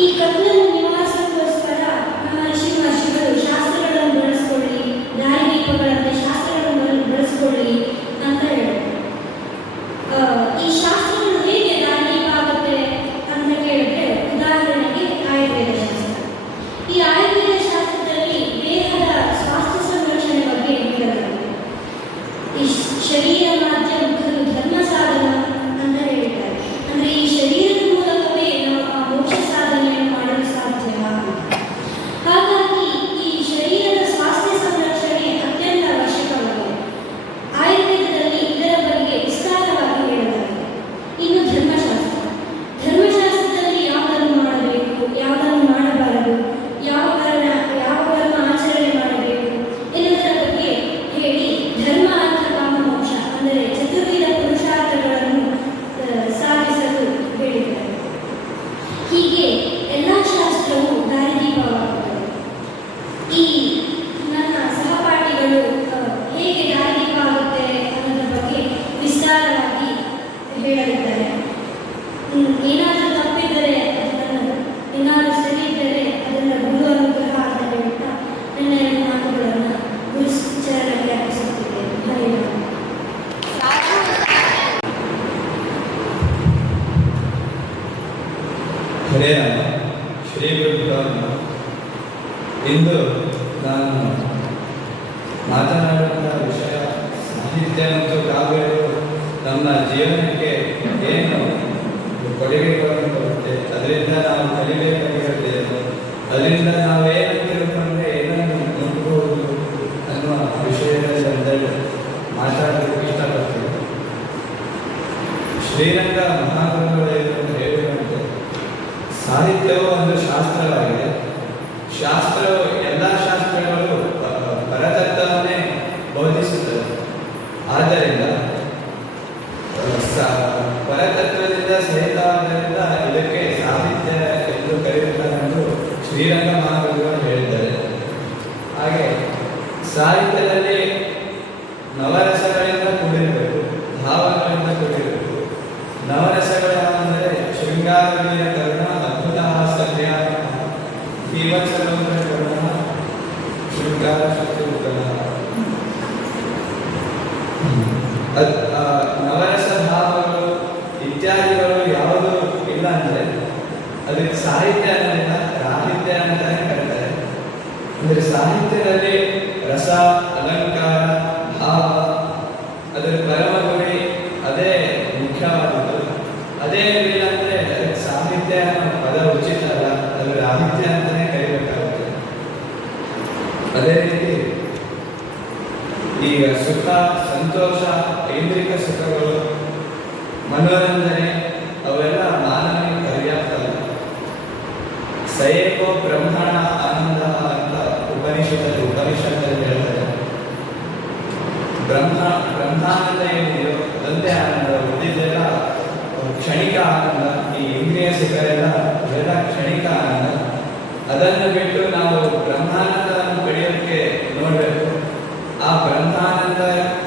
ಈ ಕತ್ತಲನ್ನು ನಿವಾರಿಸೋದಕ್ಕೋಸ್ಕರ ನಮ್ಮ ಋಷಿ ಮಹರ್ಷಿಗಳು ಶಾಸ್ತ್ರಗಳನ್ನು ಬಳಸ್ಕೊಳ್ಳಿ, ದಾರಿದೀಪಗಳಂತೆ ಶಾಸ್ತ್ರಗಳನ್ನು ಬಳಸ್ಕೊಳ್ಳಿ ಅಂತ ಹೇಳಿದ್ರು. ಈ ಶಾಸ್ತ್ರಗಳು ಹೇಗೆ ದಾರಿದೀಪ ಆಗುತ್ತೆ ಅಂತ ಕೇಳಿದ್ರೆ, ಉದಾಹರಣೆಗೆ ಆಯುರ್ವೇದ ಶಾಸ್ತ್ರ. ಈ ಆಯುರ್ವೇದ ಶಾಸ್ತ್ರದಲ್ಲಿ ದೇಹದ ಸ್ವಾಸ್ಥ್ಯ ಸಂರಕ್ಷಣೆ ಬಗ್ಗೆ ಹೇಳಲಾಗಿದೆ. ಈ ಶರೀರ ಮಾಧ್ಯ ಮುಖರು ಧರ್ಮ ಸಾಧನ ಅಂತ ಹೇಳಿದ್ದಾರೆ. ಅಂದ್ರೆ ಈ ಶರೀರದ ಮೂಲಕವೇ ನಾವು ಆ ಮೋಕ್ಷ ಸಾಧನೆಯನ್ನು ಮಾಡಲು ಸಾಧ್ಯ. ಹಾಗಾಗಿ ಈ ಶರೀರದ ಸ್ವಾಸ್ಥ್ಯ ಸಂರಕ್ಷಣೆ ಅತ್ಯಂತ ಅವಶ್ಯಕವಾಗಿದೆ. ಆಯುರ್ವೇದದಲ್ಲಿ ಇದರ ಬಗ್ಗೆ ವಿಸ್ತಾರವಾಗಿ ಹೇಳಲಾಗಿದೆ. ಇನ್ನು ಧರ್ಮಶಾಸ್ತ್ರದಲ್ಲಿ ಯಾವುದನ್ನು ಮಾಡಬೇಕು, ಯಾವುದನ್ನು ಮಾಡಬಾರದು, ಯಾವ ಕರ್ಮ ಆಚರಣೆ ಮಾಡಬೇಕು ಎನ್ನುವುದರ ಬಗ್ಗೆ ಹೇಳಿ ಧರ್ಮ ಅರ್ಥ ಕಾಮ ಮೋಕ್ಷ ಅಂದರೆ ಚತುರ್ವಿಧ ಪುರುಷಾರ್ಥಗಳನ್ನು ಸಾಧಿಸಲು ಹೇಳಿದ್ದಾರೆ. ಹೀಗೆ ಎಲ್ಲ ಶಾಸ್ತ್ರವು ದಾರಿದೀಪವಾಗುತ್ತದೆ. ಈ ನನ್ನ ಸಹಪಾಠಿಗಳು ಹೇಗೆ ದಾರಿದೀಪ ಆಗುತ್ತೆ ಅನ್ನೋದ್ರ ಬಗ್ಗೆ ವಿಸ್ತಾರವಾಗಿ ಹೇಳಲಿದ್ದಾರೆ. ಏನಾದರೂ ತಪ್ಪಿದ್ದರೆ ಅದನ್ನು, ಏನಾದರೂ ಸರಿ ಇದ್ದರೆ ಅದನ್ನು ಗುರು ಅನುಗ್ರಹ ಅಂತ ಹೇಳ್ತಾ ನನ್ನ ಎರಡು ಮಾತುಗಳನ್ನು ಗುರುಚರಣಕ್ಕೆ ಅರ್ಪಿಸುತ್ತಿದ್ದೇನೆ. ಧನ್ಯವಾದ. ಹರೇ ರಾಮ. ಶ್ರೀ ಗುರುಭ್ಯೋ ನಮಃ. ಇಂದು ನಾನು ಮಾತನಾಡುವಂತಹ ವಿಷಯ ಸಾಹಿತ್ಯ ಮತ್ತು ಕಾವ್ಯಗಳು ನಮ್ಮ ಜೀವನಕ್ಕೆ ಏನು ಕೊಡುಗೆಗಳನ್ನು ಕೊಡುತ್ತೆ, ಅದರಿಂದ ನಾವು ಕಲಿಬೇಕಾಗಿರುತ್ತೇವೆ, ಅದರಿಂದ ನಾವೇನು ತಿಳ್ಕೊಂಡ್ರೆ ಏನನ್ನು ನೋಡಬಹುದು ಅನ್ನುವ ವಿಷಯಗಳಲ್ಲಿ ಮಾತಾಡಲು ಇಷ್ಟಪಡ್ತೀವಿ. ಶ್ರೀರಂಗ ಮಹಾಗುರುಗಳು ಹೇಳುವಂತೆ ಸಾಹಿತ್ಯವು ಒಂದು ಶಾಸ್ತ್ರವಾಗಿದೆ. ಶಾಸ್ತ್ರವು ಎಲ್ಲ ಶಾಸ್ತ್ರಗಳು ಪರತತ್ವವನ್ನೇ ಬೋಧಿಸುತ್ತದೆ. ಆದ್ದರಿಂದ ಪರತತ್ವದಿಂದ ಸಹಿತವಾದ್ದರಿಂದ ಇದಕ್ಕೆ ಸಾಹಿತ್ಯ ಎಂದು ಕರೆಯುತ್ತಾರೆ ಎಂದು ಶ್ರೀರಂಗ ಮಹಾಗುರುಗಳು ಹೇಳಿದ್ದಾರೆ. ಹಾಗೆ ಸಾಹಿತ್ಯದಲ್ಲಿ ನವರಸಗಳಿಂದ ಕೂಡಿರಬೇಕು, ಭಾವಗಳಿಂದ ಕೂಡಿರಬೇಕು. ನವರಸಗಳೆಂದರೆ ಶೃಂಗಾರವೀಯ ಕರುಣ, ಅದ್ಭುತ ಹಾಸ್ಯ, ಭೀಮಸರೋವರ ಕರುಣ, ಶೃಂಗಾರ ಶಕ್ತಿ ನವರಸ ಭಾವಗಳು ಇತ್ಯಾದಿಗಳು ಯಾವುದು ಇಲ್ಲ ಅಂದರೆ ಅದಕ್ಕೆ ಸಾಹಿತ್ಯ ಅನ್ನೋದಿಲ್ಲ, ರಾಹಿತ್ಯ ಅಂತಾನೆ ಕರೀತಾರೆ. ಅಂದರೆ ಸಾಹಿತ್ಯದಲ್ಲಿ ರಸ, ಅಲಂಕಾರ, ಭಾವ, ಅದರ ಪರಮಗುರಿ ಅದೇ ಮುಖ್ಯವಾದದ್ದು. ಅದೇ ಇಲ್ಲ ಅಂದರೆ ಅದಕ್ಕೆ ಸಾಹಿತ್ಯ ಪದ ಉಚಿತ ಅಲ್ಲ, ಅದು ರಾಹಿತ್ಯ ಅಂತಾನೆ ಕರಿಬೇಕಾಗುತ್ತೆ. ಅದೇ ರೀತಿ ಈಗ ಸುಖ, ಸಂತೋಷ, ಐಂದ್ರಿಕ ಸುಖಗಳು, ಮನೋರಂಜನೆ ಅವೆಲ್ಲ ಮಾನವನಿಗೆ ಪರ್ಯಾಪ್ತ ಅಲ್ಲ. ಸಯೇಕೋ ಬ್ರಹ್ಮಣ ಆನಂದ ಅಂತ ಉಪನಿಷತ್ತಲ್ಲಿ ಹೇಳ್ತಾರೆ. ಬ್ರಹ್ಮಾನಂದ ಏನಿದೆಯೋ ಅದೊಂದೇ ಆನಂದ. ಉಳಿದೆಲ್ಲ ಕ್ಷಣಿಕ ಆನಂದ. ಈ ಇಂದ್ರಿಯ ಸುಖ ಎಲ್ಲ ಕ್ಷಣಿಕ ಆನಂದ. ಅದನ್ನು ಬಿಟ್ಟು ನಾವು ಬ್ರಹ್ಮಾನಂದವನ್ನು ಪಡೆಯೋದಕ್ಕೆ ನೋಡಬೇಕು. ಆ ಬ್ರಹ್ಮಾನಂದ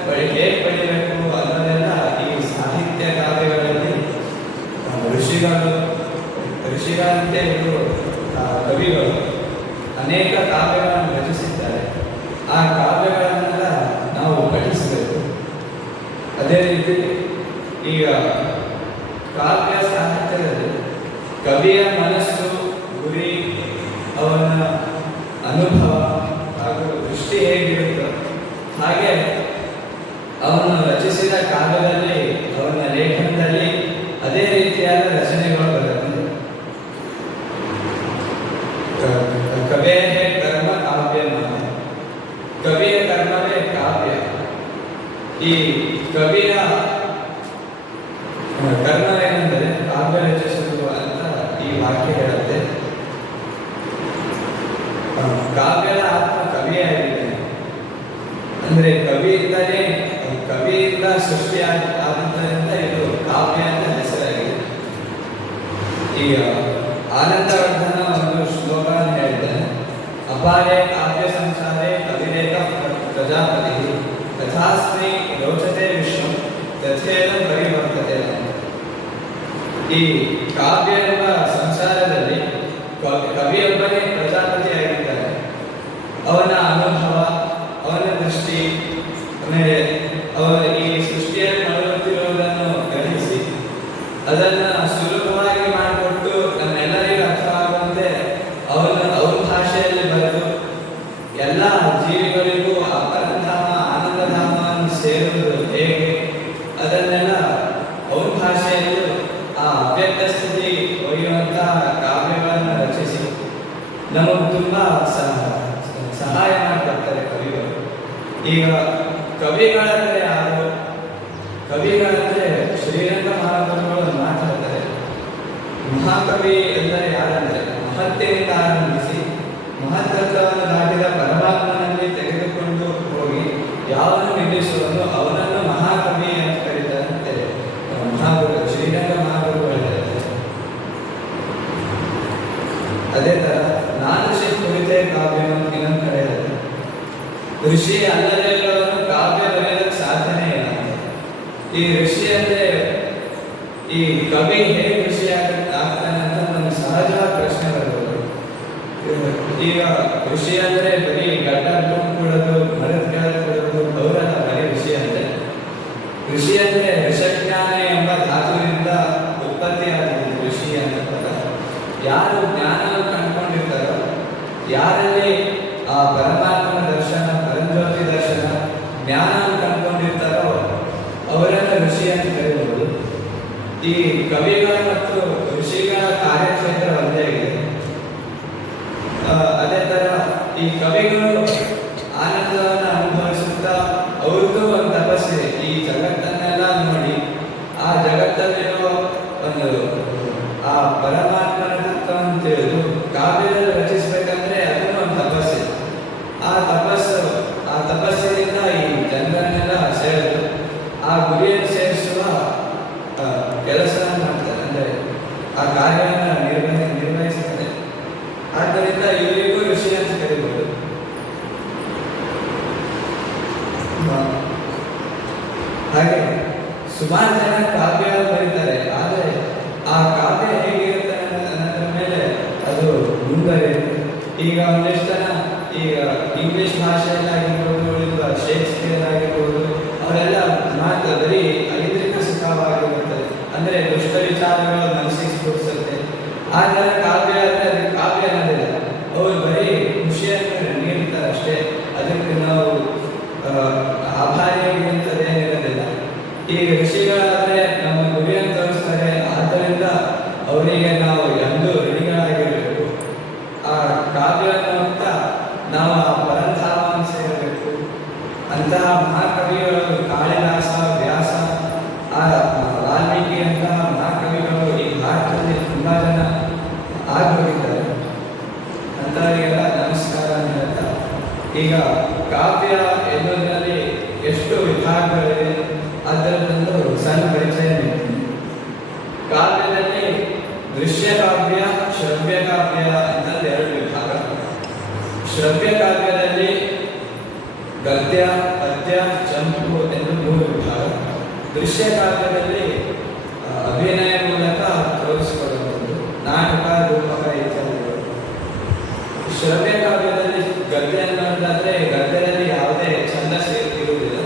ಹೇಗೆ ಪಡೆಯಬೇಕು ಅನ್ನೋದೆಲ್ಲ ಈ ಸಾಹಿತ್ಯ ಕಾವ್ಯಗಳಲ್ಲಿ ಋಷಿಗಳಂತೆ ಇವರು ಕವಿಗಳು ಅನೇಕ ಕಾವ್ಯಗಳನ್ನು ರಚಿಸಿದ್ದಾರೆ. ಆ ಕಾವ್ಯಗಳನ್ನೆಲ್ಲ ನಾವು ಪಠಿಸಬೇಕು. ಅದೇ ರೀತಿ ಈಗ ಕಾವ್ಯ ಸಾಹಿತ್ಯದಲ್ಲಿ ಕವಿಯ ಮನಸ್ಸು, ಗುರಿ, ಅವನ ಅನುಭವ ಹಾಗೂ ದೃಷ್ಟಿ ಹೇಗಿರುತ್ತೋ ಹಾಗೆ ಅವನು ರಚಿಸಿದ ಕಾವ್ಯದಲ್ಲಿ, ಅವನ ಲೇಖನದಲ್ಲಿ ಅದೇ ರೀತಿಯಾದ ರಚನೆಗಳು ಬರುತ್ತೆ. ಕವಿಯ ಕರ್ಮ ಕಾವ್ಯ, ಕವಿಯ ಕರ್ಮವೇ ಕಾವ್ಯ. ಈ ಕವಿಯ ಕರ್ಮವೇನೆಂದರೆ ಕಾವ್ಯ ರಚಿಸುವುದು ಅಂತ ಈ ವಾಕ್ಯ ಹೇಳುತ್ತೆ. ಕಾವ್ಯದ ಆತ್ಮ ಕವಿಯಾಗಿದೆ. ಅಂದರೆ ಕವಿಯಿಂದ ಸೃಷ್ಟಿ ಆದದ್ದರಿಂದ ಇದು ಕಾವ್ಯ ಅಂತ ಹೆಸರಾಗಿದೆ. ಈಗ ಆನಂದವರ್ಧನ ಒಂದು ಶ್ಲೋಕ ಹೇಳಿದ್ದಾನೆ. ಅಪಾರೇ ಕಾವ್ಯ ಸಂಸಾರೇ ಕವಿರೇಕ ಪ್ರಜಾಪತಿ ತಥಾಸ್ಮಿ ರೋಚತೆ ವಿಶ್ವಂ ತಥೇನ ಪರಿವರ್ತತೆ. ಈ ಕಾವ್ಯ ಎಂಬ ಸಂಸಾರದಲ್ಲಿ ನಮಗೆ ತುಂಬ ಸಹಾಯ ಮಾಡ್ತಾರೆ ಕವಿಗಳು. ಈಗ ಕವಿಗಳಂದ್ರೆ ಯಾರು? ಕವಿಗಳಂದ್ರೆ ಶ್ರೀರಂಗ ಮಹಾಕವಿಗಳು ಮಾತಾಡ್ತಾರೆ. ಮಹಾಕವಿ ಎಂದರೆ ಯಾರಂದ್ರೆ ಮಹತ್ತೆಯಿಂದ ಆರಂಭಿಸಿ ಮಹತ್ತತ್ವವನ್ನು ದಾಟಿದ ಪರಮಾತ್ಮನಲ್ಲಿ ತೆಗೆದುಕೊಂಡು ಹೋಗಿ ಯಾವನು ನಿಲ್ಲಿಸುವನು ಅವನನ್ನು ಮಹಾಕವಿ ಅಂತ ಕರೀತಾರಂತೆ ಮಹಾಗುರು ಶ್ರೀರಂಗ ಮಹಾಗುರುಗಳು ಹೇಳ್ತಾರೆ. ಅದೇ ತರ ನಾನು ಕುರಿತೆ ಕಾವ್ಯವನ್ನು ಇನ್ನೊಂದು ಕಡೆ ಹೇಳ್ತಾರೆ. ಋಷಿ ಅಲ್ಲದೆ ಇರುವವನು ಕಾವ್ಯ ಬರೆಯೋದಕ್ಕೆ ಸಾಧ್ಯನೇ ಇಲ್ಲ. ಈ ಋಷಿ ಅಂದ್ರೆ ಈ ಕವಿ ಹೇಗೆ ಋಷಿ ಆಗ್ತಾನೆ ಅಂತ ನಮ್ಗೆ ಸಹಜವಾದ ಪ್ರಶ್ನೆ ಬರ್ಬೋದು. ಈಗ ಋಷಿ ಅಂದ್ರೆ ಬರೀ ಗಡ್ಡ ಕೊಡೋದು, ಮರದ ಕೆಳಗೆ ಕೊಡೋದು ಅವರಲ್ಲ ಬರೀ ಋಷಿ ಅಂದ್ರೆ. ಋಷಿ ಅಂದ್ರೆ ಋಷಜ್ಞಾನ ಎಂಬ ಧಾತುವಿನಿಂದ ಉತ್ಪತ್ತಿಯಾಗಿದೆ ಋಷಿ ಅಂತ ಪದ. ಯಾರು ಜ್ಞಾನವನ್ನು ಕಂಡುಕೊಂಡಿರ್ತಾರೋ, ಯಾರಲ್ಲಿ ಆ ಪರಮಾತ್ಮನ ದರ್ಶನ, ಪರಂಜ್ಯೋತಿ ದರ್ಶನ, ಜ್ಞಾನವನ್ನು ಕಂಡುಕೊಂಡಿರ್ತಾರೋ ಅವರನ್ನು ಋಷಿ ಅಂತ ಕರೀಬಹುದು. ಈ ಕವಿಗಳ ಮತ್ತು ಋಷಿಗಳ ಕಾರ್ಯಕ್ಷೇತ್ರ ಒಂದೇ ಇದೆ. ಅದೇ ತರ ಈ ಕವಿಗಳು ಆನಂದವನ್ನು ಅನುಭವಿಸುತ್ತಾ ಅವ್ರಿಗೂ ಒಂದು ತಪಸ್ಸಿದೆ. ಈ ಜಗತ್ತನ್ನೆಲ್ಲ ನೋಡಿ ಆ ಜಗತ್ತಲ್ಲಿರುವ ಒಂದು ಆ ಪರಮಾತ್ಮನ ತತ್ವವನ್ನು ತಿಳಿದು ಕಾವ್ಯದಲ್ಲಿ ರಚಿಸಬೇಕಂದ್ರೆ ಅದನ್ನು ಒಂದು ತಪಸ್ಸಿದೆ. ಆ ತಪಸ್ಸಿನಿಂದ ಈ ಜನರನ್ನೆಲ್ಲ ಸೇರಿದು ಆ ಗುರಿಯನ್ನು ಸೇರಿಸುವ ಕೆಲಸ ಮಾಡ್ತಾರೆ, ಅಂದರೆ ಆ ಕಾರ್ಯವನ್ನು ನಿರ್ವಹಿಸ್ತಾರೆ. ಆದ್ದರಿಂದ ಇವರಿಗೂ ಋಷಿ ಅಂತ ಕರೀಬಹುದು. ಹಾಗೆ ಸುಮಾರು ಜನ ಕಾವ್ಯ ಬರೀತಾರೆ, ಆದರೆ ಆ ಕಾವ್ಯ ಹೇಗಿರುತ್ತೆ ಅನ್ನೋದ್ರ ಮೇಲೆ ಅದು ಮುಂದುವರಿಯುತ್ತೆ. ಈಗ ಒಂದಿಷ್ಟು ಜನ ಈಗ ಇಂಗ್ಲಿಷ್ ಭಾಷೆಯಲ್ಲಾಗಿರ್ಬೋದು, ಅಥವಾ ಶೇಕ್ಸ್ಪಿಯರ್ ಆಗಿರ್ಬೋದು, ಅವರೆಲ್ಲ ಮಾತು ಬರೀ ಐದ್ರಿಕ ಸುಖವಾಗಿರುತ್ತದೆ, ಅಂದರೆ ದುಷ್ಟ ವಿಚಾರಗಳು ಮನಸ್ಸಿಗೆ ಸ್ಫೂರ್ತಿಸುತ್ತೆ. ಆ ಥರ ಕಾವ್ಯ ಅಂದರೆ ಅದು ಕಾವ್ಯ ಅನ್ನೋದಿಲ್ಲ. ಅವರು ಬರೀ ಖುಷಿಯನ್ನು ನೀಡ್ತಾರೆ ಅಷ್ಟೇ. ಅದಕ್ಕೆ ನಾವು ಆಭಾರಿಯಾಗಿ ಅಂತದೇನಿರೋದಿಲ್ಲ. ಈಗ ಋಷಿಗಳಾದರೆ ನಮ್ಮ ಗುರಿಯನ್ನು ತೋರಿಸ್ತಾರೆ, ಆದ್ದರಿಂದ ಅವರಿಗೆ ನಾವು ಎಂದೂ ಋಣಿಗಳಾಗಿರಬೇಕು. ಆ ಕಾವ್ಯವನ್ನು ಅಂತ ನಾವು ಆ ಪರಂಧಾಮವನ್ನು ಸೇರಬೇಕು. ಅಂತಹ ಮಹಾಕವಿಗಳು ಕಾಳಿದಾಸ, ವ್ಯಾಸ, ಆ ವಾಲ್ಮೀಕಿ ಅಂತಹ ಮಹಾಕವಿಗಳು ಈ ಭಾರತದಲ್ಲಿ ತುಂಬ ಜನ ಆಗೋಗಿದ್ದಾರೆ. ಅಂಥವರಿಗೆಲ್ಲ ನಮಸ್ಕಾರ ಅಂತ ಹೇಳ್ತಾ, ಈಗ ಕಾವ್ಯ ಎನ್ನುವುದರಲ್ಲಿ ಎಷ್ಟು ವಿಭಾಗಗಳಿವೆ ಅದರದ್ದೊಂದು ಸಣ್ಣ ಪರಿಚಯ ನೀಡ್ತೀನಿ. ಕಾವ್ಯದಲ್ಲಿ ದೃಶ್ಯ ಕಾವ್ಯ, ಶ್ರವ್ಯ ಕಾವ್ಯ ಅಂತ ಎರಡು ವಿಭಾಗ. ಶ್ರವ್ಯ ಕಾವ್ಯದಲ್ಲಿ ಗದ್ಯ, ಪದ್ಯ, ಚಂಪು ಎಂದು ಮೂರು ವಿಭಾಗ. ದೃಶ್ಯ ಕಾವ್ಯದಲ್ಲಿ ಅಭಿನಯ ಮೂಲಕ ತೋರಿಸಿಕೊಳ್ಳಬಹುದು, ನಾಟಕ, ರೂಪಕ ಇತ್ಯಾದಿಗಳು. ಶ್ರವ್ಯ ಕಾವ್ಯದಲ್ಲಿ ಗದ್ಯ ಅನ್ನೋದಾದ್ರೆ ಗದ್ಯದಲ್ಲಿ ಯಾವುದೇ ಛಂದಸ್ಸು ಇರುವುದಿಲ್ಲ.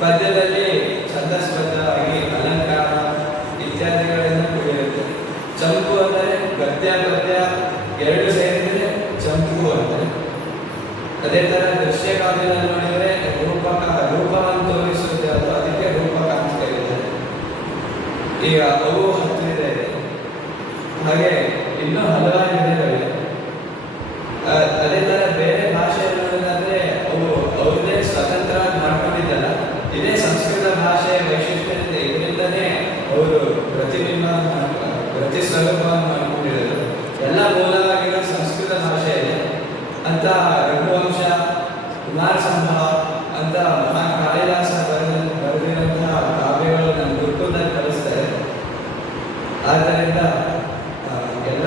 ಪದ್ಯದಲ್ಲಿ ಛಂದಸ್ಬದ್ಧವಾಗಿ ಅಲಂಕಾರ ಇತ್ಯಾದಿಗಳನ್ನು ಕೂಡಿರುತ್ತೆ. ಚಂಪು ಅಂದರೆ ಗದ್ಯ ಪದ್ಯ ಎರಡು ಸೇರಿದರೆ ಚಂಪು ಅಂತಾರೆ. ಅದೇ ಥರ ದೃಶ್ಯ ಕಾವ್ಯದಲ್ಲಿ ನೋಡಿದರೆ ರೂಪವನ್ನು ತೋರಿಸುತ್ತೆ, ಅದು ಅದಕ್ಕೆ ರೂಪಕ ಅಂತ ಕರೀತಾರೆ. ಈಗ ಅವು 10 ಇದೆ. ಹಾಗೆ ಇನ್ನೂ ಹಲವಾರು ವಿಧಗಳಿವೆ. ಅದೇ ಥರ ಬೇರೆ ಭಾಷೆ ಅನ್ನೋದಾದ್ರೆ ಅವು ಅವ್ರದ್ದೇ ಸ್ವತಂತ್ರ ಮಾಡ್ಕೊಂಡಿದ್ದಲ್ಲ. ಇದೇ ಸಂಸ್ಕೃತ ಭಾಷೆಯ ವೈಶಿಷ್ಟ್ಯತೆ. ಇದರಿಂದನೇ ಅವರು ಪ್ರತಿಸ್ವರೂಪವನ್ನು ಮಾಡ್ಕೊಂಡಿರೋದು. ಎಲ್ಲ ಮೂಲವಾಗಿರೋ ಸಂಸ್ಕೃತ ಭಾಷೆಯಲ್ಲಿ ಅಂತ ರಘುವಂಶ, ಕುಮಾರ ಸಂಭವ ಅಂತ ಕಾಳಿದಾಸ ಬರೆದಿರುವಂತಹ ಕಾವ್ಯಗಳು ನಮ್ಮ ಗುರುಕುಲದಲ್ಲಿ ಕಲಿಸ್ತಾರೆ. ಆದ್ದರಿಂದ ಎಲ್ಲ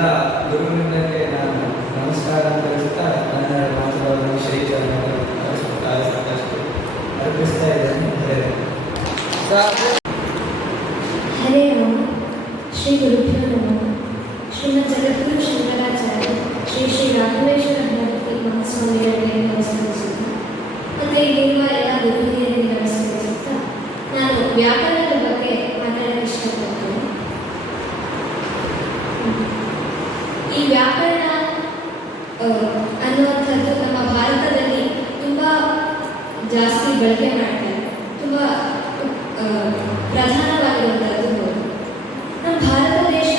ಗುರುವಿನಕ್ಕೆ ನಾನು ನಮಸ್ಕಾರ ತಿಳಿಸ್ತಾ ನನ್ನ ಮಾತುಗಳನ್ನು ಶ್ರೀಚರಣ ಅರ್ಪಿಸ್ತಾ ಇದ್ದೇನೆ. ಹರೇ ರಾಮ. ಶ್ರೀ ಗುರುಭ್ಯೋ ನಮಃ. ಶ್ರೀಮದ್ ಜಗದ್ಗುರು ಶಂಕರಾಚಾರ್ಯ ಶ್ರೀ ಶ್ರೀ ರಾಘವೇಶ್ವರ ಭಾರತಿ ಮಹಾಸ್ವಾಮಿಯವರಿಗೆ ನಮಸ್ಕರಿಸುತ್ತಾ, ಮತ್ತು ಇಲ್ಲಿರುವ ಎಲ್ಲ ಗುರು ಹಿರಿಯರಿಗೆ ನಮಸ್ಕರಿಸುತ್ತಾ, ನಾನು ವ್ಯಾಕರಣದ ಬಗ್ಗೆ ಮಾತಾಡಲು ಇಷ್ಟಪಡ್ತೇನೆ. ಈ ವ್ಯಾಕರಣ ಅನ್ನುವಂಥದ್ದು ನಮ್ಮ ಭಾರತದಲ್ಲಿ ತುಂಬ ಜಾಸ್ತಿ ಬಳಕೆ ಮಾಡ್ತಾರೆ, ತುಂಬ ಪ್ರಧಾನವಾಗಿರುವಂಥದ್ದು. ನಮ್ಮ ಭಾರತ ದೇಶ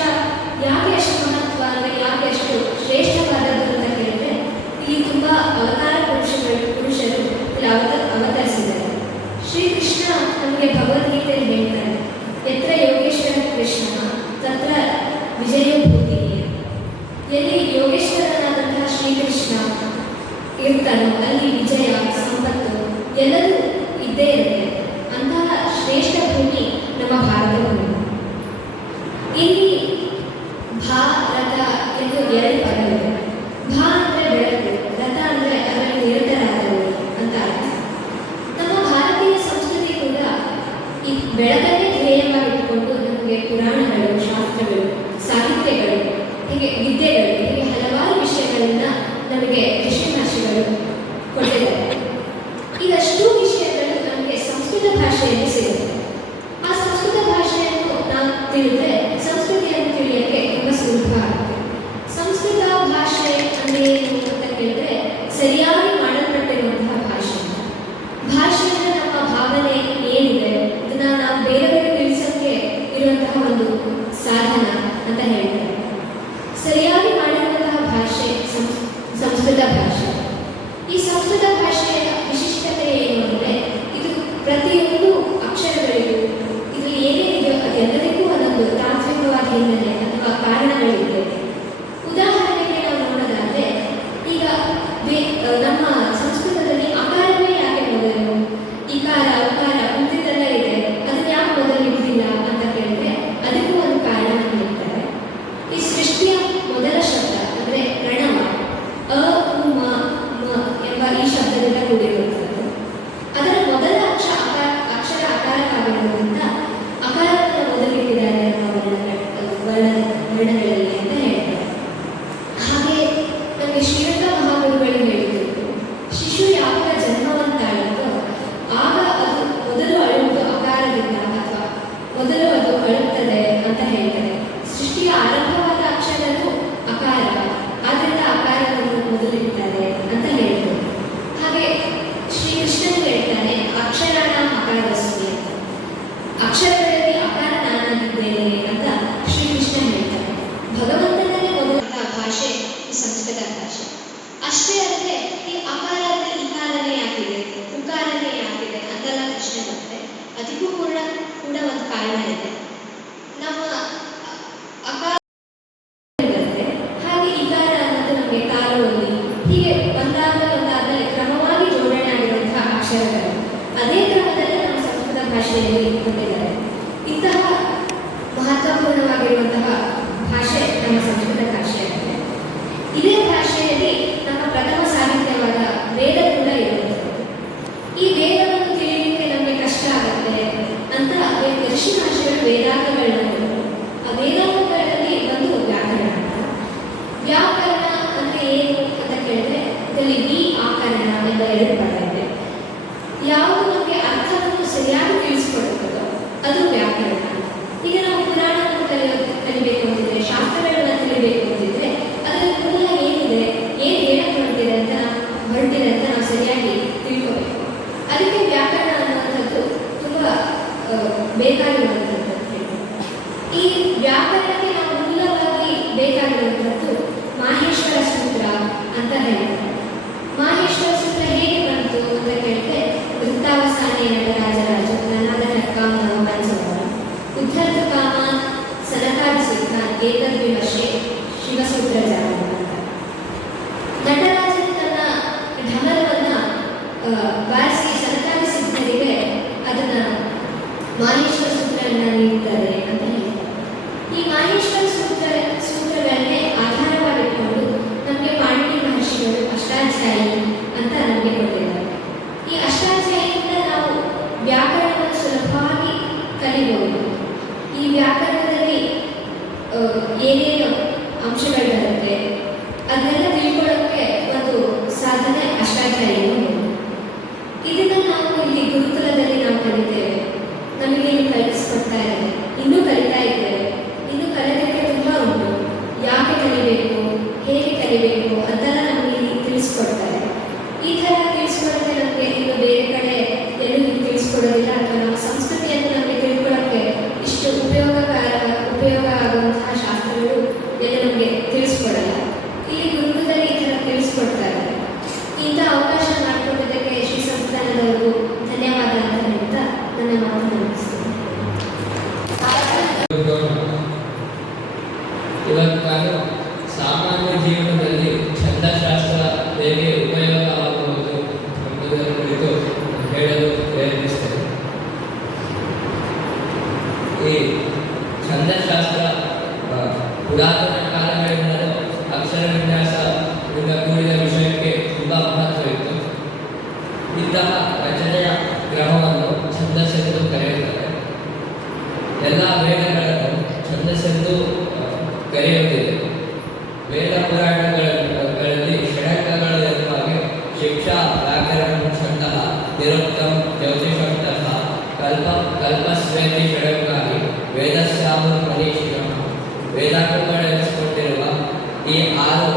ಯಾಕೆ ಎಷ್ಟು ಮಹತ್ವ ಅಂದರೆ ಯಾಕೆ ಎಷ್ಟು ಶ್ರೇಷ್ಠವಾದದ್ದು ಅಂತ ಎಲ್ಲಿ ಯೋಗೇಶ್ವರನಾದಂತಹ ಶ್ರೀಕೃಷ್ಣ ಇರ್ತಾನೋ ಅಲ್ಲಿ ವಿಜಯ, ಸಂಪತ್ತು ಎಲ್ಲವೂ ಇದ್ದೇ ಇರುತ್ತೆ. ಅಂತಹ ಶ್ರೇಷ್ಠ ಭೂಮಿ ನಮ್ಮ ಭಾರತ ಭೂಮಿ. ಇಲ್ಲಿ ಭಾರತ ಎಂದು ಎರಡು ಪದಗಳಿವೆ. ಭಾ ಅಂದರೆ ಬೆಳಕು, ರಥ ಅಂದರೆ ಅದರಲ್ಲಿ ನಿರತರಾದವರು ಅಂತ ಅರ್ಥ. ನಮ್ಮ ಭಾರತೀಯ ಸಂಸ್ಕೃತಿ ಕೂಡ ಈ ಬೆಳಕನ್ನೇ ಧ್ಯೇಯವಾಗಿಟ್ಟುಕೊಂಡು ನಮಗೆ ಪುರಾಣಗಳು, ಶಾಸ್ತ್ರಗಳು, ಸಾಹಿತ್ಯಗಳು, ಹೀಗೆ ವಿದ್ಯೆಗಳು, ಹೀಗೆ ಹಲವಾರು ವಿಷಯಗಳನ್ನ ನಮಗೆ ಋಷಿ ಮಹರ್ಷಿಗಳು ಕೊಟ್ಟಿದ್ದಾರೆ. ಇದಷ್ಟು ವಿಷಯಗಳು ನಮಗೆ ಸಂಸ್ಕೃತ ಭಾಷೆಯಲ್ಲಿ ಸಿಗುತ್ತೆ. ಆ ಸಂಸ್ಕೃತ ಭಾಷೆಯನ್ನು ನಾವು ತಿಳಿದ್ರೆ ಸಂಸ್ಕೃತಿಯನ್ನು ತಿಳಿಯಕ್ಕೆ ತುಂಬ ಸುಲಭ ಆಗುತ್ತೆ. ಸಂಸ್ಕೃತ ಭಾಷೆ ಅಂದರೆ ಏನು ಅಂತ ಕೇಳಿದ್ರೆ ಸರಿಯಾಗಿ ಮಾಡಲ್ಪಟ್ಟಿರುವಂತಹ ಭಾಷೆ. ಭಾಷೆಯಿಂದ ನಮ್ಮ ಭಾವನೆ ಏನಿದೆ ಅದನ್ನ ನಾವು ಬೇರೆ ಬೇರೆ ತಿಳಿಸೋಕ್ಕೆ ಇರುವಂತಹ ಒಂದು ಸಾಧನ ಅಂತ ಹೇಳ್ತಾರೆ. ಸರಿಯಾಗಿ ಮಾಡಿರುವಂತಹ ಭಾಷೆ ಸಂಸ್ಕೃತ ಭಾಷೆ. ಈ ಸಂಸ್ಕೃತ ಭಾಷೆಯ ವಿಶಿಷ್ಟತೆ ಏನು ಅಂದರೆ ಇದು ಪ್ರತಿಯೊಂದು ಅಕ್ಷರಗಳಿಗೂ ಇದರಲ್ಲಿ ಏನೇನಿದೆಯೋ ಅದೆಲ್ಲದಕ್ಕೂ ಒಂದೊಂದು ತಾತ್ವಿಕವಾದ ಹಿನ್ನೆಲೆ ಅಥವಾ ಕಾರಣಗಳಿದೆ. ಉದಾಹರಣೆಗೆ ನಾವು ನೋಡೋದಾದ್ರೆ ಈಗ ನಮ್ಮ ಸಂಸ್ಕೃತದಲ್ಲಿ ಅಕಾರವೇ ಯಾಕೆ ಮೊದಲು, ಇಕಾರ ಉಕಾರ ಮುಂದಿದ್ದೆಲ್ಲ ಇದೆ, ಅದನ್ನ ಯಾಕೆ ಮೊದಲು ಹಿಡಿದಿಲ್ಲ ಅಂತ ಕೇಳಿದ್ರೆ ಅದಕ್ಕೂ ಒಂದು ಕಾರಣ ಹೇಳ್ತಾರೆ. ಈ ಸೃಷ್ಟಿಯ ಮೊದಲ ಶಬ್ದ ಅಂದರೆ ಪ್ರಣವ ಅ ಉ ಮ ಎಂಬ ಈ ಶಬ್ದದಿಂದ ಕೂಡಿರುವಂಥದ್ದು. ಅದರ ಮೊದಲ ಅಕ್ಷರ ಅಕಾರವಾಗಿರುವುದರಿಂದ ಅಕಾರವನ್ನು ಮೊದಲಿಟ್ಟಿದ್ದಾರೆ ವರ್ಣಗಳಲ್ಲಿ ಅಂತ ಹೇಳ್ತಾರೆ. ಹಾಗೆ ನಮಗೆ ಶ್ರೀರಂಗ ಮಹಾಗುರುಗಳು ಹೇಳಿದ್ರು, ಶಿಶು ಯಾವಾಗ ಜನ್ಮವನ್ನು ತಾಳುತ್ತೋ ಆಗ ಅದು ಮೊದಲು ಅಳುವುದು ಅಕಾರದಿಂದ ಅಥವಾ ಮೊದಲು ಅದು ಅಳುತ್ತದೆ ಅಂತ ಹೇಳ್ತಾರೆ. ಸೃಷ್ಟಿಯ ಆರಂಭವಾದ ಅಕ್ಷರವು ಅಕಾರ, ಆದ್ದರಿಂದ ಅಕಾರವನ್ನು ಮೊದಲಿಡ್ತಾರೆ ಅಂತ ಹೇಳಿದ್ರು. ಹಾಗೆ ಶ್ರೀಕೃಷ್ಣನು ಹೇಳ್ತಾನೆ ಅಕ್ಷರಾಣ ಅಕಾರವಸ್ಮಿ ಅಂತ, ಅಕ್ಷರಗಳಲ್ಲಿ ಅಕಾರ ನಾನಾಗಿದ್ದೇನೆ ಅಂತ ಶ್ರೀಕೃಷ್ಣ ಹೇಳ್ತಾರೆ. ಭಗವಂತನನ್ನೇ ಮೊದಲ ಭಾಷೆ ಈ ಸಂಸ್ಕೃತ ಭಾಷೆ. ಅಷ್ಟೇ ಅಲ್ಲದೆ ಈ ಅಕಾರದಲ್ಲಿ ಇಕಾರನೇ ಯಾಕಿದೆ, ಉಕಾರನೇ ಯಾಕಿದೆ ಅಂತೆಲ್ಲ ಪ್ರಶ್ನೆ ಬರುತ್ತೆ. ಅದಕ್ಕೂ ಕೂಡ ಒಂದು ಕಾರಣ ಇದೆ. ನಮ್ಮ ಅಕಾರ ಬರುತ್ತೆ, ಹಾಗೆ ಇಕಾರ ಅನ್ನೋದು ನಮಗೆ ಕಾಲುವಲ್ಲಿ ಹೀಗೆ ಒಂದಾದ್ಮೇಲೆ ಕ್ರಮವಾಗಿ ಜೋಡಣೆ ಆಗಿರುವಂತಹ ಅಕ್ಷರಗಳು ಅದೇ ಕ್ರಮದಲ್ಲಿ ನಮ್ಮ ಸಂಸ್ಕೃತ ಭಾಷೆಯಲ್ಲಿ ಕೊಟ್ಟಿದ್ದಾರೆ. ಇಂತಹ ಮಹತ್ವಪೂರ್ಣವಾಗಿರುವಂತಹ ಭಾಷೆ ನಮ್ಮ ಸಂಸ್ಕೃತ ಭಾಷೆಯಾಗಿದೆ. ಇದೇ ಭಾಷೆಯಲ್ಲಿ ನಮ್ಮ ಪ್ರಥಮ ಸಾಹಿತ್ಯವಾದ ವೇದ ಕೂಡ ಇರುವಂಥದ್ದು. ಈ ವೇದವನ್ನು ತಿಳಿಯಲಿಕ್ಕೆ ನಮಗೆ ಕಷ್ಟ ಆಗುತ್ತೆ ಅಂತ ಋಷಿ ಮಹರ್ಷಿಗಳು ವೇದಾಂಗಗಳನ್ನ ಆ ವೇದಾಂಗಗಳಲ್ಲಿ ಒಂದು ವ್ಯಾಕರಣ. ವ್ಯಾಕರಣ ಅಂದರೆ ಏನು ಅಂತ ಕೇಳಿದ್ರೆ ಇದರಲ್ಲಿ ವಿ ಆಕರಣ ಎಂಬ ಎರಡು ಪದ ಇದೆ. ಯಾವುದು ನಮಗೆ ಅರ್ಥವನ್ನು ಸರಿಯಾಗಿ ತಿಳಿಸ್ಕೊಡುತ್ತದೋ ಅದು ವ್ಯಾಕರಣ. ಈಗ ನಾವು ಪುರಾಣವನ್ನು ಕಲಿಬೇಕು ಅಂತಿದ್ರೆ, ಶಾಸ್ತ್ರಗಳನ್ನ ತಿಳಿಬೇಕು ಅಂತಿದ್ರೆ ಅದರಲ್ಲಿ ಮೂಲ ಏನಿದೆ, ಏನು ಹೇಳಕ್ಕೆ ಹೊರಟಿದೆ ಅಂತ ನಾವು ಸರಿಯಾಗಿ ತಿಳ್ಕೋಬೇಕು. ಅದಕ್ಕೆ ವ್ಯಾಕರಣ ಅನ್ನುವಂಥದ್ದು ತುಂಬ ಬೇಕಾಗಿರುವಂಥದ್ದು. ಈ ವ್ಯಾಕರಣಕ್ಕೆ ನಾವು ಮೂಲವಾಗಿ ಬೇಕಾಗಿರುವಂಥದ್ದು ಮಾಹೇಶ್ವರ ಸೂತ್ರ ಅಂತ ಹೇಳ್ತಾರೆ. ಮಾಹೇಶ್ವರ ಸೂತ್ರ ಹೇಗೆ ಬಂತು ಅಂತ ಕೇಳಿದ್ರೆ ವೃತ್ತಾವಸಾನೆ ನಟರಾಜರಾಜ ನನ್ನಾದ ಕಾಮ ಪಂಚವರ ಉದ್ಧರ್ತ ಕಾಮ ಸನಕಾದಿ ಸಿದ್ಧಾನ್ ಏತದ್ ವಿಮರ್ಶೆ ಶಿವಸೂತ್ರ ಜಾನ ಅಂತ. ನಟರಾಜನು ತನ್ನ ಢಮರವನ್ನ ಬಾರಿಸಿ ಸನಕಾದಿ ಸಿದ್ಧರಿಗೆ ಅದನ್ನ ಮಾಹೇಶ್ವರ ಸೂತ್ರವನ್ನು ನೀಡಿದ್ದಾರೆ ಅಂತ ಹೇಳ್ತಾರೆ. ಈ ಮಾಹೇಶ್ವರ ಸೂತ್ರಗಳನ್ನೇ ಆಧಾರವಾಗಿಟ್ಕೊಂಡು ನಮಗೆ ಪಾಣಿನಿ ಮಹರ್ಷಿಗಳು ಅಷ್ಟಾಧ್ಯಾಯಿ ಅಂತ ನಮಗೆ ಕೊಟ್ಟಿದ್ದಾರೆ. ಈ ಅಷ್ಟಾಧ್ಯಾಯಿಯಿಂದ ನಾವು ವ್ಯಾಕರಣವನ್ನು ಸುಲಭವಾಗಿ ಕಲಿಬಹುದು. ಈ ವ್ಯಾಕರಣದಲ್ಲಿ ಏನೇನು ಅಂಶಗಳು ಬರುತ್ತೆ ಅದನ್ನೆಲ್ಲ ತಿಳ್ಕೊಳ್ಳೋಕ್ಕೆ ಒಂದು ಸಾಧನೆ ಅಷ್ಟಾಧ್ಯಾಯಿಗಳು. ಇದನ್ನು ನಾವು ಇಲ್ಲಿ ಗುರುಕುಲದಲ್ಲಿ ನಾವು ಕಲಿತೇವೆ, ನಮಗೆ ಇಲ್ಲಿ ಕಲಿಸ್ಕೊಡ್ತಾ ಇದ್ದೇವೆ, ಇನ್ನೂ ಕಲಿತಾ ಇದ್ದೇವೆ. ಇನ್ನೂ ಕಲಿಯೋದಕ್ಕೆ ತುಂಬ ಉಂಟು. ಯಾಕೆ ಕಲಿಬೇಕು, ಹೇಗೆ ಕಲಿಬೇಕು ಅಂತೆಲ್ಲ ನಮಗೆ ಇಲ್ಲಿ ತಿಳಿಸ್ಕೊಡ್ತಾರೆ. ಈ ಥರ ತಿಳಿಸ್ಕೊಡೋಕ್ಕೆ ನಮಗೆ ಇನ್ನು ಬೇರೆ ಕಡೆ ಎಲ್ಲೂ ತಿಳಿಸ್ಕೊಡೋದಿಲ್ಲ. ಅಥವಾ ನಮ್ಮ ಸಂಸ್ಕೃತಿಯನ್ನು ನಮಗೆ ತಿಳ್ಕೊಳ್ಳೋಕ್ಕೆ ಇಷ್ಟು ಉಪಯೋಗ ಆಗುವಂತಹ ಶಾಸ್ತ್ರಗಳು ಎಲ್ಲ ನಮಗೆ ತಿಳಿಸ್ಕೊಡಲ್ಲ. ಇಲ್ಲಿ ಗುರುಕುಲದಲ್ಲಿ ಈ ಥರ ತಿಳಿಸ್ಕೊಡ್ತಾರೆ. ಇಂಥ ಅವಕಾಶ ಮಾಡಿಕೊಟ್ಟಿದ್ದಕ್ಕೆ ಶ್ರೀ ಸಂಸ್ಥಾನದವರಿಗೂ ಧನ್ಯವಾದ ಅಂತ ಹೇಳ್ತಾ ನನ್ನ ಮಾತು ಮುಗಿಸ್ತೀನಿ. ಇವತ್ತು ನಾನು ಸಾಮಾನ್ಯ ವಿನ್ಯಾಸದಿಂದ ಕೂಡಿದ ವಿಷಯಕ್ಕೆ ತುಂಬ ಮಹತ್ವವಿತ್ತು. ಇಂತಹ ರಚನೆಯ ಕ್ರಮವನ್ನು ಛಂದಸ್ಸೆಂದು ಕರೆಯುತ್ತಾರೆ. ಎಲ್ಲ ವೇದಗಳನ್ನು ಛಂದಸ್ಸೆಂದು ಕರೆಯುತ್ತಿದೆ. ವೇದ ಪುರಾಣಗಳಲ್ಲಿ ಷಡಂಗಗಳು ಎನ್ನುವಾಗೆ ಶಿಕ್ಷಾ, ವ್ಯಾಕರಣ, ಛಂದಃ, ನಿರುಕ್ತಂ, ಜ್ಯೋತಿಷಂ ತಥಾ ಕಲ್ಪಸ್ವೇತಿ ಷಡಂಗಾಗಿ ವೇದಸ್ಯಾಮು ಮನೀಷಿಣಃ. ವೇದಾಂಗಗಳೆನಿಸಿಕೊಂಡಿರುವ ಈ 6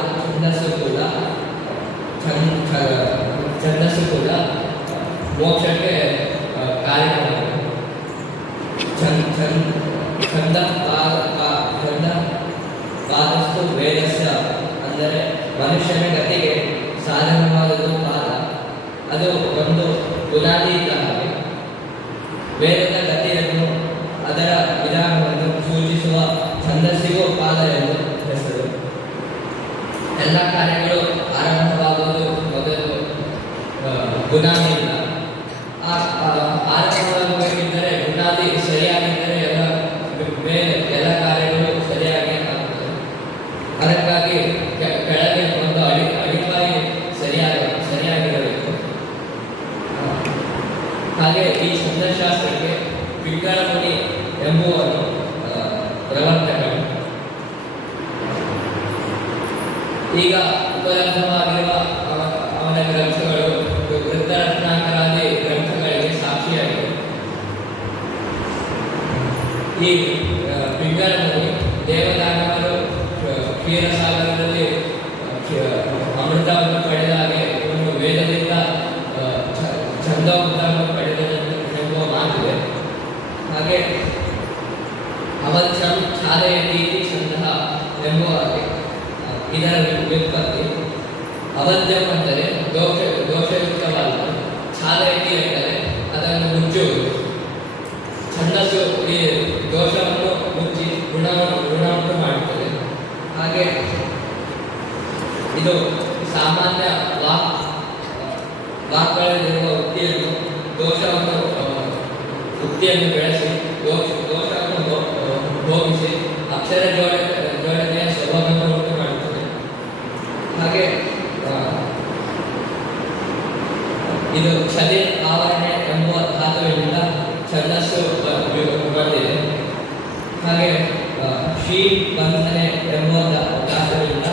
ಛಂದಸ್ಸು ಕೂಡ ಮೋಕ್ಷಕ್ಕೆ ಕಾರಣವಾಗಿದೆ. ಛಂದ ಪಾದಸ್ತು ವೇದಸ್ಯ ಅಂದರೆ ಮನುಷ್ಯನ ಗತಿಗೆ ಸಾಧನವಾದದ್ದು ಪಾದ. ಅದು ಒಂದು ಬುನಾದಿ ಇದ್ದ ಹಾಗೆ. ವೇದದ ಗತಿಯನ್ನು ಅದರ ವಿಧಾನವನ್ನು ಸೂಚಿಸುವ ಛಂದಸ್ಸಿಗೂ ಪಾದ ಎಂದು ಹೆಸರು. ಎಲ್ಲ ಕಾರ್ಯಗಳು ಆರಂಭವಾಗುವುದು ಮೊದಲು ಬುನಾದಿಯಿಂದ. ಆರಂಭವಾಗಬೇಕಿದ್ದರೆ ಬುನಾದಿ ಸರಿಯಾಗಿದ್ದರೆ ಎಲ್ಲ ಕಾರ್ಯಗಳು ಸರಿಯಾಗಿ ಆಗುತ್ತವೆ. ಅದಕ್ಕಾಗಿ ಕೆಳಗೆ ಒಂದು ಅಡಿಪಾಯ ಸರಿಯಾಗಿರಬೇಕು. ಹಾಗೆ ಈ ಛಂದಶಾಸ್ತ್ರಕ್ಕೆ ಪಿಂಗಳ ಮುನಿ ಎಂಬುವನು ಪ್ರವರ್ತಕನು. ಈಗ ಉಪಲಬ್ಧವಾಗಿರುವ ಅವನ ಗ್ರಂಥಗಳು ವೃತ್ತರತ್ನಾಕರಾದಿ ಗ್ರಂಥಗಳಿಗೆ ಸಾಕ್ಷಿಯಾಗಿವೆ. ಈ ಪಿಂಗಳ ಮುನಿ ದೇವದಾನವರು ಕ್ಷೀರಸಾಗರದಲ್ಲಿ ಅಮೃತವನ್ನು ಪಡೆದ ಹಾಗೆ ಇವನು ವೇದದಿಂದ ಛಂದೋಮೃತವನ್ನು ಪಡೆದನೆಂಬುವ ಮಾತಿದೆ. ಹಾಗೆ ಅವಧ್ಯಂ ಛಾದಯತಿ ಛಂದಃ ಎಂಬುವ ಇದರ ವ್ಯುತ್ಪತ್ತಿ. ಅವಧ್ಯಂ ಅಂದರೆ ದೋಷಯುಕ್ತವಾದದ್ದು, ಛಾದಯತಿ ಎಂದರೆ ಅದನ್ನು ಮುಚ್ಚುವುದು. ಛಂದಸ್ಸು ಈ ದೋಷವನ್ನು ಮುಚ್ಚಿ ಗುಣವನ್ನು ಮಾಡುತ್ತದೆ. ಹಾಗೆ ಇದು ಸಾಮಾನ್ಯ ವಾಕ್ಗಳಲ್ಲಿರುವ ಉಕ್ತಿಯನ್ನು ಬೆಳೆಸಿ ದೋಷವನ್ನು ಹೋಗಿಸಿ ಅಕ್ಷರ ಜೋಡಣೆಯ ಸ್ವಭಾವವನ್ನು ಉಂಟು ಮಾಡುತ್ತದೆ. ಹಾಗೆ ಇದು ಛದಿ ಆವರಣೆ ಎಂಬುವ ಧಾತುವಿನಿಂದ ಛಂದಸ್ಸು ಬಂದಿದೆ. ಹಾಗೆ ಶ್ರೀ ಬಂಧನೆ ಎಂಬುವ ಧಾತುವಿನಿಂದ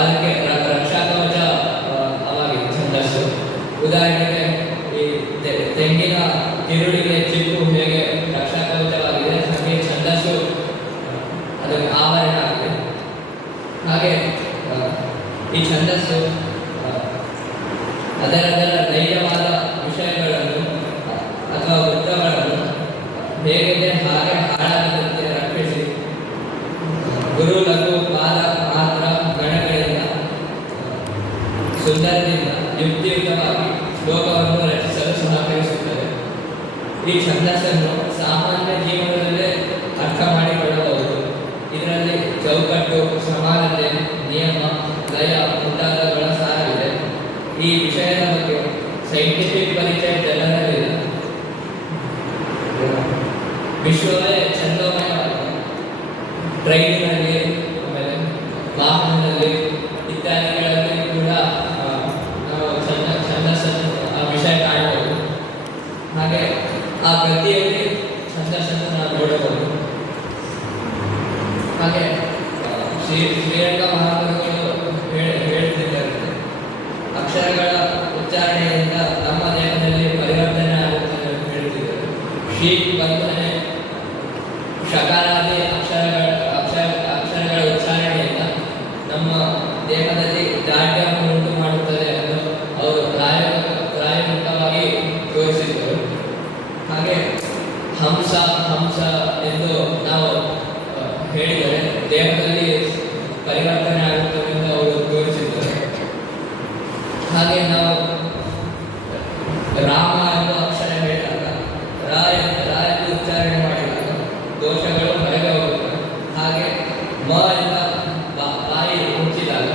ಅದಕ್ಕೆ ರಕ್ಷಾಕವಚ ಅವಾಗಿದೆ ಛಂದಸ್ಸು. ಉದಾಹರಣೆಗೆ ಈ ತೆಂಗಿನ ತಿರುಳಿಗೆ ಚಿಪ್ಪು ಹೇಗೆ ರಕ್ಷಾಕವಚವಾಗಿದೆ, ಹಾಗೆ ಛಂದಸ್ಸು ಅದಕ್ಕೆ ಆವರಣ ಆಗಿದೆ. ಹಾಗೆ ಈ ಛಂದಸ್ಸು ಅದರ ನೈಜವಾದ ವಿಷಯಗಳನ್ನು ಅಥವಾ ವೃತ್ತಗಳನ್ನು ಹೇಗಿದೆ ಹಾಗೆ ಹಾಳಾಗದಂತೆ ರಕ್ಷಿಸಿ ಗುರು ಲಘು ಪಾದ ಮಾತ್ರ ಗಣಗಳಿಂದ ಸುಂದರದಿಂದ ಯುಕ್ತಿಯುತವಾಗಿ ಶ್ಲೋಕವನ್ನು ರಚಿಸಲು ಸಹಕರಿಸುತ್ತದೆ. ಈ ಛಂದಸ್ಸನ್ನು ಸಾಮಾನ್ಯ ಜೀವನದಲ್ಲೇ ಅರ್ಥ ಮಾಡಿಕೊಳ್ಳಬಹುದು. ಇದರಲ್ಲಿ ಚೌಕಟ್ಟು, ಸಮಾನತೆ, ನಿಯಮ, ಲಯ ಮುಂತಾದವುಗಳ ಸಾರವಿದೆ. ಈ ವಿಷಯದ ಬಗ್ಗೆ ಸೈಂಟಿಫಿಕ್ ಪರಿಚಯ ಜನರಲ್ಲಿಲ್ಲ. ವಿಶ್ವವೇ ಛಂದೋಮಯವಾಗಿದೆ. ಟ್ರೈನಿನಲ್ಲಿ, ಆಮೇಲೆ ವಾಹನದಲ್ಲಿ ಇತ್ಯಾದಿಗಳಲ್ಲಿ ಕೂಡ ನಾವು ಛಂದಸ್ಸನ್ನು ಆ ವಿಷಯ ಕಾಣಬಹುದು. ಹಾಗೆ ಆ ಗತಿಯಲ್ಲಿ ಛಂದಸ್ಸನ್ನು ನಾವು ನೋಡಬಹುದು. ಹಾಗೆ ಶ್ರೀರಂಗ ಮಹಾಗುರುಗಳು ಹೇಳುತ್ತಿದ್ದಾರೆ, ಅಕ್ಷರಗಳ ಉಚ್ಚಾರಣೆಯಿಂದ ನಮ್ಮ ದೇಹದಲ್ಲಿ ಪರಿವರ್ತನೆ ಆಗುತ್ತದೆ ಅಂತ ಹೇಳ್ತಿದ್ದಾರೆ. ಶ್ರೀ ಬಂಧನೆ ಶಕಾರಾದಿ ಅಕ್ಷರಗಳ ಉಚ್ಚಾರಣೆಯಿಂದ ನಮ್ಮ ದೇಹದಲ್ಲಿ ದಾಢ್ಯವನ್ನು ಉಂಟು ಮಾಡುತ್ತದೆ ಎಂದು ಅವರು ಪ್ರಾಯೋಗಿಕವಾಗಿ ತೋರಿಸಿದ್ದರು. ಹಾಗೆ ಹಂಸ ಎಂದು ನಾವು ಹೇಳಿದರೆ ದೇಹದಲ್ಲಿ ಪರಿವರ್ತನೆ ಆಗುತ್ತದೆ ಎಂದು ಅವರು ತೋರಿಸಿದ್ದರು. ಹಾಗೆ ನಾವು ರಾಮ ಎಂಬ ಅಕ್ಷರ ಹೇಳಿದಾಗ ರಾ ಎಂದು ಉಚ್ಚಾರಣೆ ಮಾಡಿದಾಗ ದೋಷಗಳು ಹೊರಗೆ ಹೋಗುತ್ತವೆ. ಹಾಗೆ ಮ ಎಂಬ ಬಾಯಿ ಮುಚ್ಚಿದಾಗ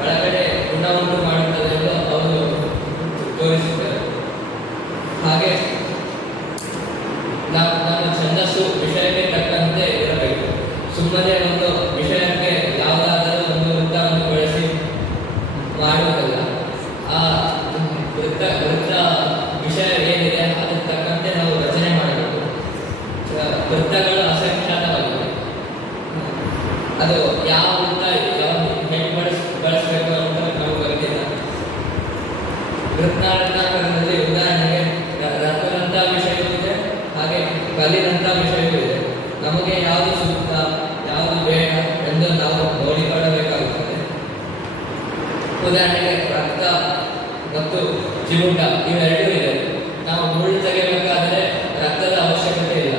ಒಳಗಡೆ ಗುಣವನ್ನು ಮಾಡುತ್ತದೆ ಎಂದು ಅವರು ತೋರಿಸಿದ್ದಾರೆ. ಹಾಗೆ ನಮ್ಮ ಛಂದಸ್ಸು ವಿಷಯಕ್ಕೆ ತಕ್ಕಂತೆ ಇರಬೇಕು. ಸುಮ್ಮನೆ ಒಂದು ವಿಷಯ ಯಾವ ವೃತ್ತ ಯಾವ ಹೆಂಗೆ ಬಳಸಬೇಕು ಅಂತ ನಮಗೆ ಗೊತ್ತಿಲ್ಲ. ರತ್ನಾಕರಣದಲ್ಲಿ ಉದಾಹರಣೆಗೆ ರತ್ನದಂಥ ವಿಷಯವೂ ಇದೆ, ಹಾಗೆ ಕಲ್ಲಿನಂಥ ವಿಷಯವೂ ಇದೆ. ನಮಗೆ ಯಾವುದು ಸೂಕ್ತ ಯಾವುದು ಬೇಡ ಎಂದು ನಾವು ನೋಡಿಕೊಳ್ಳಬೇಕಾಗುತ್ತದೆ. ಉದಾಹರಣೆಗೆ ರಕ್ತ ಮತ್ತು ಚಿಮುಟ ಇವೆರಡೂ ಇದೆ. ನಾವು ಮುಳ್ಳು ತೆಗೆಯಬೇಕಾದರೆ ರಕ್ತದ ಅವಶ್ಯಕತೆ ಇಲ್ಲ,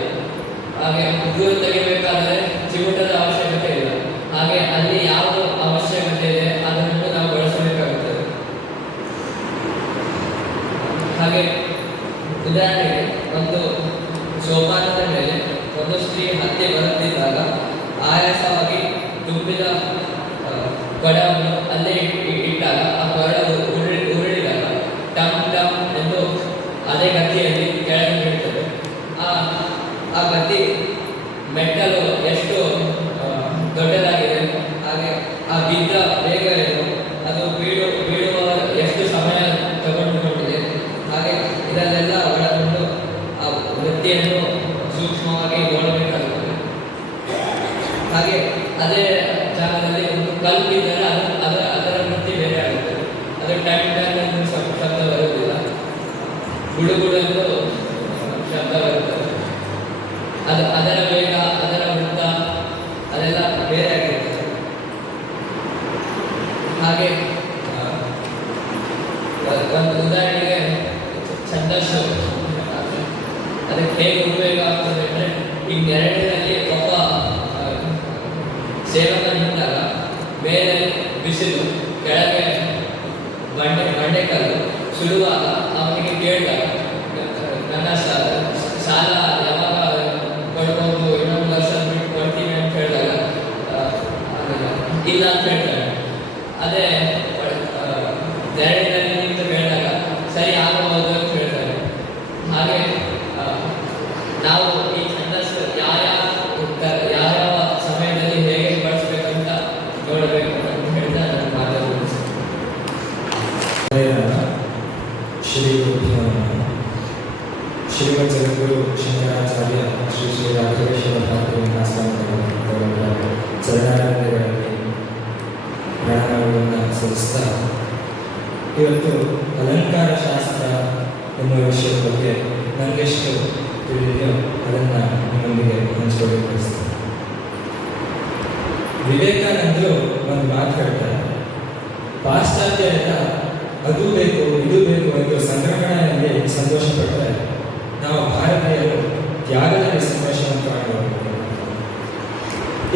ಹಾಗೆ ಉಗುರು ತೆಗೆಯಬೇಕಾದರೆ ಚಿಮುಟದ ಅವಶ್ಯಕತೆ ಇಲ್ಲ. ಹಾಗೆ ಅಲ್ಲಿ ಯಾವುದು ಅವಶ್ಯಕತೆ ಇದೆ ಅದನ್ನು ನಾವು ಬಳಸಬೇಕಾಗುತ್ತದೆ. ಹಾಗೆ ಉದಾಹರಣೆಗೆ ಒಂದು ಸೋಪಾನದ ಮೇಲೆ ಒಂದು ಸ್ತ್ರೀ ಹತ್ಯೆ ಬರುತ್ತಿದ್ದಾಗ ಆಯಾಸವಾಗಿ ತುಂಬಿದ ಕೊಡವನ್ನು ಅಲ್ಲೇ ಇಟ್ಟಾಗ ಆ ಕೊಡ ಉರುಳಿದಾಗ ಟಮ್ ಟಮ್ ಎಂದು ಅದೇ ಗತಿಯಲ್ಲಿ ಕೆಳಗೆ ಬೀಳ್ತದೆ. ಆ ಗತಿ ಮೆಟ್ಟಲು ಎಷ್ಟು ದೊಡ್ಡದಾಗಿದೆ, ಹಾಗೆ ಆ ಬಿದ್ದ ಬೇಗ ಏನು, ಅದು ಬೀಳುವ ಎಷ್ಟು ಸಮಯ ತಗೊಂಡುಕೊಂಡಿದೆ, ಹಾಗೆ ಇದನ್ನೆಲ್ಲ ಒಳಗೊಂಡು ಆ ವ್ಯಕ್ತಿಯನ್ನು ಸೂಕ್ಷ್ಮವಾಗಿ ನೋಡಬೇಕಾಗುತ್ತದೆ. ಹಾಗೆ ಅದೇ ಜಾಗದಲ್ಲಿ ಒಂದು ಕಲ್ಲು ಬಿದ್ದರೆ ಅದರ ವೃತ್ತಿ ಬೇರೆ ಆಗುತ್ತದೆ. ಅದು ಟೈಮ್ ಟೈಮ್ ಶಬ್ದ ಬರುವುದಿಲ್ಲ, ಗುಡುಗುಡಲು ಶಬ್ದ ಬರುತ್ತದೆ. ಅದರ ವೇಗ ಅದರ ವೃತ್ತ ಅದೆಲ್ಲ ಬೇರೆ ಆಗಿರುತ್ತದೆ. ಹಾಗೆ ಒಂದು ಉದಾಹರಣೆಗೆ ಛಂದಸ್ಸು ಅದಕ್ಕೆ ಹೇಗೆ ಉಪಯೋಗ ಆಗ್ತದೆ ಅಂದರೆ, ಈ ನೆರಳಿನಲ್ಲಿ ಒಬ್ಬ ಸೇವಕ ನಿಂತಾಗ ಮೇಲೆ ಬಿಸಿಲು ಕೆಳಗೆ ಬಂಡೆಕಲ್ಲು ಸುಡುವಾಗ ಅವನಿಗೆ ಕೇಳಿದಾಗ ನನ್ನ ಸಾಲ ಯಾವಾಗ ಕೊಡ್ಬೋದು, ಇನ್ನೊಂದು ವರ್ಷ ಬಿಟ್ಟು ಕೊಡ್ತೀನಿ ಅಂತ ಹೇಳಿದಾಗ ಇಲ್ಲ ಅಂತ ಹೇಳ್ತಾನೆ. ಅದೇ ನೆರಳಿನಲ್ಲಿ ನಿಂತು ಕೇಳಿದಾಗ ಸರಿ ಆಗಬಹುದು ಅಂತ ಹೇಳ್ತಾರೆ. ಹಾಗೆ ನಾವು ಈ ಛಂದಸ್ಸು ಯಾವ ಸಮಯದಲ್ಲಿ ಹೇಗೆ ಬಳಸಬೇಕಂತ ನೋಡಬೇಕು ಅಂತ ಹೇಳ್ತಾ ನನ್ನ ಮಾತನ್ನು ಶ್ರೀ ಶ್ರೀಮದ್ ಜಗದ್ಗುರು ಶಂಕರಾಚಾರ್ಯ ಶ್ರೀ ಶ್ರೀ ರಾಘವೇಶ್ವರ ಆಶ್ರಮದ ಚರಣಾರಗಳಲ್ಲಿ ಪ್ರಣಾಮಗಳನ್ನು ಸಲ್ಲಿಸ್ತಾ ಇವತ್ತು ಅಲಂಕಾರ ಶಾಸ್ತ್ರ ಎನ್ನುವ ವಿಷಯದ ಬಗ್ಗೆ ನನಗೆಷ್ಟು ತಿಳಿದೆಯೋ ಅದನ್ನು ನಿಮ್ಮೊಂದಿಗೆ ಹಂಚಿಕೊಳ್ಳಿ ಬಯಸ್ತೇನೆ. ವಿವೇಕಾನಂದರು ಒಂದು ಮಾತು ಹೇಳ್ತಾರೆ, ಪಾಶ್ಚಾತ್ಯರೆಲ್ಲ ಅದು ಬೇಕು ಇದು ಬೇಕು ಎಂದು ಸಂಗ್ರಹಣೆಯಲ್ಲಿ ಸಂತೋಷಪಟ್ಟರೆ ನಾವು ಭಾರತೀಯರು ತ್ಯಾಗದಲ್ಲಿ ಸಂತೋಷವನ್ನು ಕಾಣಬಹುದು.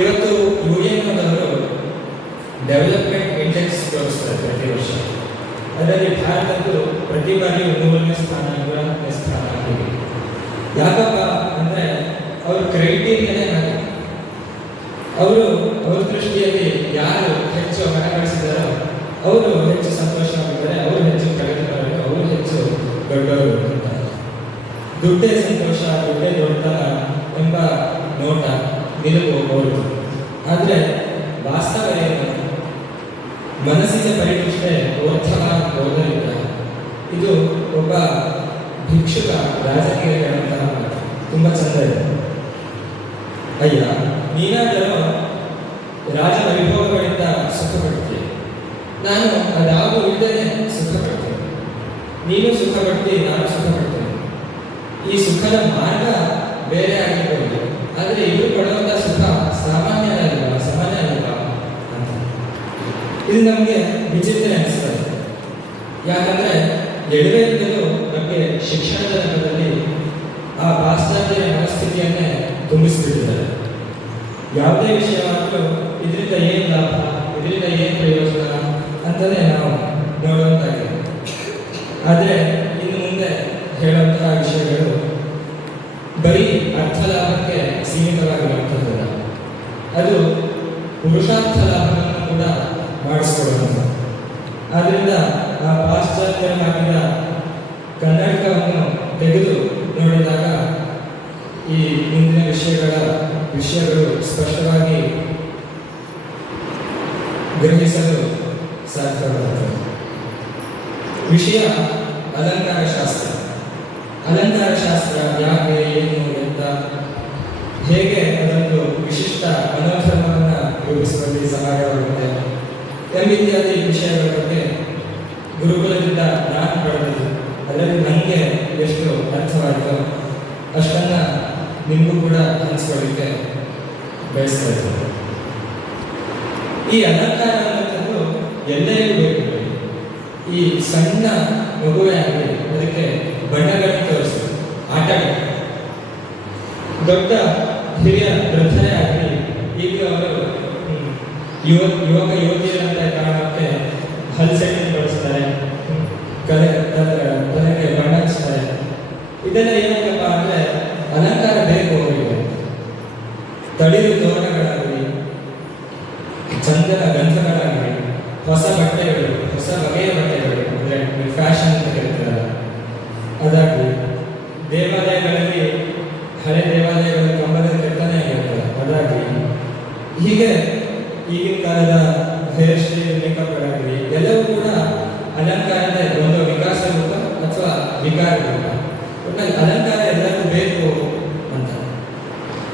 ಇವತ್ತು ಯುಎನ್‌ನವರು ಡೆವಲಪ್ಮೆಂಟ್ ಇಂಡೆಕ್ಸ್ ತೋರಿಸ್ತಾರೆ ಪ್ರತಿ ವರ್ಷ. ಅದರಲ್ಲಿ ಭಾರತದ್ದು ಪ್ರತಿ ಬಾರಿ 3ನೇ ಸ್ಥಾನ 4ನೇ ಸ್ಥಾನ ಆಗಿದೆ. ಯಾಕಪ್ಪ ಅಂದರೆ ಅವ್ರ ಕ್ರೈಟೀರಿಯಾನೇ ಹಾಗೆ. ಅವ್ರ ದೃಷ್ಟಿಯಲ್ಲಿ ಯಾರು ಹೆಚ್ಚು ಹಣ ಗಳಿಸಿದಾರೋ ಅವರು ಹೆಚ್ಚು ಸಂತೋಷವಾಗಿದ್ದಾರೆ, ಅವರು ಹೆಚ್ಚು ಪ್ರಗತಿಪರರು, ಅವರು ಹೆಚ್ಚು ದೊಡ್ಡವರು ಅಂತಾರೆ. ದುಡ್ಡೇ ಸಂತೋಷ, ದುಡ್ಡೇ ದೊಡ್ಡತನ ಎಂಬ ನೋಟ ನಿಲುವು ಅವರದು. ಆದರೆ ವಾಸ್ತವ ಏನು? ಮನಸ್ಸಿನ ಪರಿಪುಷ್ಟೆ ಓದಲಿಲ್ಲ. ಇದು ಒಬ್ಬ ಭಿಕ್ಷುಕ ರಾಜಕೀಯ ಹೇಳುವಂತಹ ತುಂಬ ಚಂದ ಇದೆ. ಅಯ್ಯ, ನೀನಾದರೂ ರಾಜ ವೈಭವಗಳಿಂದ ಸುಖ ಪಡ್ತೀಯ, ನಾನು ಅದಾವುದು ಇಲ್ಲದೇ ಸುಖ ಪಡ್ತೇನೆ. ನೀನು ಸುಖ ಪಡ್ತೀವಿ, ನಾನು ಸುಖ ಪಡ್ತೇನೆ. ಈ ಸುಖದ ಮಾರ್ಗ ಬೇರೆ ಆಗಿರ್ಬೋದು, ಆದರೆ ಇವರು ಪಡುವಂಥ ಸುಖ ಸಾಮಾನ್ಯ ಅಲ್ವಾ, ಸಾಮಾನ್ಯ ಅಲ್ವಾ ಅಂತ ಇದು ನಮಗೆ ವಿಚಿತ್ರ ಅನಿಸ್ತದೆ. ಯಾಕಂದರೆ ಎಡವೇರಿಂದಲೂ ನಮಗೆ ಶಿಕ್ಷಣದ ರಂಗದಲ್ಲಿ ಆ ಪಾಶ್ಚಾತ್ಯ ಮನಸ್ಥಿತಿಯನ್ನೇ ತುಂಬಿಸಿಬಿಟ್ಟಿದ್ದಾರೆ. ಯಾವುದೇ ವಿಷಯವಾದರೂ ಇದರಿಂದ ಏನು ಲಾಭ, ಇದರಿಂದ ಏನು ಪ್ರಯೋಜನ ಅಂತಲೇ ನಾವು ನೋಡುವಂತಾಗಿದೆ. ಆದರೆ ಇನ್ನು ಮುಂದೆ ಹೇಳುವಂತಹ ವಿಷಯಗಳು ಬರೀ ಅರ್ಥ ಲಾಭಕ್ಕೆ ಸೀಮಿತವಾಗಿರುವಂಥದ್ದಲ್ಲ, ಅದು ಪುರುಷಾರ್ಥ ಲಾಭವನ್ನು ಕೂಡ ಮಾಡಿಸ್ಕೊಡುವಂಥ. ಆದ್ದರಿಂದ ಆ ಪಾಶ್ಚಾತ್ಯರು ಹಾಕಿದ ಕನ್ನಡಕವನ್ನು ತೆಗೆದು ನೋಡಿದಾಗ ಈ ಮುಂದಿನ ವಿಷಯಗಳು ಸ್ಪಷ್ಟವಾಗಿ ಗ್ರಹಿಸಲು ಸಾಧ್ಯವಾಗುತ್ತದೆ. ವಿಷಯ ಅಲಂಕಾರ ಶಾಸ್ತ್ರ. ಅಲಂಕಾರ ಶಾಸ್ತ್ರ ಯಾಕೆ, ಏನು, ಎಂತ, ಹೇಗೆ ಅದೊಂದು ವಿಶಿಷ್ಟ ಮನೋಧರ್ಮವನ್ನು ರೂಪಿಸುವಲ್ಲಿ ಇತ್ಯಾದಿ ವಿಷಯಗಳ ಬಗ್ಗೆ ಗುರುಕುಲದಿಂದ ನಾನು ಪಡೆದದ್ದು ಅದರಲ್ಲಿ ನನಗೆ ಎಷ್ಟು ಅರ್ಥವಾಯಿತೋ ಅಷ್ಟನ್ನು ನಿಮಗೂ ಕೂಡ ಹಂಚ್ಕೊಳ್ಳಿಕ್ಕೆ ಬಯಸ್ತಾ ಇದ್ದೀನಿ. ಈ ಅಲಂಕಾರ ಅನ್ನೋದು ಎಲ್ಲರಿಗೂ ಬೇಕು. ಈ ಸಣ್ಣ ಮಗುವೇ ಆಗಲಿ ಅದಕ್ಕೆ ಬಣ್ಣಗಳನ್ನು ತೋರಿಸಿ ಆಟಗಳು, ದೊಡ್ಡ ಹಿರಿಯ ವೃದ್ಧರೇ ಆಗಲಿ ಈಗ ಅವರು ಯುವಕ ಯುವತಿಯರಂತ ಕಾರಣಕ್ಕೆ ಹಲ್ಸೆಟ್ಟನ್ನು ಬಳಸ್ತಾರೆ, ತಲೆಗೆ ಬಣ್ಣ ಹಚ್ತಾರೆ. ಇದೆಲ್ಲ ಏನಕ್ಕಪ್ಪ ಅಂದರೆ ಅಲಂಕಾರ ಬೇಕು ಅವರಿಗೆ. ತಳಿರು ತೋರಣಗಳಾಗಲಿ, ಚಂದನ ಗಂಧಗಳಾಗಲಿ, ಹೊಸ ಬಟ್ಟೆಗಳು, ಹೊಸ ಬಗೆಯ ಬಟ್ಟೆಗಳು ಅಂದರೆ ಫ್ಯಾಷನ್ ಅಂತ ಕರೀತಾರೆ ಅದಾಗಲಿ, ದೇವಾಲಯಗಳಲ್ಲಿ ಹಳೆ ದೇವಾಲಯಗಳಲ್ಲಿ ಕಂಬದ ಕೆತ್ತನೆ ಆಗಿರ್ತಾರೆ ಅದಾಗಲಿ, ಹೀಗೆ ಈಗಿನ ಕಾಲದ ಹೇರ್ ಸ್ಟೈಲ್ ಮೇಕಪ್ಗಳಾಗಲಿ ಎಲ್ಲವೂ ಕೂಡ ಅಲಂಕಾರದ ಒಂದು ವಿಕಾಸ ರೂಪ ಅಥವಾ ವಿಕಾರ ರೂಪ. ಒಟ್ನಲ್ಲಿ ಅಲಂಕಾರ ಎಲ್ಲರಿಗೂ ಬೇಕು ಅಂತ.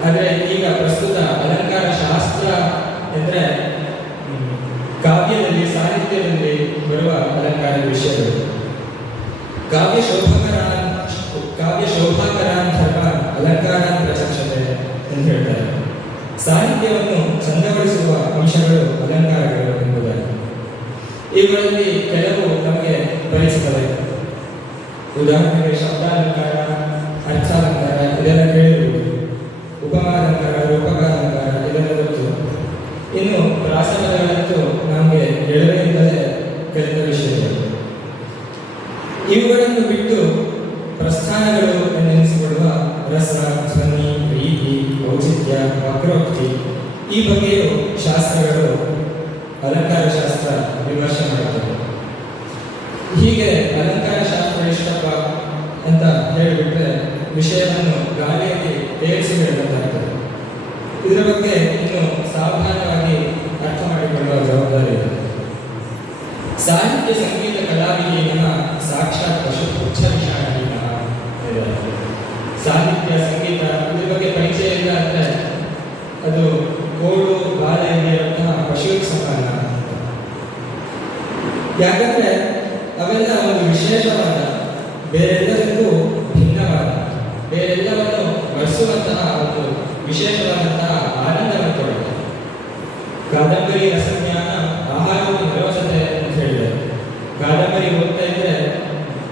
ಆದರೆ ಈಗ ಪ್ರಸ್ತುತ ಅಲಂಕಾರ ಶಾಸ್ತ್ರ ಎಂದರೆ ಕಾವ್ಯದಲ್ಲಿ, ಸಾಹಿತ್ಯದಲ್ಲಿ ಬರುವ ಅಲಂಕಾರದ ವಿಷಯಗಳು. ಕಾವ್ಯ ಶೋಭಾಕರಾನ್ ಧರ್ಮ ಅಲಂಕಾರಾನ್ ಪ್ರಚಕ್ಷತೆ ಎಂದು ಹೇಳ್ತಾರೆ. ಸಾಹಿತ್ಯವನ್ನು ಚಂದಗೊಳಿಸುವ ಅಂಶಗಳು ಅಲಂಕಾರಗಳು ಎಂಬುದಾಗಿ. ಇವುಗಳಲ್ಲಿ ಕೆಲವು ನಮಗೆ ಪರಿಚಿತವೇ. ಉದಾಹರಣೆಗೆ ಶಬ್ದಾಲಂಕಾರ, ಅರ್ಥಾಲಂಕಾರ ಇದೆಲ್ಲ ಕೇಳಿರುವುದು, ಉಪಮಾಲಂಕಾರ, ರೂಪಕಾಲಂಕಾರ ಇದೆಲ್ಲ ಗೊತ್ತು. ಇನ್ನು ಪ್ರಾಸಪದಗಳಂತೂ ನಮಗೆ ಎಳವೆಯಿಂದಲೇ ಕಲಿತ ವಿಷಯಗಳು. ಇವುಗಳನ್ನು ಬಿಟ್ಟು ಪ್ರಸ್ಥಾನಗಳು ಎಂದೆನಿಸಿಕೊಳ್ಳುವ ರಸ, ಧ್ವನಿ, ರೀತಿ, ಔಚಿತ್ಯ, ವಕ್ರೋಕ್ತಿ ಈ ಬಗ್ಗೆಯೂ ಶಾಸ್ತ್ರಗಳು, ಅಲಂಕಾರ ಶಾಸ್ತ್ರ ವಿಮರ್ಶೆ ಮಾಡುತ್ತವೆ. ಹೀಗೆ ಅಲಂಕಾರ ಶಾಸ್ತ್ರ ಇಷ್ಟಪ್ಪ ಅಂತ ಹೇಳಿಬಿಟ್ರೆ ವಿಷಯವನ್ನು ಗಾಳಿಯಲ್ಲಿ ತೇರಿಸಿ ಹೇಳಬೇಕಾಗ್ತದೆ. ಇದರ ಬಗ್ಗೆ ಇನ್ನು ಸಾವಧಾನವಾಗಿ ಅರ್ಥ ಮಾಡಿಕೊಳ್ಳುವ ಜವಾಬ್ದಾರಿ ಇದೆ. ಸಾಹಿತ್ಯ ಸಂಗೀತ ಕಲಾವಿದೀನ ಸಾಕ್ಷಾತ್ ಪಶುಪುಚ್ಛ ವಿಷಾಣೀನ. ಸಾಹಿತ್ಯ ಸಂಗೀತ ಇದ್ರ ಬಗ್ಗೆ ಪರಿಚಯ ಇಲ್ಲ ಅಂದರೆ ಅದು ಕೋಡು ಬಾಲೆಯಂತಹ ಪಶುವಿಗೆ ಸಮಾನ. ಯಾಕಂದ್ರೆ ಅವೆಲ್ಲ ಒಂದು ವಿಶೇಷವಾದ, ಬೇರೆಲ್ಲರಿಗೂ ಭಿನ್ನವಾದ, ಬೇರೆಲ್ಲವನ್ನು ಬಳಸುವಂತಹ ಒಂದು ವಿಶೇಷವಾದಂತಹ ಆನಂದವನ್ನು ಕೊಡುತ್ತೆ. ಕಾದಂಬರಿ ರಸಜ್ಞಾನ ಆಹಾರವನ್ನು ನಿರೋಚತೆ ಅಂತ ಹೇಳಿದೆ. ಕಾದಂಬರಿ ಓದ್ತಾ ಇದ್ರೆ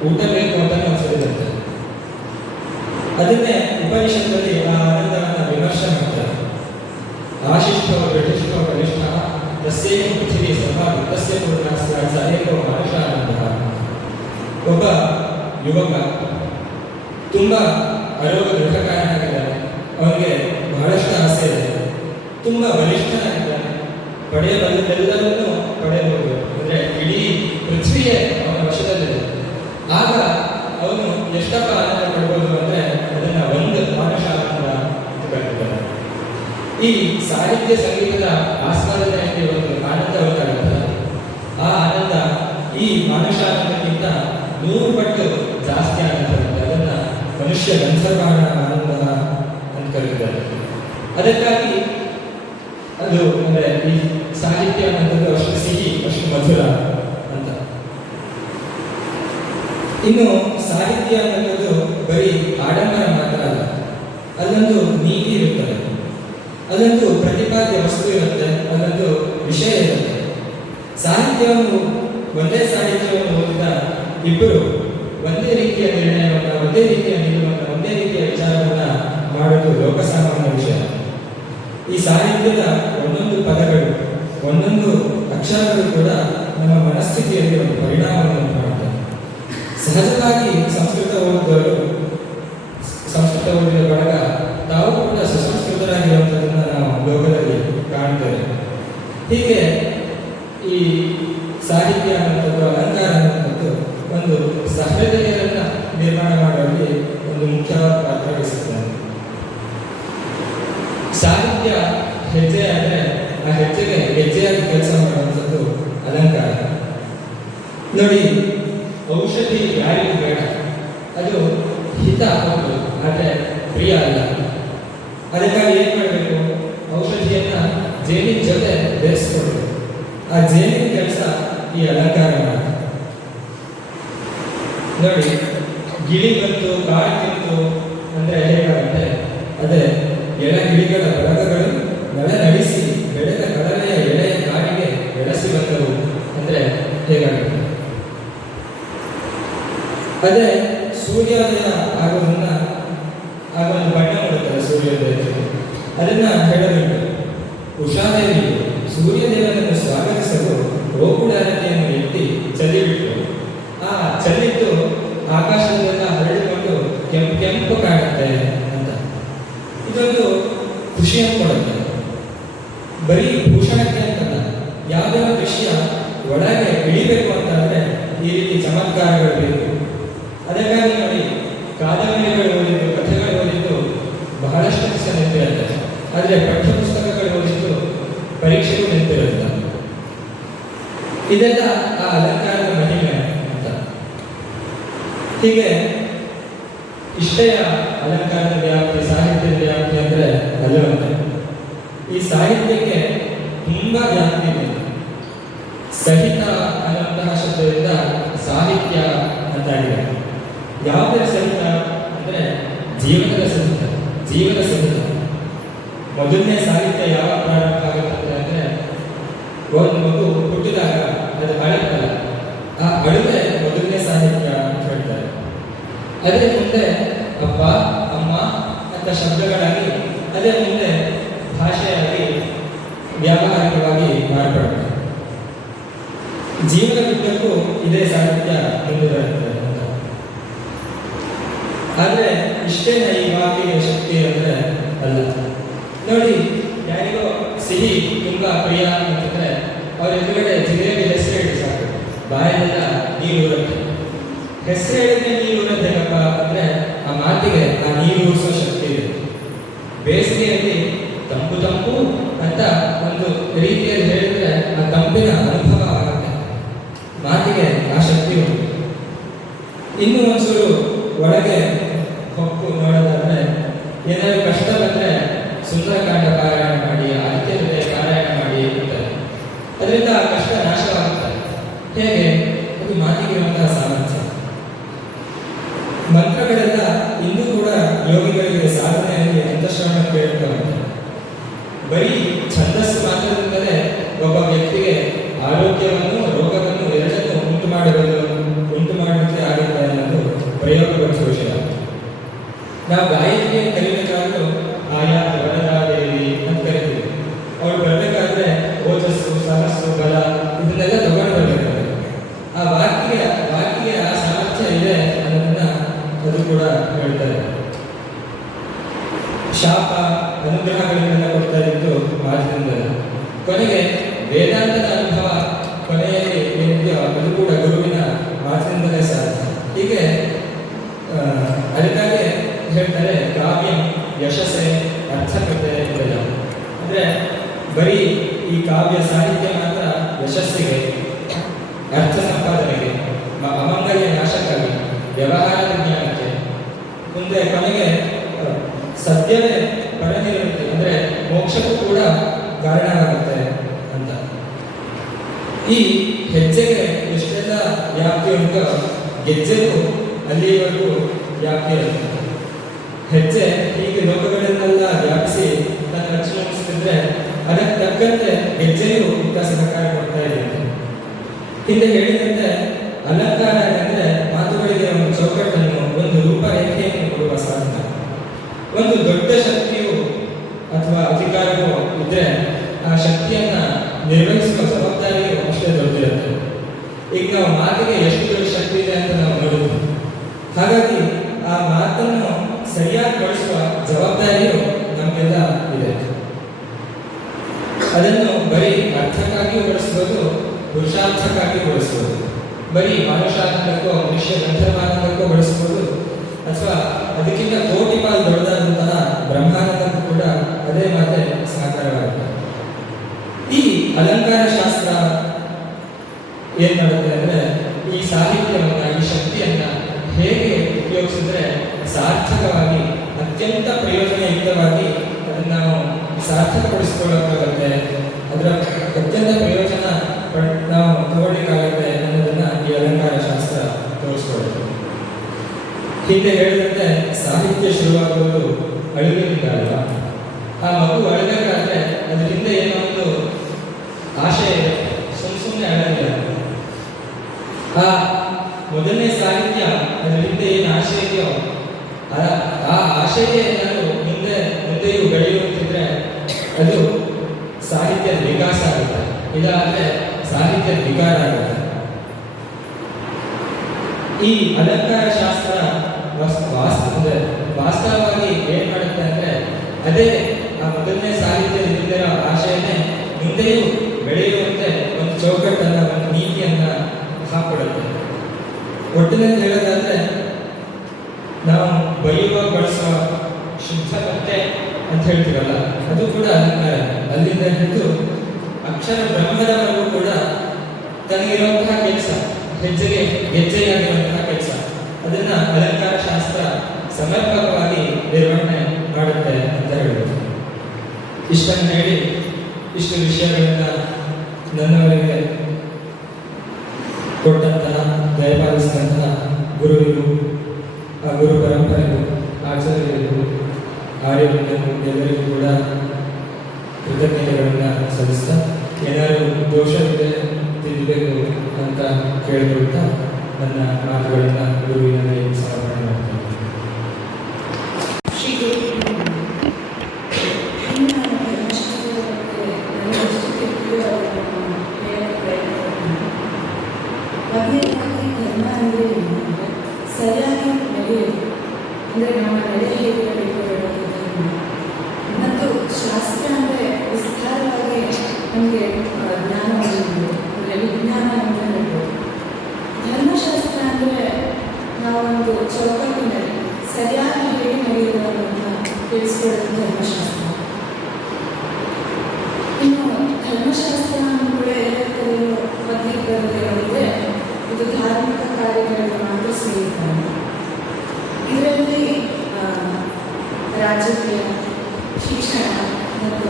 ಊಟ ಬೇಕು ಅಂತ ಅನಿಸಿರುತ್ತೆ. ಅದನ್ನೇ ಉಪನಿಷತ್ತಲ್ಲಿ ಆ ಆನಂದವನ್ನು ವಿಮರ್ಶೆ ಮಾಡ್ತಾರೆ. ಆಶಿಷ್ಟೋ ಬ್ರಿಟಿಷ್ಟೋ ಬಲಿಷ್ಠ ತಸ್ಯೇವ ಪೃಥಿವೀ ಸಭಾ ವೃತ್ತಸ್ಯ ಪೂರ್ಣಸ್ಯ ಸದೇಕೋ ಮನುಷ್ಯಾನಂದ. ಒಬ್ಬ ಯುವಕ ತುಂಬ ಆರೋಗ್ಯ ದೃಢಕಾಯನಾಗಿದ್ದಾನೆ, ಅವನಿಗೆ ಬಹಳಷ್ಟು ಆಸೆ ಇದೆ, ತುಂಬ ಬಲಿಷ್ಠನಾಗಿದ್ದಾನೆ, ಪಡೆಯಬಲ್ಲದೆಲ್ಲವನ್ನೂ ಪಡೆಯಬಹುದು, ಅಂದರೆ ಇಡೀ ಪೃಥ್ವಿಯೇ ಅವನ ವಶದಲ್ಲಿದೆ. ಆಗ ಅವನು ಎಷ್ಟಪ್ಪ ಆನಂದ ಪಡ್ಬೋದು ಅಂದರೆ ಅದನ್ನು ಒಂದು ಮಾನುಷ ಆನಂದ ಅಂತ ಕರೀತಾರೆ. ಈ ಸಾಹಿತ್ಯ ಸಂಗೀತದ ಆಸ್ವಾದನೆಯಲ್ಲಿ ಒಂದು ಆನಂದ ಉಂಟಾಗುತ್ತದೆ. ಆ ಆನಂದ ಈ ಮಾನುಷ ಆನಂದಕ್ಕಿಂತ 100 ಪಟ್ಟು ಜಾಸ್ತಿ ಆನಂದ ಬರುತ್ತೆ. ಅದನ್ನು ಮನುಷ್ಯ ಗಂಧರ್ವಾಣ ಆನಂದ ಅಂತ ಕರೀತಾರೆ. ಅದಕ್ಕಾಗಿ ಅದು ಅಂದರೆ ಈ ಸಾಹಿತ್ಯ ಅನ್ನೋದು ಅಷ್ಟು ಸಿಹಿ, ಅಷ್ಟು ಮಧುರ ಅಂತ. ಇನ್ನು ಸಾಹಿತ್ಯ ಅನ್ನೋದು ಬರೀ ಆಡಂಬರ ಮಾತ್ರ ಅಲ್ಲ, ಅಲ್ಲೊಂದು ನೀತಿ ಇರುತ್ತದೆ, ಅಲ್ಲೊಂದು ಪ್ರತಿಪಾದ್ಯ ವಸ್ತು ಇರುತ್ತೆ, ಅಲ್ಲೊಂದು ವಿಷಯ ಇರುತ್ತೆ. ಸಾಹಿತ್ಯವನ್ನು ಒಂದೇ ಸಾಹಿತ್ಯವನ್ನು ಓದಿದ ಇಬ್ಬರು ಒಂದೇ ರೀತಿಯ ನಿರ್ಣಯವನ್ನು, ಒಂದೇ ರೀತಿಯ ನಿಲುವನ್ನು, ಒಂದೇ ರೀತಿಯ ವಿಚಾರವನ್ನು ಮಾಡೋದು ಲೋಕಸಾಮಾನ್ಯ ವಿಷಯ. ಈ ಸಾಹಿತ್ಯದ ಒಂದೊಂದು ಪದಗಳು, ಒಂದೊಂದು ಅಕ್ಷರಗಳು ಕೂಡ ನಮ್ಮ ಮನಸ್ಥಿತಿಯಲ್ಲಿ ಒಂದು ಪರಿಣಾಮವನ್ನು ಮಾಡುತ್ತದೆ. ಸಹಜವಾಗಿ ಸಂಸ್ಕೃತ ಓದಿದ ಬಳಗ ತಾವು ಕೂಡ ಸುಸಂಸ್ಕೃತರಾಗಿರುವಂಥದ್ದನ್ನು ನಾವು ಲೋಕದಲ್ಲಿ ಕಾಣ್ತೇವೆ. ಹೀಗೆ ಈ ಸಾಹಿತ್ಯ ಅನ್ನುವಂಥದ್ದು, ಅಲಂಕಾರ ಅನ್ನುವಂಥದ್ದು ಒಂದು ಸಹೃದಯರನ್ನು ನಿರ್ಮಾಣ ಮಾಡುವಲ್ಲಿ ಒಂದು ಮುಖ್ಯವಾದ ಪಾತ್ರ ವಹಿಸುತ್ತದೆ. ಸಾಹಿತ್ಯ ಹೆಜ್ಜೆ ಆದರೆ ಆ ಹೆಜ್ಜೆಗೆ ಹೆಜ್ಜೆಯಾಗಿ ಕೆಲಸ ಮಾಡುವಂಥದ್ದು ಅಲಂಕಾರ. ನೋಡಿ, ಔಷಧಿ ಯಾರಿಗೂ ಬೇಡ, ಅದು ಹಿತ ಹೌದು, ಆದರೆ ಪ್ರಿಯ ಅಲ್ಲ. ಅದಕ್ಕಾಗಿ ಏನು ಮಾಡಬೇಕು? ಔಷಧಿಯನ್ನು ಜೇನಿನ ಜೊತೆ ಬೆರೆಸ್ಕೊಳ್ಬೇಕು. ಆ ಆ ಜೇನಿನ ಕೆಲಸ ಈ ಅಲಂಕಾರ ಮಾಡುತ್ತೆ. ನೋಡಿ, ಗಿಳಿ ಬಂತು ಕಾಡು ತಿಂತು ಅಂದ್ರೆ ಹೇಗಾಗುತ್ತೆ? ಅದೇ ಎಳ ಗಿಳಿಗಳ ಬಳಗಗಳು ನಳ ನಡೆಸಿ ಬೆಳೆದ ಕಡಲೆಯ ಎಳೆಯ ಕಾಡಿಗೆ ಬೆಳೆಸಿ ಬಂದವು ಅಂದ್ರೆ ಹೇಗಾಗುತ್ತೆ? ಅದೇ ಸೂರ್ಯೋದಯ ಆಗೋದನ್ನ ಆಗ ಒಂದು ಬಣ್ಣ ಮಾಡುತ್ತಾರೆ ಸೂರ್ಯೋದಯಕ್ಕೆ. ಅದನ್ನ ಹೇಳಬೇಕು. ಉಷಾದೇವಿ ಸೂರ್ಯದೇವನನ್ನು ಸ್ವಾಗತಿಸಲು ಗೋಕುಲಾರತಿಯನ್ನು ಎತ್ತಿ ಚಲಿಬಿಟ್ಟರು. ಆ ಚಲಿದ್ದು ಆಕಾಶದಲ್ಲೆಲ್ಲ ಹರಡಿಕೊಂಡು ಕೆಂಪು ಕಾಣುತ್ತೆ ಅಂತ. ಇದೊಂದು ಖುಷಿಯನ್ನು ಕೊಡುತ್ತೆ. ಬರೀ ಭೂಷಣಕ್ಕೆ ಅಂತಲ್ಲ, ಯಾವುದೋ ವಿಷಯ ಒಳಗೆ ಇಳಿಬೇಕು ಅಂತಾದ್ರೆ ಈ ರೀತಿ ಚಮತ್ಕಾರಗಳು ಬೇಕು. ಅದಕ್ಕಾಗಿ ನೋಡಿ, ಕಾದಂಬರಿಗಳು ಓದಿದ್ದು, ಕಥೆಗಳು ಓದಿದ್ದು ಬಹಳಷ್ಟು ದಿವಸ ನೆನಪಿರುತ್ತೆ. ಆದರೆ ಪಠ್ಯಪುಸ್ತಕಗಳು ಓದಿದ್ದು ಪರೀಕ್ಷೆಗೂ ನೆನಪಿರುತ್ತೆ. ಇದೆಲ್ಲ ಆ ಅಲಂಕಾರದ ಮಹಿಮೆ ಅಂತ. ಹೀಗೆ ಇಷ್ಟೆಯ ಅಲಂಕಾರದ ವ್ಯಾಪ್ತಿ, ಸಾಹಿತ್ಯದ ವ್ಯಾಪ್ತಿ ಅಂದ್ರೆ ಅಲ್ಲವಂತೆ. ಈ ಸಾಹಿತ್ಯಕ್ಕೆ ತುಂಬಾ ವ್ಯಾಪ್ತಿ ಇದೆ. ಸಹಿತ ಅನ್ನುವಂತಹ ಶಬ್ದದಿಂದ ಸಾಹಿತ್ಯ ಅಂತ ಆಗಿದೆ. ಯಾವುದರ ಸಹಿತ ಅಂದ್ರೆ ಜೀವನದ ಸಹಿತ, ಜೀವನ ಸಹಿತ. ಮೊದಲನೇ ಸಾಹಿತ್ಯ ಯಾವಾಗ ಪ್ರಾರಂಭ ಆಗುತ್ತೆ ಅಂದ್ರೆ, ಒಂದು ಮಗು ಹುಟ್ಟಿದಾಗ ಅದು ಅಳುತ್ತಲ್ಲ, ಆ ಅಳುವೆ ಮೊದಲನೇ ಸಾಹಿತ್ಯ ಅಂತ ಹೇಳ್ತಾರೆ. ಅದೇ ಮುಂದೆ ಅಪ್ಪ ಅಮ್ಮ ಅಂತ ಶಬ್ದಗಳಾಗಿ, ಅದೇ ಮುಂದೆ ಭಾಷೆಯಾಗಿ ವ್ಯಾವಹಾರಿಕವಾಗಿ ಮಾರ್ಪಡುತ್ತೆ. ಜೀವನದುದ್ದಕ್ಕೂ ಇದೇ ಸಾಹಿತ್ಯ ಮುಂದುವರೆಯುತ್ತದೆ ಅಂತ. ಆದರೆ ಇಷ್ಟೇನ ಈ ಮಾತಿಗೆ ಶಕ್ತಿ ಅಂದ್ರೆ ಅಲ್ಲ. ನೋಡಿ, ಯಾರಿಗೋ ಸಿಹಿ ತುಂಬಾ ಪ್ರಿಯ ಅಂತಂದ್ರೆ ಅವ್ರ ಎದುರುಗಡೆ ಜಿಲೇಬಿ ಹೆಸರು ಹೇಳಿ ಸಾಕು, ಬಾಯಲ್ಲೆಲ್ಲ ನೀರು ಊರುತ್ತೆ. ಹೆಸರು ಹೇಳಿದ್ರೆ ನೀರು ಊರದ್ದೇನಪ್ಪ ಅಂದ್ರೆ ಆ ಮಾತಿಗೆ ಆ ನೀರು ಊರಿಸೋ ಶಕ್ತಿ ಇದೆ. ಬೇಸಿಗೆಯಲ್ಲಿ ತಂಪು ತಂಪು ಅಂತ ಒಂದು ರೀತಿಯಲ್ಲಿ ಹೇಳಿದ್ರೆ ಆ ತಂಪಿನ ಅನುಭವ ಆಗುತ್ತೆ. ಮಾತಿಗೆ ಆ ಶಕ್ತಿ ಉಂಟು. ಇನ್ನು ಒಂಚೂರು ಒಳಗೆ ಹೊಕ್ಕು ನೋಡೋದಾದ್ರೆ, ಏನಾದ್ರು ಕಷ್ಟ ಬಂದ್ರೆ ಸುಂದರಕಾಂಡ ಪಾರಾಯಣ ಮಾಡಿ, ಆದಿತ್ಯ ಹೃದಯ ಪಾರಾಯಣ ಮಾಡಿ ಅಂತಾರೆ. ಅದರಿಂದ ಆ ಕಷ್ಟ ನಾಶವಾಗುತ್ತೆ. ಹೇಗೆ? ಅದು ಮಾತಿಗಿರುವಂತಹ ಸಾಮರ್ಥ್ಯ. ಮಂತ್ರಗಳೆಲ್ಲ ಇಂದು ಕೂಡ ಯೋಗಿಗಳಿಗೆ ಸಾಧನೆಯಲ್ಲಿ ಅಂತಃಶ್ರವಣ ಕೇಳ್ತಾರೆ. ಬರೀ ಛಂದಸ್ಸು ಮಾತ್ರದಿಂದಲೇ ಒಬ್ಬ ವ್ಯಕ್ತಿಗೆ ಆರೋಗ್ಯವನ್ನು, ರೋಗವನ್ನು ಎರಡನ್ನೂ ಉಂಟು ಮಾಡುವಂತೆ ಆಗುತ್ತೆ ಅನ್ನೋದು ಪ್ರಯೋಗಪಡಿಸುವ ವಿಷಯ. ನಾವು ಗಾಯತ್ರಿಯನ್ನು ಕಲಿಬೇಕಾದ್ರೂ ಆಯಾ ವರದಾದೇವಿ ಅಂತ ಕರಿತೀವಿ. ಅವಳು ಬರಬೇಕಾದ್ರೆ ಓಜಸ್ಸು, ಸಹಸ್ಸು, ಬಲ ಇದನ್ನೆಲ್ಲ ತಗೊಂಡು ಬರಬೇಕಾದ್ರೆ ಆ ವಾಕ್ಯಗೆ ಆ ಸಾಮರ್ಥ್ಯ ಇದೆ ಅನ್ನೋದನ್ನ ಅದು ಕೂಡ ಹೇಳ್ತಾರೆ. ಶಾಪ ಅನುಗ್ರಹಗಳನ್ನೆಲ್ಲ ಕೊಡ್ತಾ ಇದ್ದು ಮಾತಿನಿಂದ. ಕೊನೆಗೆ ವೇದಾಂತದ ಅನುಭವ ಕೊನೆಯಲ್ಲಿ ಏನಿದೆಯೋ ಅದು ಕೂಡ ಗುರುವಿನ ಮಾತಿನಿಂದಲೇ ಸಾಧ್ಯ. ಹೀಗೆ ಅದಕ್ಕಾಗಿ ಹೇಳ್ತಾರೆ ಕಾವ್ಯ ಯಶಸ್ಸೆ ಅರ್ಥಕತೆ ಇದೆಲ್ಲ. ಅಂದ್ರೆ ಬರೀ ಈ ಕಾವ್ಯ ಸಾಹಿತ್ಯ ಮಾತ್ರ ಯಶಸ್ಸಿಗೆ, ಅರ್ಥ ಸಂಪಾದನೆಗೆ, ಅಮಂಗಲ್ಯ ನಾಶಕ್ಕಾಗಿ, ವ್ಯವಹಾರದ ಜ್ಞಾನಕ್ಕೆ, ಮುಂದೆ ಕೊನೆಗೆ ಸದ್ಯವೇ ಪರನಿರುತ್ತೆ ಅಂದ್ರೆ ಮೋಕ್ಷಕ್ಕೂ ಕೂಡ ಕಾರಣವಾಗುತ್ತೆ ಅಂತ. ಈ ಹೆಜ್ಜೆಗೆ ಎಷ್ಟೆಲ್ಲ ವ್ಯಾಪ್ತಿ ಉಂಟೋ ಗೆಜ್ಜೆಗೂ ಅಲ್ಲಿಯವರೆಗೂ ವ್ಯಾಪ್ತಿ ಇರುತ್ತೆ. ಹೆಜ್ಜೆ ಹೀಗೆ ಲೋಕಗಳನ್ನೆಲ್ಲ ವ್ಯಾಪಿಸಿ ತನ್ನ ರಕ್ಷಣೆ ಮುಗಿಸ್ತಿದ್ರೆ ಅದಕ್ಕೆ ತಕ್ಕಂತೆ ಹೆಜ್ಜೆಯೂ ಇಂಥ ಸಹಕಾರ ಕೊಡ್ತಾ ಇದೆ. ಹಿಂದೆ ಹೇಳಿದಂತೆ ಅಲಂಕಾರ ಅಂದರೆ ಮಾತುಗಳಿಗೆ ಒಂದು ಚೌಕಟ್ಟನ್ನು, ಒಂದು ರೂಪರೇಖೆಯನ್ನು ಕೊಡುವ ಸಾಧನ. ಒಂದು ದೊಡ್ಡ ಶಕ್ತಿಯು ಅಥವಾ ಅಧಿಕಾರವೂ ಇದ್ರೆ ಆ ಶಕ್ತಿಯನ್ನ ನಿರ್ವಹಿಸುವ ಜವಾಬ್ದಾರಿಯು ಅಷ್ಟೇ ದೊಡ್ಡದಿರುತ್ತೆ. ಈಗ ನಾವು ಮಾತಿಗೆ ಎಷ್ಟು ದೊಡ್ಡ ಶಕ್ತಿ ಇದೆ ಅಂತ ನಾವು ನೋಡಿದ್ವಿ. ಹಾಗಾಗಿ ಆ ಮಾತನ್ನು ಸರಿಯಾಗಿ ಬಳಸುವ ಜವಾಬ್ದಾರಿಯು ನಮಗೆಲ್ಲ ಇದೆ. ಅದನ್ನು ಬರೀ ಅರ್ಥಕ್ಕಾಗಿಯೂ ಬಳಸ್ಬೋದು, ಪುರುಷಾರ್ಥಕ್ಕಾಗಿಯೂ ಬಳಸ್ಬೋದು. ಬರೀ ಮನುಷ್ಯಾನಂದಕ್ಕೋ, ಮನುಷ್ಯ ಗಂಧರ್ವಾನಂದಕ್ಕೋ ಬಳಸ್ಬೋದು, ಅಥವಾ ಅದಕ್ಕಿಂತ ಕೋಟಿ ಪಾಲು ದೊಡ್ಡದಾದಂತಹ ಬ್ರಹ್ಮಾನಂದಕ್ಕೂ ಕೂಡ ಅದೇ ಮಾತೆ ಸಹಕಾರವಾಗುತ್ತೆ. ಈ ಅಲಂಕಾರ ಶಾಸ್ತ್ರ ಏನ್ ಮಾಡುತ್ತೆ ಅಂದ್ರೆ, ಈ ಸಾಹಿತ್ಯವನ್ನ, ಈ ಶಕ್ತಿಯನ್ನ ಹೇಗೆ ಉಪಯೋಗಿಸಿದ್ರೆ ಸಾರ್ಥಕವಾಗಿ, ಅತ್ಯಂತ ಪ್ರಯೋಜನಯುಕ್ತವಾಗಿ ಅದನ್ನು ನಾವು ಸಾರ್ಥಕಪಡಿಸಿಕೊಳ್ಳಬೇಕಾಗುತ್ತೆ, ಅದರ ಅತ್ಯಂತ ಪ್ರಯೋಜನ ತಗೊಳ್ಳಿಕ್ಕಾಗತ್ತೆ ಅನ್ನೋದನ್ನ ಈ ಅಲಂಕಾರ ಶಾಸ್ತ್ರ ತೋರಿಸ್ಕೊಡುತ್ತೆ. ಹಿಂದೆ ಹೇಳಿದಂತೆ ಸಾಹಿತ್ಯ ಶುರುವಾಗುವುದು ಅಳುವಿನಿಂದ ಅಲ್ವಾ? ಆ ಮಗು ಅಳಬೇಕಾದ್ರೆ ಅದರಿಂದ ಏನೋ ಒಂದು ಆಶಯ ಇದೆ, ಸುಮ್ಮನೆ ಅಳಂಗಿಲ್ಲ. ಆ ಮೊದಲನೇ ಸಾಹಿತ್ಯ ಅದರಿಂದ ಏನು ಆಶಯ ಇದೆಯೋ ಆ ಆಶಯ ಏನಾದ್ರು ಮುಂದೆಯೂ ಬೆಳೆಯುತ್ತಿದ್ರೆ ಅದು ಸಾಹಿತ್ಯದ ವಿಕಾಸ ಆಗುತ್ತೆ, ಇದಾದ್ರೆ ಸಾಹಿತ್ಯದ ವಿಕಾರ ಆಗುತ್ತೆ. ಈ ಅಲಂಕಾರ ಶಾಸ್ತ್ರ ವಾಸ್ತವವಾಗಿ ಏನ್ ಮಾಡುತ್ತೆ ಅಂದ್ರೆ ಅದೇ ಆ ಮೊದಲನೇ ಸಾಹಿತ್ಯದ ಆಶಯನೇ ಮುಂದೆಯೂ ಬೆಳೆಯುವಂತೆ ಒಂದು ಚೌಕಟ್ಟನ್ನ, ಒಂದು ನೀತಿಯನ್ನ ಹಾಕೊಡುತ್ತೆ. ಒಟ್ಟಿನಲ್ಲಿ ಹೇಳೋದಾದ್ರೆ ನಾವು ಬೈಯುವಾಗ ಬಳಸುವ ಶುದ್ಧ ಬಟ್ಟೆ ಅಂತ ಹೇಳ್ತೀವಲ್ಲ, ಅದು ಕೂಡ ಅಲಂಕಾರ. ಅಲ್ಲಿಂದ ಹಿಡಿದು ಅಕ್ಷರ ಬ್ರಹ್ಮದವರೆಗೂ ಕೂಡ ತನಗಿರುವಂತಹ ಕೆಲಸ, ಗೆಜ್ಜೆಯಾಗಿರುವಂತಹ ಕೆಲಸ, ಅದನ್ನ ಅಲಂಕಾರ ಶಾಸ್ತ್ರ ಸಮರ್ಪಕವಾಗಿ ನಿರ್ವಹಣೆ ಮಾಡುತ್ತೆ ಅಂತ ಹೇಳ್ಬೋದು. ಇಷ್ಟನ್ನು ಹೇಳಿ ಇಷ್ಟು ವಿಷಯಗಳನ್ನ ನನ್ನವರಿಗೆ ಕೊಟ್ಟಂತಹ, ದಯಪಾಲಿಸಿದಂತಹ ಗುರುವಿಗೂ, ಆ ಗುರು ಪರಂಪರೆಗೂ, ಆಚಾರ್ಯರಿಗೂ, ಆರ್ಯವೃಂದಕ್ಕೂ ಎಲ್ಲರಿಗೂ ಕೂಡ ಕೃತಜ್ಞತೆಗಳನ್ನು ಸಲ್ಲಿಸ್ತಾ, ಏನಾದರೂ ದೋಷವಿದೆ ತಿದ್ದಬೇಕು ಅಂತ ಕೇಳಿಕೊಳ್ತಾ ನನ್ನ ಮಾತುಗಳನ್ನು ಗುರುವಿನಲ್ಲಿ ಸಮರ್ಪಣೆ ಮಾಡ್ತೀನಿ. ಶ್ರೀ ಗುರು ಧರ್ಮ ಅಂದರೆ ಸರಿಯಾಗಿ ನಡೆಯೋದು, ಅಂದರೆ ನಮ್ಮ ನಡೆ ಹೇಗಿರಬೇಕು ಮತ್ತು ಶಾಸ್ತ್ರ ಅಂದರೆ ವಿಸ್ತಾರವಾಗಿ ನಮಗೆ ಜ್ಞಾನವನ್ನು, ಅಂದರೆ ವಿಜ್ಞಾನ ಅಂತ ಹೇಳ್ಬೋದು. ಧರ್ಮಶಾಸ್ತ್ರ ಅಂದರೆ ನಾವೊಂದು ಚೌಕಟ್ಟಿನಲ್ಲಿ ಸರಿಯಾಗಿ ಹೇಗೆ ನಡೆಯುವುದನ್ನು ತಿಳಿಸ್ಕೊಡೋದು ಧರ್ಮಶಾಸ್ತ್ರ. ಇನ್ನು ಧರ್ಮಶಾಸ್ತ್ರ ಕೂಡ ಎಲ್ಲ ಕಡೆಯೂ ಮೊದಲಿಗೆ ಬರೋದೇನೆಂದರೆ ಇದು ಧಾರ್ಮಿಕ ಕಾರ್ಯಗಳನ್ನು ಮಾತ್ರ ಸೇರಿದ್ದಾರೆ. ಇದರಲ್ಲಿ ರಾಜಕೀಯ, ಶಿಕ್ಷಣ ಮತ್ತು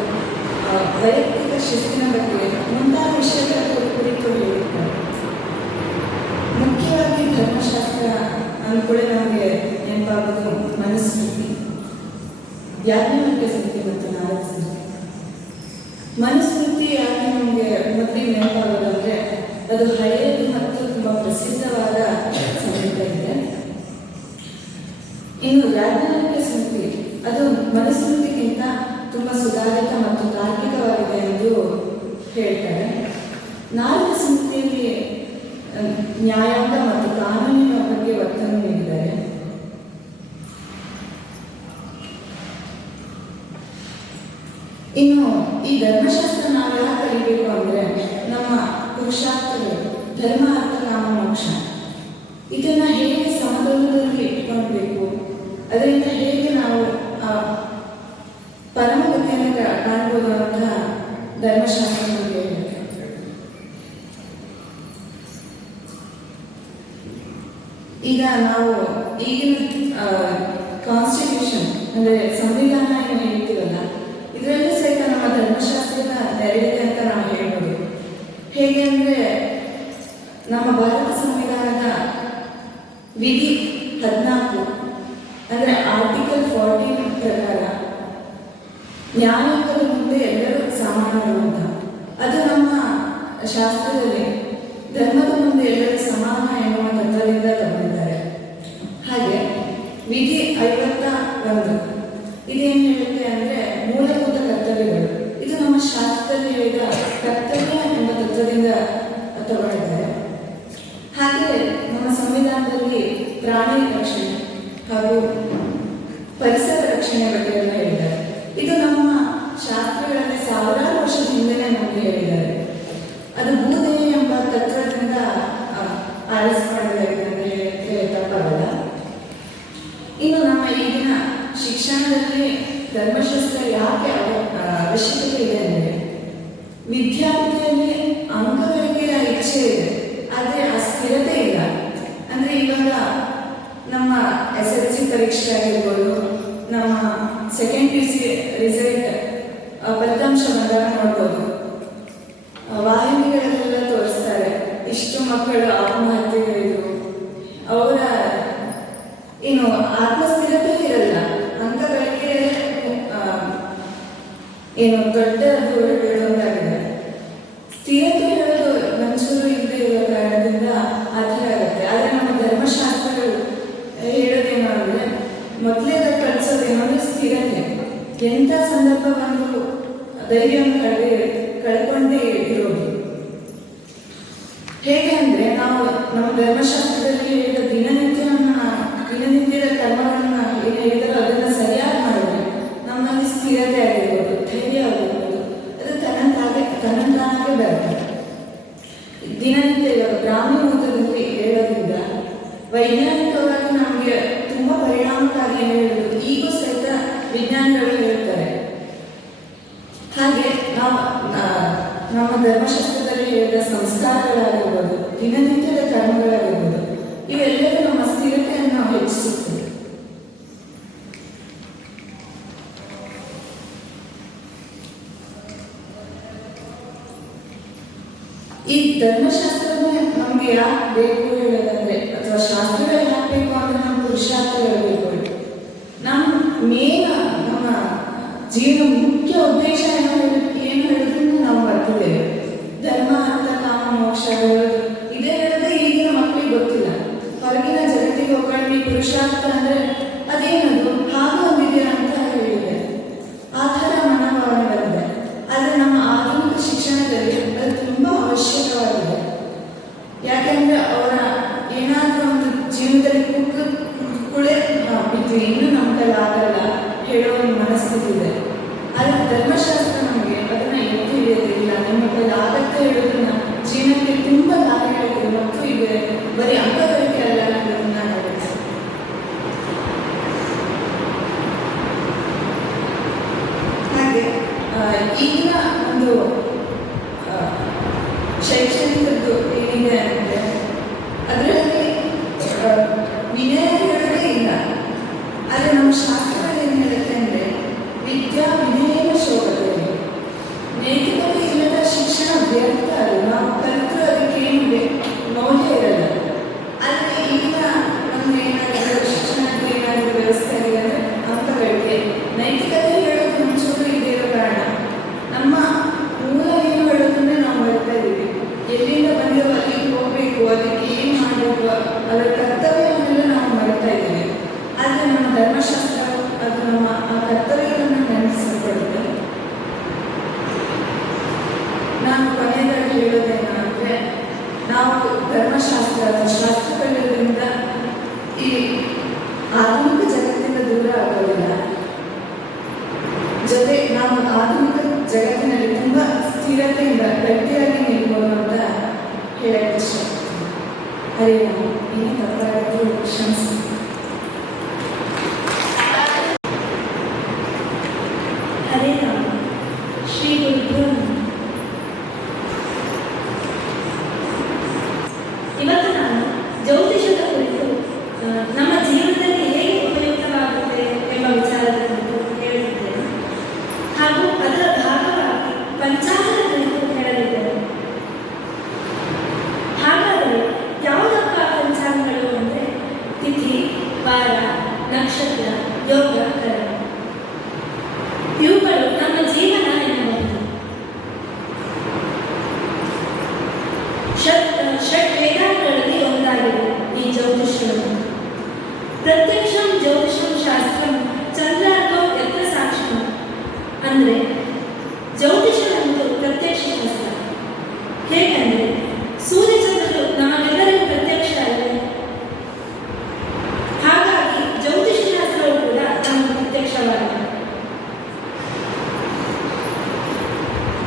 ವೈಯಕ್ತಿಕ ಶಿಸ್ತಿನ ಬಗ್ಗೆ ಮುಂತಾದ ವಿಷಯಗಳ ಕುರಿತು ಹೇಳಿದ್ದಾರೆ. ಮುಖ್ಯವಾಗಿ ಧರ್ಮಶಾಸ್ತ್ರ ಅಂದ್ಕೊಳ್ಳೆ ನಮಗೆ ನೆನಪಾಗೋದು ಮನುಸ್ಮೃತಿ, ಯಾಜ್ಞವಲ್ಕ್ಯ ಸ್ಮೃತಿ ಮತ್ತು ನಾರದ ಸ್ಮೃತಿ. ಮನುಸ್ಮೃತಿ ಯಾಕೆ ನಮಗೆ ಮೊದಲಿಗೆ ನೆನಪಾಗೋದಂದ್ರೆ ಅದು ಹಳೆಯದು ಮತ್ತು ತುಂಬ ಪ್ರಸಿದ್ಧವಾದ ಸಂಗೀತ ಇದೆ. ಇನ್ನು ಯಾಜ್ಞವಲ್ಕ್ಯ ಸ್ಮೃತಿ ಅದು ಮನುಸ್ಮೃತಿಗಿಂತ ತುಂಬ ಸುಧಾರಿತ ಮತ್ತು ತಾರ್ಕಿಕವಾಗಿದೆ ಎಂದು ಹೇಳ್ತಾರೆ. ನಾರದ ಸ್ಮೃತಿಯಲ್ಲಿ ನ್ಯಾಯಾಂಗ ಮತ್ತು ಕಾನೂನಿನ ಬಗ್ಗೆ ಒತ್ತನ್ನು ನೀಡಿದ್ದಾರೆ. ಇನ್ನು ಈ ಧರ್ಮಶಾಸ್ತ್ರ ನಾವು ಯಾಕೆ ಕಲಿಬೇಕು ಅಂದರೆ ನಮ್ಮ ಪುರುಷಾರ್ಥಗಳು, ಧರ್ಮ, ಅರ್ಥ, ಕಾಮ, ಮೋಕ್ಷ ಇದನ್ನ ಹೇಗೆ ಸಮತೋಲನದಲ್ಲಿ ಇಟ್ಕೊಳ್ಬೇಕು, ಅದರಿಂದ ಹೇಗೆ ನಾವು ಪರಮಗತಿಯನ್ನು ಕಾಣ್ಬೋದು ಅಂತ ಧರ್ಮಶಾಸ್ತ್ರ ನಮಗೆ ಹೇಳುತ್ತೆ. ಈಗ ನಾವು ಈಗಿನ ಕಾನ್ಸ್ಟಿಟ್ಯೂಷನ್ ಅಂದರೆ ಸಂವಿಧಾನ ಏನು ಹೇಳ್ತೀವಲ್ಲ, ಇದರಲ್ಲೂ ಸಹಿತ ನಮ್ಮ ಧರ್ಮಶಾಸ್ತ್ರದ ನೆರಳಿದೆ ಅಂತ ನಾವು ಹೇಳ್ಬೋದು. ಹೇಗೆ ಅಂದರೆ ನಮ್ಮ ಭಾರತ ಸಂವಿಧಾನದ ವಿಧಿ 14 ಅಂದರೆ ಆರ್ಟಿಕಲ್ 14 ಪ್ರಕಾರ ನ್ಯಾಯಾಂಗದ ಮುಂದೆ ಎಲ್ಲರೂ ಸಮಾನರು ಅಂತ. ಅದು ನಮ್ಮ ಶಾಸ್ತ್ರದಲ್ಲಿ ಧರ್ಮದ ಮುಂದೆ ಎಲ್ಲರೂ ಸಮಾನ ಎನ್ನುವ ತತ್ವದಿಂದ ತಗೊಂಡಿದ್ದಾರೆ. ಹಾಗೆ ವಿಧಿ 51 ಇದೇನು ಹೇಳುತ್ತೆ ಅಂದರೆ ಮೂಲಭೂತ ಕರ್ತವ್ಯಗಳು. ಇದು ನಮ್ಮ ಶಾಸ್ತ್ರದಲ್ಲಿ ಹೇಳಿದ ಕರ್ತವ್ಯ ಎಂಬ ತತ್ವದಿಂದ ತಗೊಂಡಿದ್ದಾರೆ. ಹಾಗೆ ನಮ್ಮ ಸಂವಿಧಾನದಲ್ಲಿ ಪ್ರಾಣಿ ರಕ್ಷಣೆ ಹಾಗೂ ಪರಿಸರ ರಕ್ಷಣೆ ಬಗ್ಗೆ ಎಲ್ಲ ಹೇಳಿದ್ದಾರೆ. ಇದು ನಮ್ಮ ಶಾಸ್ತ್ರಗಳಲ್ಲಿ ಸಾವಿರಾರು ವರ್ಷದ ಹಿಂದೆನೇ ನಮಗೆ ಹೇಳಿದ್ದಾರೆ. ಅದು ಭೂದೇವಿ ಎಂಬ ತತ್ವದಿಂದ ಆರಿಸಿಕೊಂಡಿದ್ದಾರೆ ಅಂತ ಹೇಳಿದ್ರೆ ತಪ್ಪಾಗಲ್ಲ. ಇನ್ನು ನಮ್ಮ ಈಗಿನ ಶಿಕ್ಷಣದಲ್ಲಿ ಧರ್ಮಶಾಸ್ತ್ರ ಯಾಕೆ ಅವಶ್ಯಕತೆ ಇದೆ ಅಂದರೆ ವಿದ್ಯಾರ್ಥಿಯಲ್ಲಿ ಅಂಕಗಳಿಕೆಯ ಇಚ್ಛೆ ಇದೆ, ಆದರೆ ಆ ಸ್ಥಿರತೆ ಇಲ್ಲ. ಅಂದರೆ ಇವಾಗ ನಮ್ಮ SSLC ಪರೀಕ್ಷೆ ಆಗಿರ್ಬೋದು, ನಮ್ಮ ಸೆಕೆಂಡ್ PUC ರಿಸಲ್ಟ್ ಫಲಿತಾಂಶ ಬಂದಾಗ ನೋಡ್ಬೋದು, ವಾಹಿನಿಗಳಲ್ಲೆಲ್ಲ ತೋರಿಸ್ತಾರೆ ಇಷ್ಟು ಮಕ್ಕಳು ಆತ್ಮಹತ್ಯೆಗಳಿದ್ರು. ಅವರ ಏನು ಆತ್ಮಸ್ಥಿರತೆ ಇರಲ್ಲ ಅಂಕಗಳಿಗೆ ಏನು ದೊಡ್ಡದು ಹೇಳೋದಾಗಿದೆ. ಸ್ಥಿರತೆ ಹೇಳೋದು ಮನುಷ್ಯರು ಇಲ್ಲದೆ ಇರೋ ಕಾರಣದಿಂದ ಆ ಥರ ಆಗುತ್ತೆ. ಆದರೆ ನಮ್ಮ ಧರ್ಮಶಾಸ್ತ್ರಗಳು ಹೇಳೋದೇನು ಅಂದರೆ ಮೊದಲೇದ ಕಳಿಸೋದೇನು ಅಂದರೆ ಸ್ಥಿರತೆ. ಎಂಥ ಸಂದರ್ಭ ಬಂದು ಧೈರ್ಯವನ್ನು ಕಳ್ಕೊಂಡೇ ಇರೋದು. ಹೇಗೆ ಅಂದರೆ ನಾವು ನಮ್ಮ ಧರ್ಮಶಾಸ್ತ್ರದಲ್ಲಿ ಹೇಳಿದ ದಿನನಿತ್ಯದ ಕರ್ಮಗಳನ್ನು ಏನು ಹೇಳಿದಾರೋ ಅದನ್ನು ಸರಿಯಾಗಿ ಮಾಡಿದ್ರೆ ನಮ್ಮಲ್ಲಿ ಸ್ಥಿರತೆ ಆಗಿರ್ಬೋದು, ಧೈರ್ಯ ಆಗಿರ್ಬೋದು, ಅದು ತನ್ನಂತಾನಾಗೆ ಬರುತ್ತೆ. ದಿನನಿತ್ಯ ಇವಾಗ ಬ್ರಾಹ್ಮಿ ಮುಹೂರ್ತದಲ್ಲಿ ಹೇಳೋದ್ರಿಂದ ವೈಜ್ಞಾನಿಕವಾಗಿ ನಮಗೆ ತುಂಬ ಪರಿಣಾಮಕಾರಿ ಹೇಳೋದು ಈಗೂ ಸಹಿತ ವಿಜ್ಞಾನಿಗಳು ಹೇಳ್ತಾರೆ. ಹಾಗೆ ನಾವು ನಮ್ಮ ಧರ್ಮಶಾಸ್ತ್ರದಲ್ಲಿ ಹೇಳಿದ ಸಂಸ್ಕಾರಗಳಾಗಿರ್ಬೋದು, ದಿನನಿತ್ಯದ ಕರ್ಮಗಳಾಗಿರ್ಬೋದು, ಇವೆಲ್ಲವೂ ನಮ್ಮ ಸ್ಥಿರತೆಯನ್ನು ಹೆಚ್ಚಿಸುತ್ತದೆ. ಈ ಧರ್ಮಶಾಸ್ತ್ರನೇ ನಮ್ಗೆ ಯಾಕೆ ಬೇಕು ಹೇಳೋದಂದ್ರೆ, ಅಥವಾ ಶಾಸ್ತ್ರಗಳು ಯಾಕೆ ಬೇಕು ಅಂದ್ರೆ ನಮ್ಮ ಪುರುಷಾರ್ಥಗಳು ಬೇಕು. ನಮ್ಮ ಜೀವನ ಮುಖ್ಯ ಉದ್ದೇಶ ಏನು ಹೇಳೋದ್ರಿಂದ ನಾವು ಬರ್ತಿದ್ದೇವೆ. ಧರ್ಮ ಅಂತ ನಾವು ಮೋಕ್ಷ ಹೇಳೋದು ಇದೇ ಹೇಳೋದೇ ಈಗಿನ ಮಕ್ಕಳಿಗೆ ಗೊತ್ತಿಲ್ಲ. ಹೊರಗಿನ ಜಗತ್ತಿಗೆ ಹೋಗಿ ಪುರುಷಾರ್ಥ ಅಂದ್ರೆ ಅದೇನದು ಹಾಗೆ ಒಂದಿದೆಯಾ ಅಂತ ಹೇಳಿದೆ. ಆ ಥರ ಮನೋಭಾವನೆ ಬಂದಿದೆ. ಆದರೆ ನಮ್ಮ ಆಧುನಿಕ ಶಿಕ್ಷಣದಲ್ಲಿ ಅದು ತುಂಬ ಅವಶ್ಯಕವಾಗಿದೆ. ಯಾಕೆಂದ್ರೆ ಅವರ ಏನಾದರೂ ಒಂದು ಜೀವನದಲ್ಲಿ ಕುಳೆ ಬಿದ್ವಿ, ಇನ್ನೂ ನಮ್ಮ ಕೈಲಿ ಆಗಲ್ಲ ಹೇಳೋ ಒಂದು ಮನಸ್ಥಿತಿ ಇದೆ. ಆದರೆ ಧರ್ಮಶಾಸ್ತ್ರ ನಮಗೆ ಅದನ್ನು ಎತ್ತಿ ಹಿಡಿಯೋದಿಲ್ಲ. ನಿಮ್ಮ ಕೈಲಿ ಆಗತ್ತೆ ಹೇಳೋದನ್ನ ಜೀವನಕ್ಕೆ ತುಂಬ ದಾರಿ ಹೇಳಿದೆ ಮತ್ತು ಈಗ ಬರೀ ಅಂಕಗಳಿಗೆ ಅಲ್ಲ ಅನ್ನೋದನ್ನ ಹೇಳುತ್ತೆ. ಹಾಗೆ ಈಗಿನ ಒಂದು ಶೈಕ್ಷಣಿಕದ್ದು ಏನಿದೆ ಅಂದರೆ ಅದರಲ್ಲಿ ವಿನಯ ಹೇಳೋದೇ ಇಲ್ಲ. ಆದರೆ ನಮ್ಮ ಶಾಸ್ತ್ರಗಳು ಏನು ಹೇಳುತ್ತೆ ಅಂದರೆ ವಿದ್ಯಾ ವಿನಯನ ಶೋಭತೆ. ನೈತಿಕತೆ ಇಲ್ಲದ ಶಿಕ್ಷಣ ವ್ಯರ್ಥ. ಅದು ನಾವು ಕಲಿತರೂ ಅದಕ್ಕೆ ಏನಿದೆ ಮೌಲ್ಯ ಇರಲ್ಲ. ಆದರೆ ಈಗ ನಮ್ಗೆ ಏನಾದರೂ ಶಿಕ್ಷಣಕ್ಕೆ ಏನಾದರೂ ವ್ಯವಸ್ಥೆ ಆಗಿದೆ ಅಂದರೆ ಅಂಕಗಳಿಗೆ ನೈತಿಕತೆ ಹೇಳೋದು ಮುಂಚೂರು ಇದೇ ಇರೋ ಕಾರಣ ನಮ್ಮ ಮೂಲ ಏನು ಹೇಳೋದನ್ನೇ ನಾವು ಮಾಡ್ತಾ ಇದ್ದೀವಿ. ಎಲ್ಲಿಂದ ಬಂದಿರೋ ಅಲ್ಲಿಗೆ ಹೋಗಬೇಕು, ಅದಕ್ಕೆ ಏನು ಮಾಡಬೇಕು, ಅದರ ಕರ್ತವ್ಯವನ್ನೆಲ್ಲ ನಾವು ಮಾಡ್ತಾ ಇದ್ದೀವಿ. ಆದರೆ ನಮ್ಮ ಧರ್ಮಶಾಸ್ತ್ರ ಅದು ನಮ್ಮ ಆ ಕರ್ತವ್ಯಗಳನ್ನು ನೆನಪಿಸಿಕೊಡುತ್ತೆ. ನಾನು ಕೊನೆಯದಾಗಿ ಹೇಳೋದೇನು ಅಂದರೆ ನಾವು ಧರ್ಮಶಾಸ್ತ್ರ ಅಥವಾ ಶಾಸ್ತ್ರಗಳಿಂದ ಈ ಆಧುನಿಕ ಜಗತ್ತಿಂದ ದೂರ ಆಗೋದಿಲ್ಲ. ಜೊತೆ ನಾವು ಆಧುನಿಕ ಜಗತ್ತಿನಲ್ಲಿ ತುಂಬ ಸ್ಥಿರತೆಯಿಂದ ಗಟ್ಟಿಯಾಗಿ ನಿಲ್ಬೋದು ಅಂತ ಹೇಳಕ್ಕೆ ಇಷ್ಟಪಡ್ತೀನಿ. ಹರೇ ರಾಮ. ಏನು ತಪ್ಪಾಗಿದ್ದು ಕ್ಷಮಿಸಿ. ಹರೇ ರಾಮ. ಶ್ರೀ ಗುರುಭ್ಯೋ ನಮಃ. ಇವತ್ತು ನಾನು ಜ್ಯೋತಿಷದ ಕುರಿತು ನಮ್ಮ ಜೀವನದಲ್ಲಿ ಹೇಗೆ ಉಪಯುಕ್ತವಾಗುತ್ತೆ ಎಂಬ ವಿಚಾರದ ಕುರಿತು ಹೇಳುತ್ತಿದ್ದೇನೆ. ಹಾಗೂ ಅದರ ಭಾಗವಾಗಿ ಪಂಚಾಂಗದ ಕುರಿತು ಹೇಳಲಿದ್ದೇನೆ. ಹಾಗಾದರೆ ಯಾವುದಪ್ಪ ಪಂಚಾಂಗಗಳು ಅಂದರೆ ತಿಥಿ, ವಾರ, ನಕ್ಷತ್ರ, ಯೋಗ, ಕರ್ಮ. ಇವುಗಳು ನಮ್ಮ ಜೀವನ ಎನ್ನಬಹುದು. ಷಟ್ ವೇದಾಂಗಗಳಲ್ಲಿ ಒಂದಾಗಿದೆ ಈ ಜ್ಯೋತಿಷಗಳು. ಪ್ರತ್ಯಕ್ಷಂ ಜ್ಯೋತಿಷಂ ಶಾಸ್ತ್ರಂ ಚಂದ್ರಾರ್ಕೌ ಯತ್ರ ಸಾಕ್ಷಂ. ಅಂದರೆ ಜ್ಯೋತಿಷವೆಂದು ಪ್ರತ್ಯಕ್ಷ ಶಾಸ್ತ್ರ. ಹೇಗೆಂದರೆ ಸೂರ್ಯಚಂದ್ರರು ನಮಗೆಲ್ಲರಿಗೂ ಪ್ರತ್ಯಕ್ಷ ಅಲ್ಲವೇ? ಹಾಗಾಗಿ ಜ್ಯೋತಿಷ ಶಾಸ್ತ್ರವು ಕೂಡ ನಮಗೆ ಪ್ರತ್ಯಕ್ಷವಾಗಿದೆ.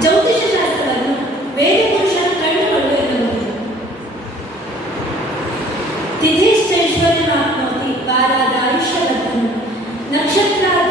ಜ್ಯೋತಿಷ ಶಾಸ್ತ್ರವನ್ನು ವೇದ ಪುರುಷನ ಕಣ್ಣುಗಳು ಎನ್ನಬಹುದು. ತಿಥಿಶ್ಚೈಶ್ವರ್ಯಮಾಪ್ನೋತಿ ವಾರಾದ ಆಯುಷ್ಯಲಬ್ಧಂ ನಕ್ಷತ್ರಾರ್ಥ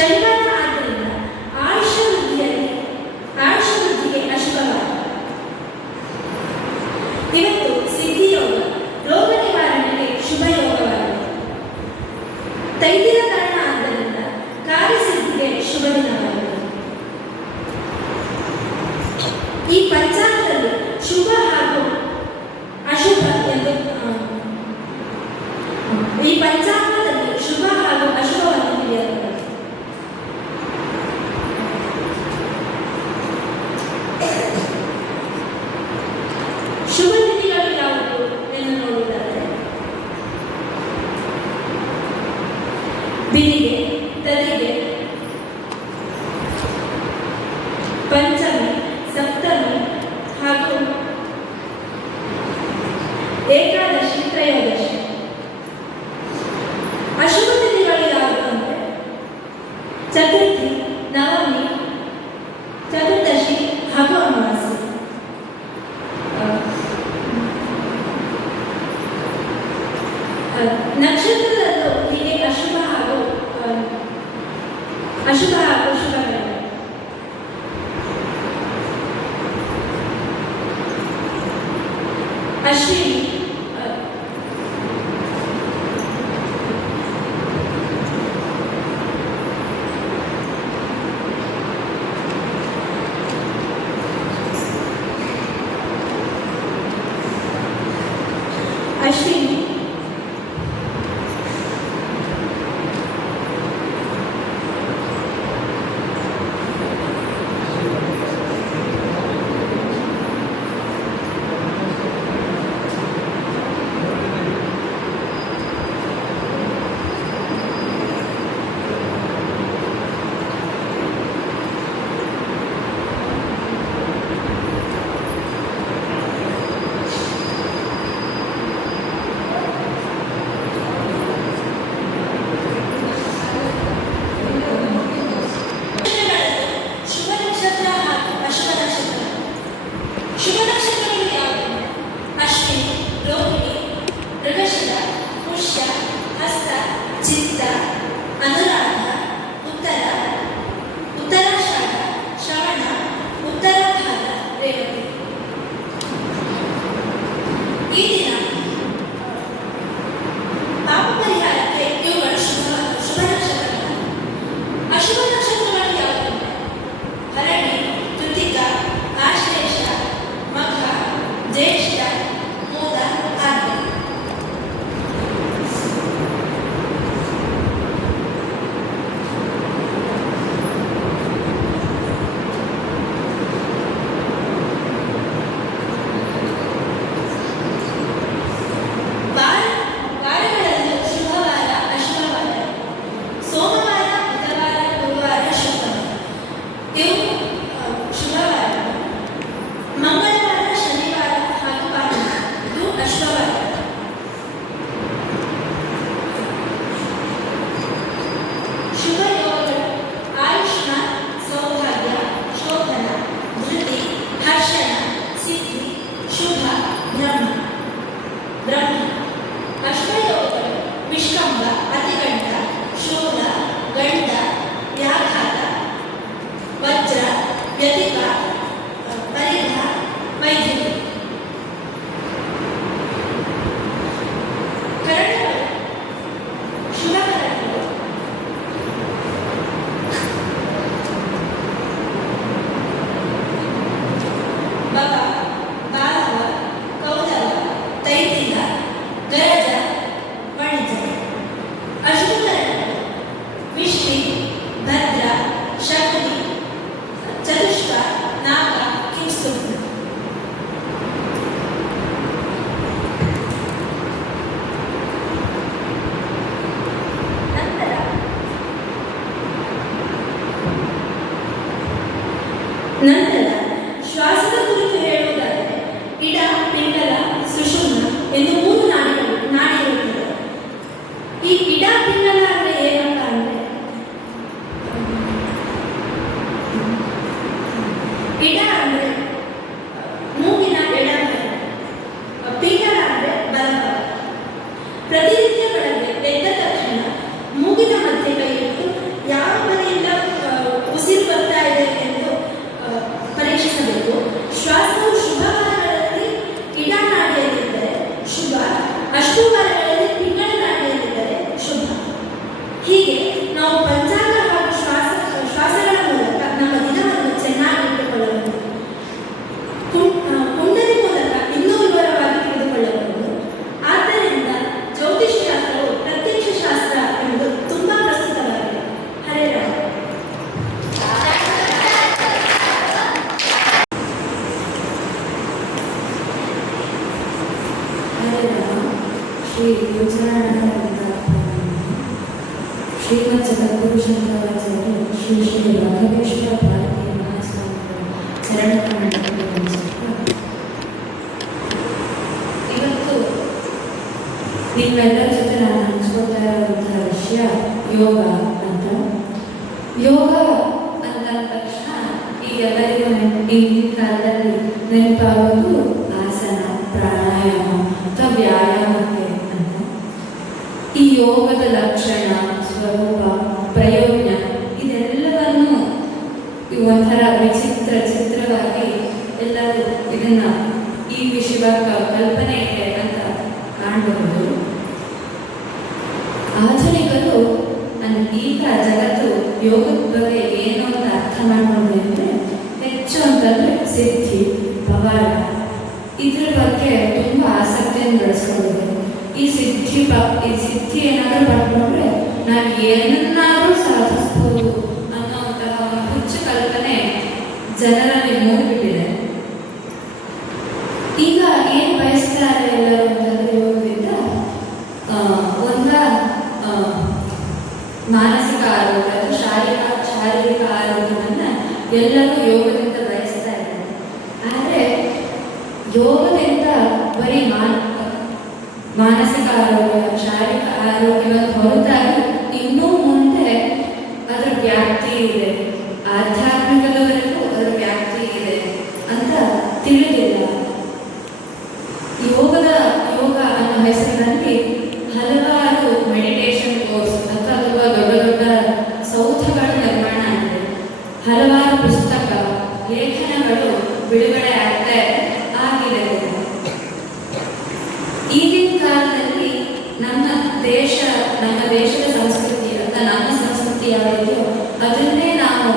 ಶನಿವಾರ ಆದ್ದರಿಂದ ಆಯುಷ ವೃದ್ಧಿಗೆ ಅಶುಭವಾದ. ಇವತ್ತು ಸಿದ್ಧಿಯೋಗ, ರೋಗ ನಿವಾರಣೆಗೆ ಶುಭ ಯೋಗವಾಗಿದೆ. ತೈದಿನ ಕಾರಣ ಆದ್ದರಿಂದ ಕಾರ್ಯಸಿದ್ಧಿಗೆ ಶುಭ ದಿನವಾಗಿದೆ. ಈ ಪಂಚಾಂಗದಲ್ಲಿ ಶುಭ ಹಾಗೂ ಅಶುಭ ಎಂದು ಈ ಪಂಚಾಂಗದಲ್ಲಿ ಶುಭ ಹಾಗೂ ಅಶುಭವನ್ನು ತಿಳಿಯಬಹುದು. ಶುಭ ತಿಥಿಗಳು ಯಾವುದು ಎಂದು ನೋಡುವುದಾದರೆ ಬಿಳಿಗೆ, ತದಿಗೆ, ಪಂಚಮಿ, ಸಪ್ತಮಿ ಹಾಗೂ ಏಕಾದಶಿ, ತ್ರಯೋದಶಿ. ಅಶುಭ ತಿಥಿಗಳು ಯಾವುದು ಅಂದರೆ ಚತುರ್ಥಿ, ನವಮಿ, ಚತುರ್ದಶಿ ಹಾಗೂ ಅಮಾವಾಸ್ಯೆ. ನಕ್ಷತ್ರದಲ್ಲೂ ಹೀಗೆ ಅಶುಭ ಹಾಗೂ ಶುಭಗಳಿವೆ. ಅಶ್ವಿನಿ, ಅಶ್ವಿನಿ, ಶುಭ ನಕ್ಷತ್ರ ಹಾಗೂ ಅಶುಭ ನಕ್ಷತ್ರ. ಶುಭ ನಕ್ಷತ್ರಗಳು ಯಾವುವು? ಅಶ್ವಿನಿ, ರೋಹಿಣಿ, ಮೃಗಶಿರ, ಪುಷ್ಯ, ಹಸ್ತ, ಚಿತ್ತ, ಅನುರಾಧ, ಉತ್ತರಾಷಾಢ, ಶ್ರವಣ, ಉತ್ತರಾಭಾದ, ರೇವತಿ. ಈ ದಿನ ಪಾಪ ಪರಿಹಾರಕ್ಕೆ ಇವುಗಳು ಶುಭ ನಕ್ಷತ್ರಗಳು. ಅಶುಭ ನಕ್ಷತ್ರಗಳು ಯಾವುವು? ಭರಣಿ, ಕೃತಿಕಾ, ಆಶ್ಲೇಷ, ಮಖ, ಜ್ಯೇಷ್ಠ, ಮೂಲ, ಆರ್ಯ. ವಾರಗಳಲ್ಲೂ ಶುಭವಾರ, ಅಶುಭವಾರ. ಸೋಮವಾರ, ಬುಧವಾರ, ಗುರುವಾರ ಶುಭವಾರ. ಇವು ಶುಭವಾರ. ಮಂಗಳವಾರ, ಶನಿವಾರ ಹಾಗೂ ಭಾನುವಾರ ಇದು ಅಶುಭವಾರ. ಶುಭ ಯೋಗಗಳು: ಆಯುಷ್ಮಾನ್, ಸೌಭಾಗ್ಯ, ಶೋಭನ, ಧೃತಿ, ಹರ್ಷಣ, ಸಿದ್ಧಿ, ಶುಭ, ಬ್ರಹ್ಮ. ಅಶುಭ ಯೋಗಗಳು: ವಿಷ್ಕಂಭ, ಅತಿಗಂಡ, ಶೂಲ, ಗಂಡ, ವ್ಯಾಘಾತ, ವಜ್ರ, ವ್ಯತಿಕ, ಪರಿಘ, ವೈದ್ಯುತಿ. ಕರಣಗಳು: ಶುಭ ಕರಣಗಳು: ಬವ, ಬಾಲವ, ಕೌಲವ, ತೈತಿಲ, ಗರಜ, ವಣಿಜ. ಅಶುಭ ಕರಣಗಳು: ವಿಷ್ಣು, ಭದ್ರ, ಶಕುನಿ, ಚತುಷ್ಕ, ನಾಗ, ಕಿಂಸ್ತುಭ. ನಂತರ ಶ್ವಾಸದ ಕುರಿತು ಹೇಳುವುದಾದರೆ ಇಡ, ಪಿಂಗಲ, ಸುಷುಮ್ನ ಎಂದು 3 ನಾಡಿಗಳಿರುತ್ತದೆ. ಈ ಇಡ, ಪಿಂಗಲ ಅಂದರೆ ಏನಪ್ಪ ಅಂದರೆ ಇಡ ಅಂದರೆ ಮೂಗಿನ ಎಡಭಾಗ, ಪಿಂಗಲ ಅಂದರೆ ಬಲಭಾಗ. ಪ್ರತಿನಿತ್ಯ ಬೆಳಗ್ಗೆ ಎದ್ದ ತಕ್ಷಣ ಮೂಗಿನ ಮಧ್ಯೆ ಕೈ ಇಟ್ಟು ಯಾವ ಬದಿಯಿಂದ ಗುರುಚರಣಗಳಿಂದ ಶ್ರೀಮದ್ ಜಗದ್ಗುರು ಶಂಕರಾಚಾರ್ಯ ಶ್ರೀ ಶ್ರೀ ರಾಘವೇಶ್ವರ ಭಾರತೀಯ ಮಹಾಸ್ವಾಮಿಗಳ ಚರಣ ಕರ್ನಾಟಕಕ್ಕೆ ನಮಸ್ಕಾರ. ಇವತ್ತು ನಿಮ್ಮೆಲ್ಲರ ಜೊತೆ ನಾನು ಹಂಚ್ಕೊಳ್ತಾ ಇರುವಂತಹ ವಿಷಯ ಯೋಗ ಅಂತ. ಯೋಗ ಅಂತ ತಕ್ಷಣ ಈಗೆಲ್ಲರಿಗೂ ಈಗಿನ ಕಾಲದಲ್ಲಿ ನೆನಪಾಗೋದು ಆಸನ, ಪ್ರಾಣಾಯಾಮ ಅಥವಾ ವ್ಯಾಯಾಮಕ್ಕೆ ಅಂತ. ಈ ಯೋಗದ ಲಕ್ಷಣ, ಸ್ವರೂಪ, ಪ್ರಯೋಜನ ಇದೆಲ್ಲವನ್ನು ಒಂಥರ ಚಿತ್ರವಾಗಿ ಎಲ್ಲರೂ ಇದನ್ನ ಈ ವಿಷಯವಾಗ ಕಲ್ಪನೆ ಇದೆ ಅಂತ ಕಾಣಬಹುದು. ಆಧುನಿಕರು ಈಗ ಜಗತ್ತು ಯೋಗದ ಬಗ್ಗೆ ಏನು ಅಂತ ಅರ್ಥ ಮಾಡ್ಕೊಂಡ್ರೆ ಅಂದರೆ ಹೆಚ್ಚು ಅಂತಂದ್ರೆ ಸಿದ್ಧಿ, ಪವಾಡ ಇದ್ರ ಬಗ್ಗೆ ತುಂಬ ಆಸಕ್ತಿಯನ್ನು ಬೆಳೆಸ್ಕೊಂಡಿದೆ. ಈ ಸಿದ್ಧಿ ಏನಾದರೂ ಪಡ್ಕೊಂಡ್ರೆ ನಾವು ಏನನ್ನಾದರೂ ಸಾಧಿಸ್ಬೋದು ಅನ್ನೋಂತಹ ಒಂದು ಹುಚ್ಚು ಕಲ್ಪನೆ ಜನರಲ್ಲಿ ಮೂಡಿಬಿಟ್ಟಿದೆ. ಈಗ ಏನು ಬಯಸ್ತಾರೆ ಎಲ್ಲರೂ ಅಂತಂದ್ರೆ ಯೋಗದಿಂದ ಮಾನಸಿಕ ಆರೋಗ್ಯ ಅಥವಾ ಶಾರೀರಿಕ ಆರೋಗ್ಯವನ್ನ ಎಲ್ಲರೂ ಯೋಗದಿಂದ ಬಯಸ್ತಾ ಇದ್ದಾರೆ. ಆದರೆ ಯೋಗದಿಂದ ಬರೀ ಮಾನಸಿಕ ಆರೋಗ್ಯ, ಶಾರೀರಿಕ ಆರೋಗ್ಯವನ್ನು ಹೊರತಾಗಿ ಇನ್ನೂ ಮುಂದೆ ಅದರ ವ್ಯಾಪ್ತಿ ಇದೆ, ಆಧ್ಯಾತ್ಮಿಕದವರೆಗೂ ಅದರ ವ್ಯಾಪ್ತಿ ಇದೆ ಅಂತ ತಿಳಿದಿಲ್ಲ. ಯೋಗ ಅನ್ನೋ ಹೆಸರಿನಲ್ಲಿ ಹಲವಾರು ಮೆಡಿಟೇಷನ್ ಕೋರ್ಸ್ ಅಥವಾ ದೊಡ್ಡ ದೊಡ್ಡ ಸೌಧಗಳ ನಿರ್ಮಾಣ ಆಗಿದೆ. ಹಲವಾರು ಪುಸ್ತಕ ಲೇಖನಗಳು ಬಿಡುಗಡೆ ಆಗಿದೆ. ಈಗಿನ ಕಾಲದಲ್ಲಿ ನಮ್ಮ ದೇಶದ ಸಂಸ್ಕೃತಿ ಅಥವಾ ನಮ್ಮ ಸಂಸ್ಕೃತಿ ಯಾವುದಿದೆಯೋ ಅದನ್ನೇ ನಾವು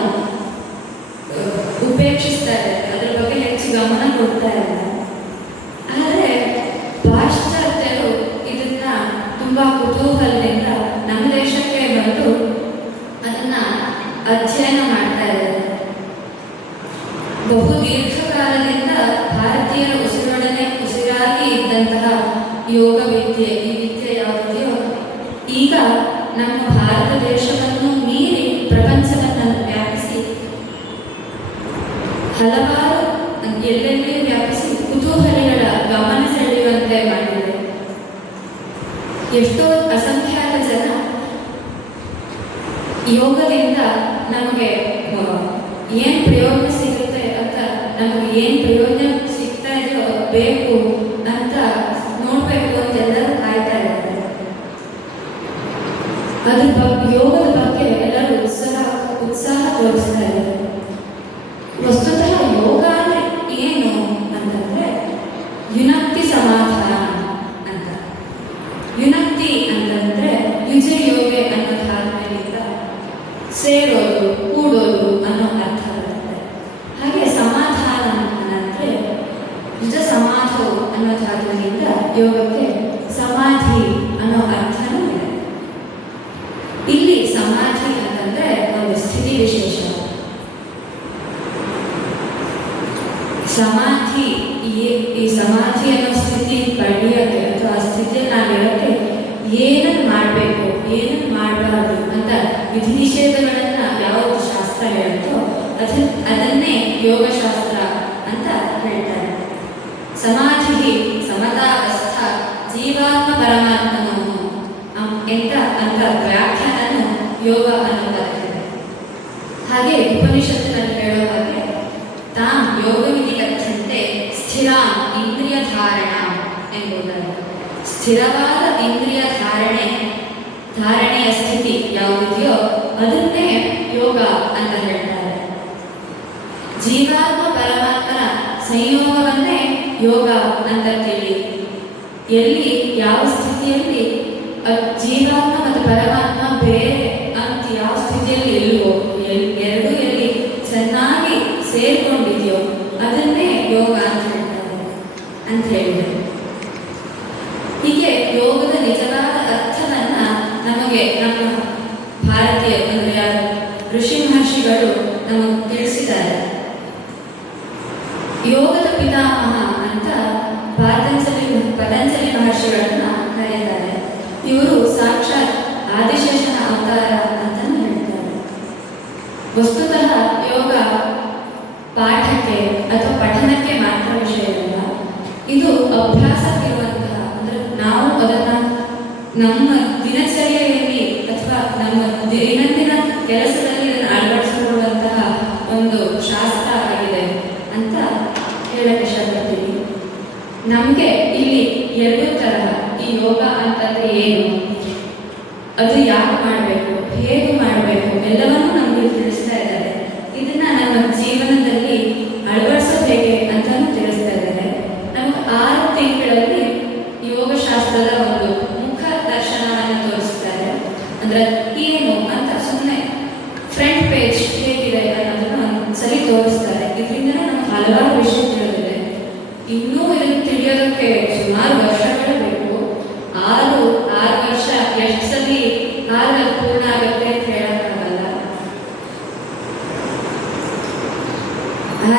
ಉಪೇಕ್ಷಿಸ್ತಾ ಇದ್ದೇವೆ, ಅದರ ಬಗ್ಗೆ ಹೆಚ್ಚು ಗಮನ ಕೊಡ್ತಾ ಇಲ್ಲ. ಆದರೆ ಪಾಶ್ಚಾತ್ಯರು ಇದನ್ನ ತುಂಬಾ ಕುತೂಹಲದಿಂದ ನಮ್ಮ ದೇಶಕ್ಕೆ ಬಂದು ಅದನ್ನ ಅಧ್ಯಯನ ಮಾಡ್ತಾ ಇದ್ದಾರೆ. ಬಹು ದೀರ್ಘಕಾಲದಿಂದ ಭಾರತೀಯರ ಉಸಿರಾಗಿ ಇದ್ದಂತಹ ಯೋಗ ವಿದ್ಯೆ, ಈ ವಿದ್ಯೆ ಯಾವುದೆಯೋ ಈಗ ನಮ್ಮ ಭಾರತ ದೇಶವನ್ನು ಮೀರಿ ಪ್ರಪಂಚವನ್ನು ವ್ಯಾಪಿಸಿ ಹಲವಾರು ಎಲ್ಲೆಲ್ಲಿ ವ್ಯಾಪಿಸಿ ಕುತೂಹಲಿಗಳ ಗಮನ ಸೆಳೆಯುವಂತೆ ಮಾಡಿದೆ. ಎಷ್ಟೋ ಅಸಂಖ್ಯಾತ ಜನ ಯೋಗದಿಂದ ನಮಗೆ ಏನು ಪ್ರಯೋಜನ ಸಿಗುತ್ತೆ ಅಂತ, ನಮಗೆ ಏನು ಪ್ರಯೋಜನ ಸಿಗ್ತಾ ಇದೆಯೋ ಬೇಕು ಅಂತ ನೋಡಬೇಕು ಅಂತ ಎಲ್ಲರೂ ಕಾಯ್ತಾ ಇದ್ದಾರೆ. ಯೋಗದ ಬಗ್ಗೆ ಎಲ್ಲರೂ ಉತ್ಸಾಹ ತೋರಿಸ್ತಾ ಇದ್ದಾರೆ. ವಸ್ತುತಃ ಯೋಗ ಅಂದ್ರೆ ಏನು ಅಂತಂದ್ರೆ ಯುನಕ್ತಿ ಸಮಾಧಾನ ಅಂತ. ಯುನಕ್ತಿ ಅಂತಂದ್ರೆ ಯುಜ ಯೋಗೆ ಅನ್ನೋ ಧಾರಣೆಯಿಂದ ಸೇರೋದು, ಕೂಡೋದು ಅನ್ನೋ ಅರ್ಥ ಬರುತ್ತೆ. ಹಾಗೆ ಸಮಾಧಾನ ಅಂದ್ರೆ ಯುಜ ಸಮಾಧವು ಅನ್ನೋ ಧಾರಣೆಯಿಂದ ಯೋಗಕ್ಕೆ ಸಮಾಧಿ ಅನ್ನೋ ಅರ್ಥನೂ ಇದೆ. ಇಲ್ಲಿ ಸಮಾಧಿ ಅಂತಂದ್ರೆ ಒಂದು ಸ್ಥಿತಿ ವಿಶೇಷ. ಸಮಾಧಿ, ಈ ಸಮಾಧಿ ಅನ್ನೋ ಸ್ಥಿತಿ ಪಡೆಯೋಕ್ಕೆ ಅಥವಾ ಆ ಸ್ಥಿತಿಯಲ್ಲಿ ನಾವಿರೋಕ್ಕೆ ಏನನ್ನು ಮಾಡಬೇಕು, ಏನನ್ನು ಮಾಡಬಾರ್ದು ಅಂತ ವಿಧಿ ನಿಷೇಧಗಳನ್ನ ಯಾವುದು ಶಾಸ್ತ್ರ ಹೇಳುತ್ತೋ ಅದನ್ನೇ ಯೋಗಶಾಸ್ತ್ರ ಅಂತ ಹೇಳ್ತಾರೆ. ಸಮಾಧಿ ಸಮತಾವಸ್ಥ ಜೀವಾತ್ಮ ಪರಮಾತ್ಮನು ಅಂತ ವ್ಯಾಖ್ಯಾನನು ಯೋಗ ಅನ್ನೋದಾಗಿದೆ. ಹಾಗೆ ಉಪನಿಷತ್ತಿನಲ್ಲಿ ಹೇಳೋ ಹಾಗೆ ತಾಂ ಯೋಗವಿಧಿ ಕಥ್ಯಂತೆ ಸ್ಥಿರ ಇಂದ್ರಿಯ ಧಾರಣ ಎಂಬುದಾಗಿ. ಸ್ಥಿರವಾದ ಇಂದ್ರಿಯ ಧಾರಣೆಯ ಸ್ಥಿತಿ ಯಾವುದಿದೆಯೋ ಅದನ್ನೇ ಯೋಗ ಅಂತ ಹೇಳ್ತಾರೆ. ಜೀವಾತ್ಮ ಪರಮಾತ್ಮನ ಸಂಯೋಗವನ್ನೇ ಯೋಗ ಅಂತ ತಿಳಿ. ಎಲ್ಲಿ ಯಾವ ಸ್ಥಿತಿಯಲ್ಲಿ ಜೀವಾತ್ಮ ಮತ್ತು ಪರಮಾತ್ಮ ಬೇರೆ ಅಂತ ಯಾವ ಸ್ಥಿತಿಯಲ್ಲಿ ಇಲ್ವೋ, ಎರಡೂ ಎಲ್ಲಿ ಚೆನ್ನಾಗಿ ಸೇರ್ಕೊಂಡಿದೆಯೋ ಅದನ್ನೇ ಯೋಗ ಅಂತ ಹೇಳ್ತಾರೆ ಅಂತ ಹೇಳಿದರು. ಹೀಗೆ ಯೋಗದ ನಿಜವಾದ ಅರ್ಥವನ್ನ ನಮಗೆ ನಮ್ಮ ಭಾರತೀಯ ಅಂದರೆ ಋಷಿ ಮಹರ್ಷಿಗಳು ನಮಗೆ ತಿಳಿಸಿದ್ದಾರೆ. ಯೋಗದ ಪಿತಾಮಹ ಅಂತ ಪತಂಜಲಿ ಮಹರ್ಷಿಗಳನ್ನ ಕರೆಯುತ್ತಾರೆ. ಯೋಗ ಪಾಠಕ್ಕೆ ಅಥವಾ ಪಠನಕ್ಕೆ ಮಾತ್ರ ವಿಷಯವಲ್ಲ, ಇದು ಅಭ್ಯಾಸವಿರುವಂತಹ, ಅಂದರೆ ನಾವು ಅದನ್ನು ನಮ್ಮ ದಿನಚರ್ಯೆಯಲ್ಲಿ ಅಥವಾ ನಮ್ಮ ದೈನಂದಿನ ಕೆಲಸದಲ್ಲಿ ಇದನ್ನು ಅಳವಡಿಸಿಕೊಳ್ಳುವಂತಹ ಒಂದು ಶಾಸ್ತ್ರ ಆಗಿದೆ ಅಂತ ಹೇಳಕ್ಕೆ ಇಷ್ಟಪಡ್ತೀನಿ. ನಮಗೆ ಇಲ್ಲಿ ಎರಡು ತರಹ ಈ ಯೋಗ ಅಂತಂದ್ರೆ ಏನು, ಅದು ಯಾಕೆ ಮಾಡಬೇಕು, ಹೇಗೆ ಮಾಡಬೇಕು ಎಲ್ಲವನ್ನೂ ನಮಗೆ ತಿಳಿಸ್ತಾ ಇದ್ದಾರೆ. ಇದನ್ನ ನಮ್ಮ ಜೀವನದಲ್ಲಿ ಅಳವಡಿಸೋದು ಹೇಗೆ ಅಂತಾನು ತಿಳಿಸ್ತಾ ಇದ್ದಾರೆ. ನಮಗೆ 6 ತಿಂಗಳಲ್ಲಿ ಯೋಗಶಾಸ್ತ್ರದ ಒಂದು ಮುಖ ದರ್ಶನವನ್ನು ತೋರಿಸ್ತಾರೆ. ಅಂದ್ರೆ ಏನು ಅಂತ ಸುಮ್ಮನೆ ಫ್ರಂಟ್ ಪೇಜ್ ಹೇಗಿದೆ ಅನ್ನೋದನ್ನ ಒಂದ್ಸಲಿ ತೋರಿಸ್ತಾರೆ. ಇದರಿಂದ ನಮ್ಗೆ ಹಲವಾರು ವಿಷಯ ತಿಳಿದಿದೆ. ಇನ್ನೂ ಇದನ್ನು ತಿಳಿಯೋದಕ್ಕೆ ಸುಮಾರು ವರ್ಷಗಳು ಬೇಕು. 6 ವರ್ಷ ಎಷ್ಟು ಸಲ 6 ಪೂರ್ಣ ಆಗುತ್ತೆ ಅಂತ ಹೇಳಕ್ಕಾಗಲ್ಲ.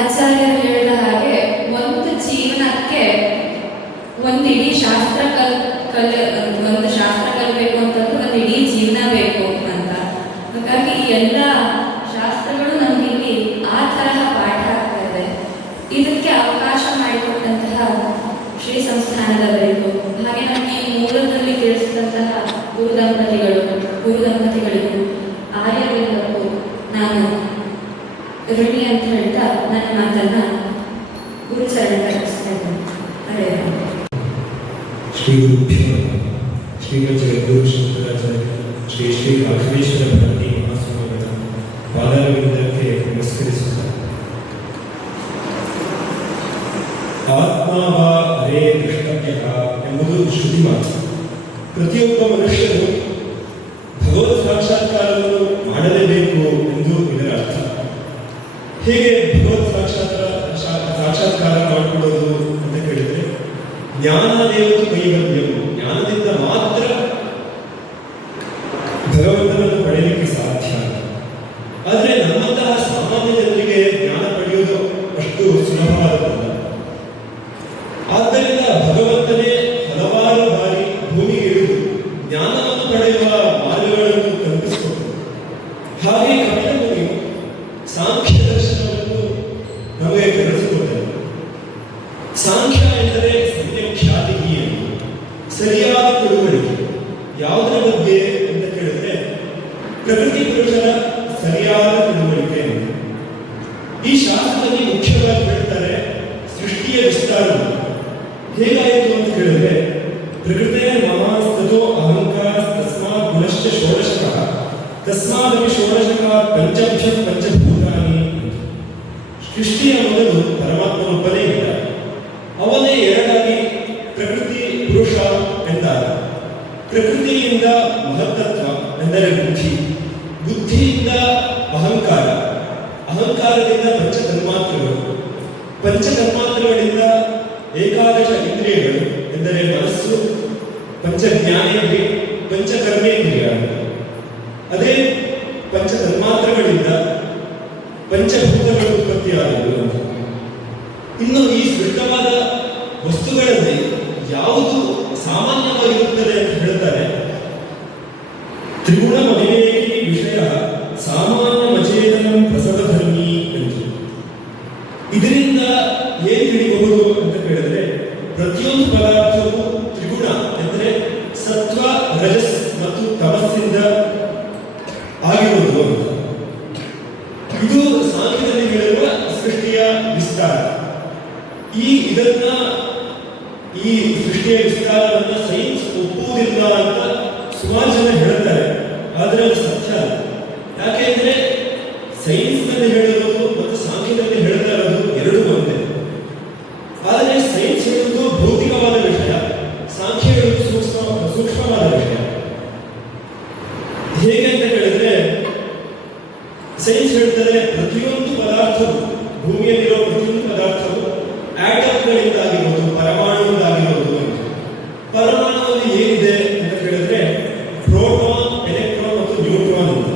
ಆಚಾರ್ಯರು ಹೇಳಿದ ಹಾಗೆ ಒಂದು ಜೀವನಕ್ಕೆ ಒಂದು ಇಡೀ ಶಾಸ್ತ್ರ ಒಂದು ಶಾಸ್ತ್ರ ಕಲಿಬೇಕು ಅಂತಂದ್ರೆ ಒಂದು ಇಡೀ ಜೀವನ ಬೇಕು ಅಂತ. ಹಾಗಾಗಿ ಈ ಎಲ್ಲ ಶಾಸ್ತ್ರಗಳು ನಮ್ಗೆ ಇಲ್ಲಿ ಆ ತರಹ ಪಾಠ ಆಗ್ತಾ ಇದೆ. ಇದಕ್ಕೆ ಅವಕಾಶ ಮಾಡಿಕೊಟ್ಟಂತಹ ಶ್ರೀ ಸಂಸ್ಥಾನದವರಿಗೂ, ಹಾಗೆ ನಮಗೆ ಈ ಮೂಲದಲ್ಲಿ ತಿಳಿಸಿದಂತಹ ಗುರು ದಂಪತಿಗಳಿಗೂ ಆರ್ಯವರಿಗೂ ನಾನು ಋಣಿ ಅಂತ ಹೇಳ್ತಾ ನನ್ನ ಮಾತನ್ನ ಗುರುಚರಣ ಕಲಿಸ್ತಾ ಇದ್ದೇನೆ. ಹರೇ ರಾಮ. ಶ್ರೀ ಗುರುಭ್ಯೋ ನಮಃ. ಶ್ರೀಮದ್ ಜಗದ್ಗುರು ಶಂಕರಾಚಾರ್ಯ ಶ್ರೀ ಶ್ರೀ ರಾಘವೇಶ್ವರ ಭಾರತಿ ಮಹಾಸ್ವಾಮಿಗಳ ಪಾದಾರವಿಂದಕ್ಕೆ ನಮಸ್ಕರಿಸುತ್ತಾರೆ. ಆತ್ಮಾವ ಹರೇ ದ್ರಷ್ಟವ್ಯ ಎಂಬುದು ಶ್ರುತಿ ಮಾತು. ಪ್ರತಿಯೊಬ್ಬ ಮನುಷ್ಯನು ಭಗವತ್ ಸಾಕ್ಷಾತ್ಕಾರವನ್ನು ಮಾಡಲೇಬೇಕು ಎಂದು ಇದರ ಅರ್ಥ. ಹೇಗೆ ಭಗವತ್ ಸಾಕ್ಷಾತ್ಕಾರ ಮಾಡಿಕೊಳ್ಳೋದು ಅಂತ ಕೇಳಿದರೆ, ಜ್ಞಾನದೇವತು ಕೈವಲ್ಯವು, ಜ್ಞಾನದಿಂದ ಮಾತ್ರ ಭಗವಂತನನ್ನು ಪಡೆಯಲಿಕ್ಕೆ ಸಾಧ್ಯ. ಆದರೆ ನಮ್ಮಂತಹ ಸಾಮಾನ್ಯ ಜನರಿಗೆ ಜ್ಞಾನ ಪಡೆಯುವುದು ಅಷ್ಟು ಸುಲಭವಾದದ್ದಲ್ಲ. ಆದ್ದರಿಂದ ಭಗವಂತನೇ ಹಲವಾರು ಬಾರಿ ಭೂಮಿಗೆ ಇಳಿದು ಜ್ಞಾನವನ್ನು ಪಡೆಯುವ ಮಾರ್ಗಗಳನ್ನು ಕಲ್ಪಿಸಿಕೊಟ್ಟರು. ಹಾಗೆ ಕಪಿಲ ಮುನಿಯು ಸಾಂಖ್ಯ ದರ್ಶನವನ್ನು ನಮಗೆ ಕಲಿಸಿಕೊಟ್ಟರು. ಸಾಂಖ್ಯ ಎಂದರೆ ಸಮ್ಯಕ್ಷಾತಿ ಎಂದು, ಸರಿಯಾದ ತಿಳುವಳಿಕೆ. ಯಾವುದರ ಬಗ್ಗೆ ಅಂತ ಕೇಳಿದ್ರೆ, ಪ್ರಕೃತಿ ಪುರುಷರ ಸರಿಯಾದ ತಿಳುವಳಿಕೆ ಎಂದು. ಈ ಶಾಸ್ತ್ರದಲ್ಲಿ ಮುಖ್ಯವಾಗಿ ಹೇಳ್ತಾರೆ ಸೃಷ್ಟಿಯ ವಿಸ್ತಾರ ಹೇಗಾಯಿತು ಅಂತ ಕೇಳಿದ್ರೆ, ಪ್ರಕೃತೆ ಮಹಾಸ್ತೋ ಅಹಂಕಾರ ತಸ್ಮಾತ್ ಗುಣಶ್ಚ ಷೋಡಶಃ ತಸ್ಮಾದಪಿ ಷೋಡಶಃ ಪಂಚಭ್ಯ ಪಂಚಭೂತಾನಿ. ಸೃಷ್ಟಿಯ ಮೊದಲು ಪರಮಾತ್ಮನೊಬ್ಬನೇ ಇದ್ದ, ಅವನೇ ಎರಡಾಗಿ ಪ್ರಕೃತಿ ಪುರುಷ ಎಂದಾದ. ಪ್ರಕೃತಿಯಿಂದ ಮಹತ್ತತ್ವ ಎಂದರೆ ಬುದ್ಧಿ, ಬುದ್ಧಿಯಿಂದ ಅಹಂಕಾರ, ಅಹಂಕಾರದಿಂದ ಪಂಚತನ್ಮಾತ್ರಗಳು, ಪಂಚತನ್ಮಾತ್ರಗಳಿಂದ ಏಕಾದಶ ಇಂದ್ರಿಯಗಳು ಎಂದರೆ ಮನಸ್ಸು, ಪಂಚಜ್ಞಾನೇಂದ್ರಿಯ, ಪಂಚಕರ್ಮೇಂದ್ರಿಯಗಳು. ಅದೇ ಪಂಚತನ್ಮಾತ್ರಗಳಿಂದ ಪಂಚಭೂತಗಳು ಉತ್ಪತ್ತಿಯಾದವು. ಇನ್ನು ಈ ಸೃಷ್ಟವಾದ ವಸ್ತುಗಳಲ್ಲಿ ಯಾವುದು ಸಾಮಾನ್ಯವಾಗಿರುತ್ತದೆ ಅಂತ ಹೇಳ್ತಾರೆ, ತ್ರಿಗುಣ ಅವಿವೇಕಿ ವಿಷಯ ಸಾಮಾನ್ಯ ಮಚೇತನ ಪ್ರಸದಧರ್ಮಿ ಎಂದು. ಇದರಿಂದ ಏನು ತಿಳಿಬಹುದು ಅಂತ ಕೇಳಿದ್ರೆ, ಪ್ರತಿಯೊಂದು ಪದಾರ್ಥವು ತ್ರಿಗುಣ ಎಂದರೆ ಸತ್ವ, ರಜಸ್ ಮತ್ತು ತಮಸ್ಸಿಂದ ಆಗಿರುವುದು ಅಂತ. ಇದು ಸಾಂಖ್ಯದಲ್ಲಿ ಹೇಳಿರುವ ಸೃಷ್ಟಿಯ ವಿಸ್ತಾರ. ಈ ಸೃಷ್ಟಿಯ ವಿಸ್ತಾರವನ್ನು ಸೈನ್ಸ್ ಒಪ್ಪುವುದಿಲ್ಲ ಅಂತ ಸುಮಾರು ಜನ ಹೇಳ್ತಾರೆ. ಆದರೆ ಅದು ಸತ್ಯ ಅಲ್ಲ. ಯಾಕೆಂದ್ರೆ ಸೈನ್ಸ್ನಲ್ಲಿ ಹೇಳಿರೋದು ಮತ್ತು ಸಾಂಖ್ಯದಲ್ಲಿ ಹೇಳ್ತಾ ಇರೋದು ಎರಡೂ ಒಂದೇ. ಆದರೆ ಸೈನ್ಸ್ ಹೇಳುವುದು ಭೌತಿಕವಾದ ವಿಷಯ, ಸಾಂಖ್ಯ ಹೇಳುವುದು ಸೂಕ್ಷ್ಮವಾದ ವಿಷಯ. ಹೇಗೆ ಅಂತ ಹೇಳಿದ್ರೆ, ಸೈನ್ಸ್ ಹೇಳ್ತಾರೆ ಪ್ರತಿಯೊಂದು ಪದಾರ್ಥವು, ಭೂಮಿಯಲ್ಲಿರೋ ಪ್ರತಿಯೊಂದು ಪದಾರ್ಥವು ಆಟಮ್ಗಳಿಂದಾಗಿರೋದು, ಪರಮಾಣುವಿಂದಾಗಿರೋದು ಅಂತ. ಪರಮಾಣುವಲ್ಲಿ ಏನಿದೆ ಅಂತ ಹೇಳಿದ್ರೆ ಪ್ರೋಟಾನ್, ಎಲೆಕ್ಟ್ರಾನ್ ಮತ್ತು ನ್ಯೂಟ್ರಾನ್ ಅಂತ.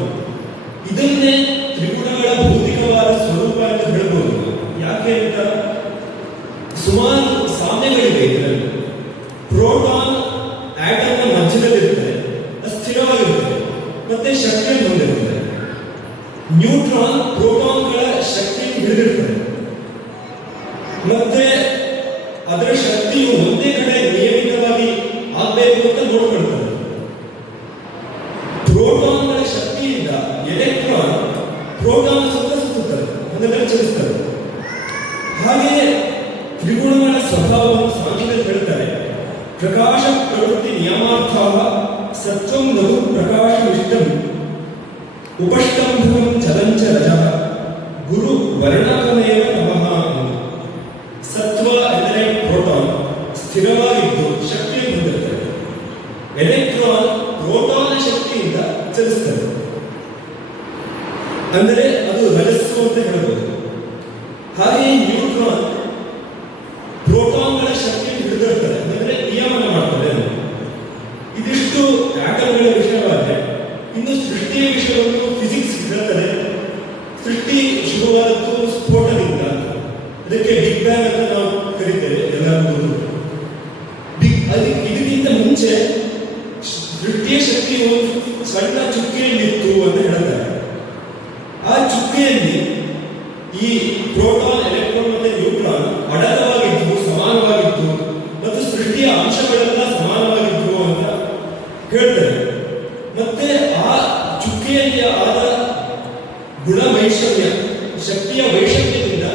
ಇದನ್ನೇ ತ್ರಿಗುಣಗಳ ಭೌತಿಕವಾದ ಸ್ವರೂಪ ಅಂತ ಹೇಳ್ಬೋದು. ಯಾಕೆ ಅಂತ ಸುಮಾರು ಸಾಮ್ಯಗಳಿವೆ ಇದರಲ್ಲಿ. ಪ್ರೋಟಾನ್ ಆಟಮ್ನ ಮಧ್ಯದಲ್ಲಿರುತ್ತದೆ, ಸ್ಥಿರವಾಗಿರುತ್ತದೆ, ಮತ್ತೆ ಶಕ್ತಿಯನ್ನು ಹೊಂದಿರುತ್ತದೆ. ನ್ಯೂಟ್ರಾನ್ ಪ್ರೋಟಾನ್ ಪ್ರೋಟಾನ್ ಸುತ್ತ ಸುತ್ತುತ್ತದೆ, ಅದನ್ನೆಲ್ಲ ಚಲಿಸ್ತದೆ. ಹಾಗೆಯೇ ತ್ರಿಗುಣಗಳ ಸ್ವಭಾವವನ್ನು ಸಾಂಖ್ಯದಲ್ಲಿ ಹೇಳ್ತಾರೆ. ಪ್ರಕಾಶ ಪ್ರವೃತ್ತಿ ನಿಯಮಾರ್ಥ ಸತ್ವಂ ಲಘು ಪ್ರಕಾಶವಿಷ್ಟಂ ಉಪಷ್ಟಂಭಂ ಚಲಂಚ ರಜಃ ಗುರು ವರ್ಣಕಮೇವ ನಮಃ. ಸತ್ವ ಎಂದರೆ ಪ್ರೋಟಾನ್, ಸ್ಥಿರವಾಗಿದ್ದು ಶಕ್ತಿಯನ್ನು ಹೊಂದಿರುತ್ತದೆ. ಎಲೆಕ್ಟ್ರಾನ್ ಪ್ರೋಟಾನ್ ಶಕ್ತಿಯಿಂದ ಚಲಿಸುತ್ತದೆ, ಅಂದರೆ ಅದು ರಜಸ್ಸು ಅಂತ ಹೇಳಬಹುದು. ಹಾಗೆಯೇ ನ್ಯೂಟ್ರಾನ್ ಪ್ರೋಟಾನ್ಗಳ ಶಕ್ತಿಯನ್ನು ಹಿಡಿದಿರುತ್ತದೆ, ಅಂದರೆ ನಿಯಮನ ಮಾಡ್ತದೆ. ಇದಿಷ್ಟು ಆಟಮ್ಗಳ ವಿಷಯವಾದರೆ ಇನ್ನು ಸೃಷ್ಟಿಯ ವಿಷಯವನ್ನು ಫಿಸಿಕ್ಸ್ ಹೇಳ್ತದೆ. ಸೃಷ್ಟಿ ಶುರುವಾದದ್ದು ಸ್ಫೋಟದಿಂದ, ಅದಕ್ಕೆ ಬಿಗ್ ಬ್ಯಾಂಗ್ ಅಂತ ನಾವು ಕರೀತೇವೆ ಎಲ್ಲರಿಗೂ. ಇದಕ್ಕಿಂತ ಮುಂಚೆ ಸೃಷ್ಟಿಯ ಶಕ್ತಿ ಒಂದು ಸಣ್ಣ ಚುಕ್ಕೆಯಲ್ಲಿತ್ತು ಅಂತ ಹೇಳ್ತಾರೆ. ಆ ಚುಕ್ಕೆಯಲ್ಲಿ ಈ ಪ್ರೋಟಾನ್, ಎಲೆಕ್ಟ್ರಾನ್ ಮತ್ತು ನ್ಯೂಟ್ರಾನ್ ಅಡಲವಾಗಿದ್ದು, ಸಮಾನವಾಗಿದ್ದು ಮತ್ತು ಸೃಷ್ಟಿಯ ಅಂಶಗಳೆಲ್ಲ ಸಮಾನವಾಗಿದ್ದು ಅಂತ ಹೇಳ್ತಾರೆ. ಮತ್ತೆ ಆ ಚುಕ್ಕೆಯಲ್ಲಿ ಆದ ಗುಣ ವೈಷಮ್ಯ, ಶಕ್ತಿಯ ವೈಷಮ್ಯದಿಂದ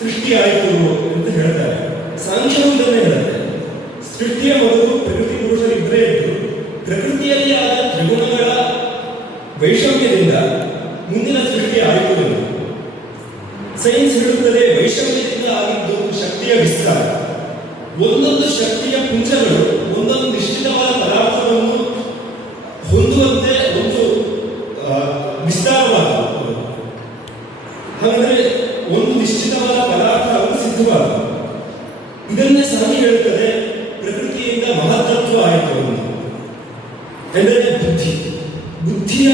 ಸೃಷ್ಟಿಯಾಯಿತು ಅಂತ ಹೇಳ್ತಾರೆ. ಸಾಂಖ್ಯವು ಇದನ್ನೇ ಹೇಳುತ್ತೆ. ಸೃಷ್ಟಿಯ ಮೊದಲು ಪ್ರಕೃತಿ ಪುರುಷರಿಬ್ಬರೇ ಇದ್ದು, ಪ್ರಕೃತಿಯಲ್ಲಿ ಆದ ತ್ರಿಗುಣಗಳ ವೈಷಮ್ಯದಿಂದ ಮುಂದಿನ ಸೃಷ್ಟಿ ಆಯಿತು ಎಂದು. ಸೈನ್ಸ್ ಹೇಳುತ್ತದೆ ವೈಷಮ್ಯದಿಂದ ಆಗಿದ್ದು ಶಕ್ತಿಯ ವಿಸ್ತಾರ. ಒಂದೊಂದು ಶಕ್ತಿಯ ಪುಂಜಗಳು ಒಂದೊಂದು ನಿಶ್ಚಿತವಾದ ಪದಾರ್ಥವನ್ನು ಹೊಂದುವಂತೆ ಒಂದು ವಿಸ್ತಾರವಾದವು. ಹಾಗಾದರೆ ಒಂದು ನಿಶ್ಚಿತವಾದ ಪದಾರ್ಥ ಅದು ಸಿದ್ಧವಾದವು. ಇದನ್ನೇ ಸಾಗಿ ಹೇಳುತ್ತದೆ ಪ್ರಕೃತಿಯಿಂದ ಮಹತ್ತತ್ವ ಆಯಿತು ಎಂದರೆ ಬುದ್ಧಿ. ಬುದ್ಧಿಯ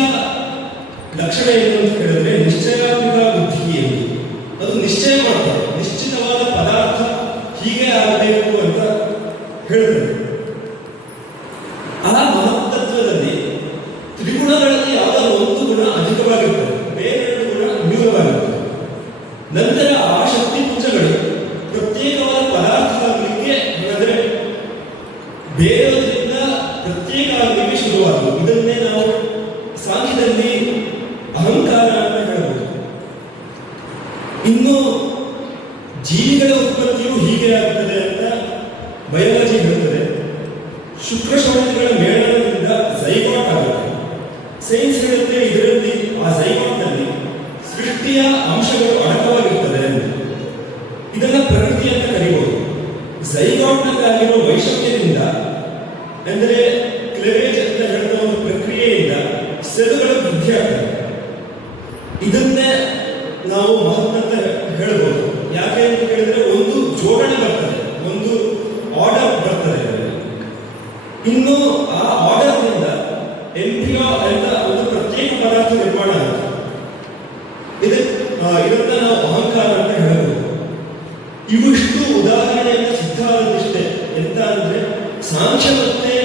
ಲಕ್ಷಣ ಏನು ಅಂತ ಹೇಳಿದ್ರೆ ನಿಶ್ಚಯಾತ್ಮಕ ಬುದ್ಧಿ ಎಂದು. ಅದು ನಿಶ್ಚಯ ಮಾಡ್ತಾರೆ, ನಿಶ್ಚಿತವಾದ ಪದಾರ್ಥ ಹೀಗೆ ಆಗಬೇಕು ಅಂತ ಹೇಳ್ತಾರೆ. ಆ ಮಹತ್ತತ್ವದಲ್ಲಿ ತ್ರಿಗುಣಗಳಲ್ಲಿ ಯಾವುದಾದ್ರು ಒಂದು ಗುಣ ಅಧಿಕವಾಗಿರ್ತದೆ, ಬೇರೆರಡು ಗುಣ ನ್ಯೂನವಾಗಿರ್ತದೆ. ನಂತರ ಆ ಶಕ್ತಿ ಪುಂಜಗಳು ಪ್ರತ್ಯೇಕವಾದ ಪದಾರ್ಥ ಆಗಲಿಕ್ಕೆ, ಅಂದರೆ ಬೇರೆಯವರಿಂದ ಪ್ರತ್ಯೇಕ ಆಗಲಿಕ್ಕೆ ಶುರುವಾದವು. ಇದನ್ನೇ ನಾವು ಸಾಂಖ್ಯದಲ್ಲಿ ಅಹಂಕಾರ ಅಂತ ಹೇಳಬಹುದು. ಇನ್ನು ಜೀವಿಗಳ ಉತ್ಪತ್ತಿಯು ಹೀಗೆ ಆಗುತ್ತದೆ ಅಂತ ಬಯಾಲಜಿ ಹೇಳುತ್ತದೆ. ಶುಕ್ರಶೋಣಿಗಳ ಮೇಳನದಿಂದ ಝೈಗಾಟ್ ಆಗುತ್ತೆ. ಸೈನ್ಸ್ ಹೇಳುತ್ತೆ ಇದರಲ್ಲಿ ಆ ಝೈಗಾಟ್ನಲ್ಲಿ ಸೃಷ್ಟಿಯ ಅಂಶಗಳು ಅಡಕವಾಗಿರ್ತದೆ ಅಂತ. ಇದನ್ನ ಪ್ರಕೃತಿ ಅಂತ ಕರೀಬಹುದು. ಝೈಗಾಟ್ನಲ್ಲಿ ಆಗಿರುವ ವೈಷಮ್ಯದಿಂದ, ಅಂದರೆ ಕ್ಲೆವೇಜ್ ಅಂತ ಹೇಳಿದ ಒಂದು ಪ್ರಕ್ರಿಯೆಯಿಂದ ಸೆಲ್ಗಳು ವೃದ್ಧಿ ಆಗ್ತವೆ. ಇದನ್ನೇ ನಾವು ಮಹತ್ವ ಹೇಳಬಹುದು. ಯಾಕೆ ಅಂತ ಹೇಳಿದ್ರೆ ಒಂದು ಜೋಡಣೆ ಬರ್ತದೆ, ಒಂದು ಆರ್ಡರ್ ಬರ್ತದೆ. ಇನ್ನು ಆ ಆರ್ಡರ್ನಿಂದ ಎಂಬ್ರಿಯೋ ಅಂತ ಒಂದು ಪ್ರತ್ಯೇಕ ಪದಾರ್ಥ ನಿರ್ಮಾಣ ಆಗುತ್ತೆ. ಇದನ್ನ ನಾವು ಅಹಂಕಾರ ಅಂತ ಹೇಳಬಹುದು. ಇವಿಷ್ಟು ಉದಾಹರಣೆಯನ್ನು ಸಿದ್ಧವಾದದಿಷ್ಟೇ. ಎಂತ ಅಂದ್ರೆ ಸಾಂಖ್ಯ ಮತ್ತೆ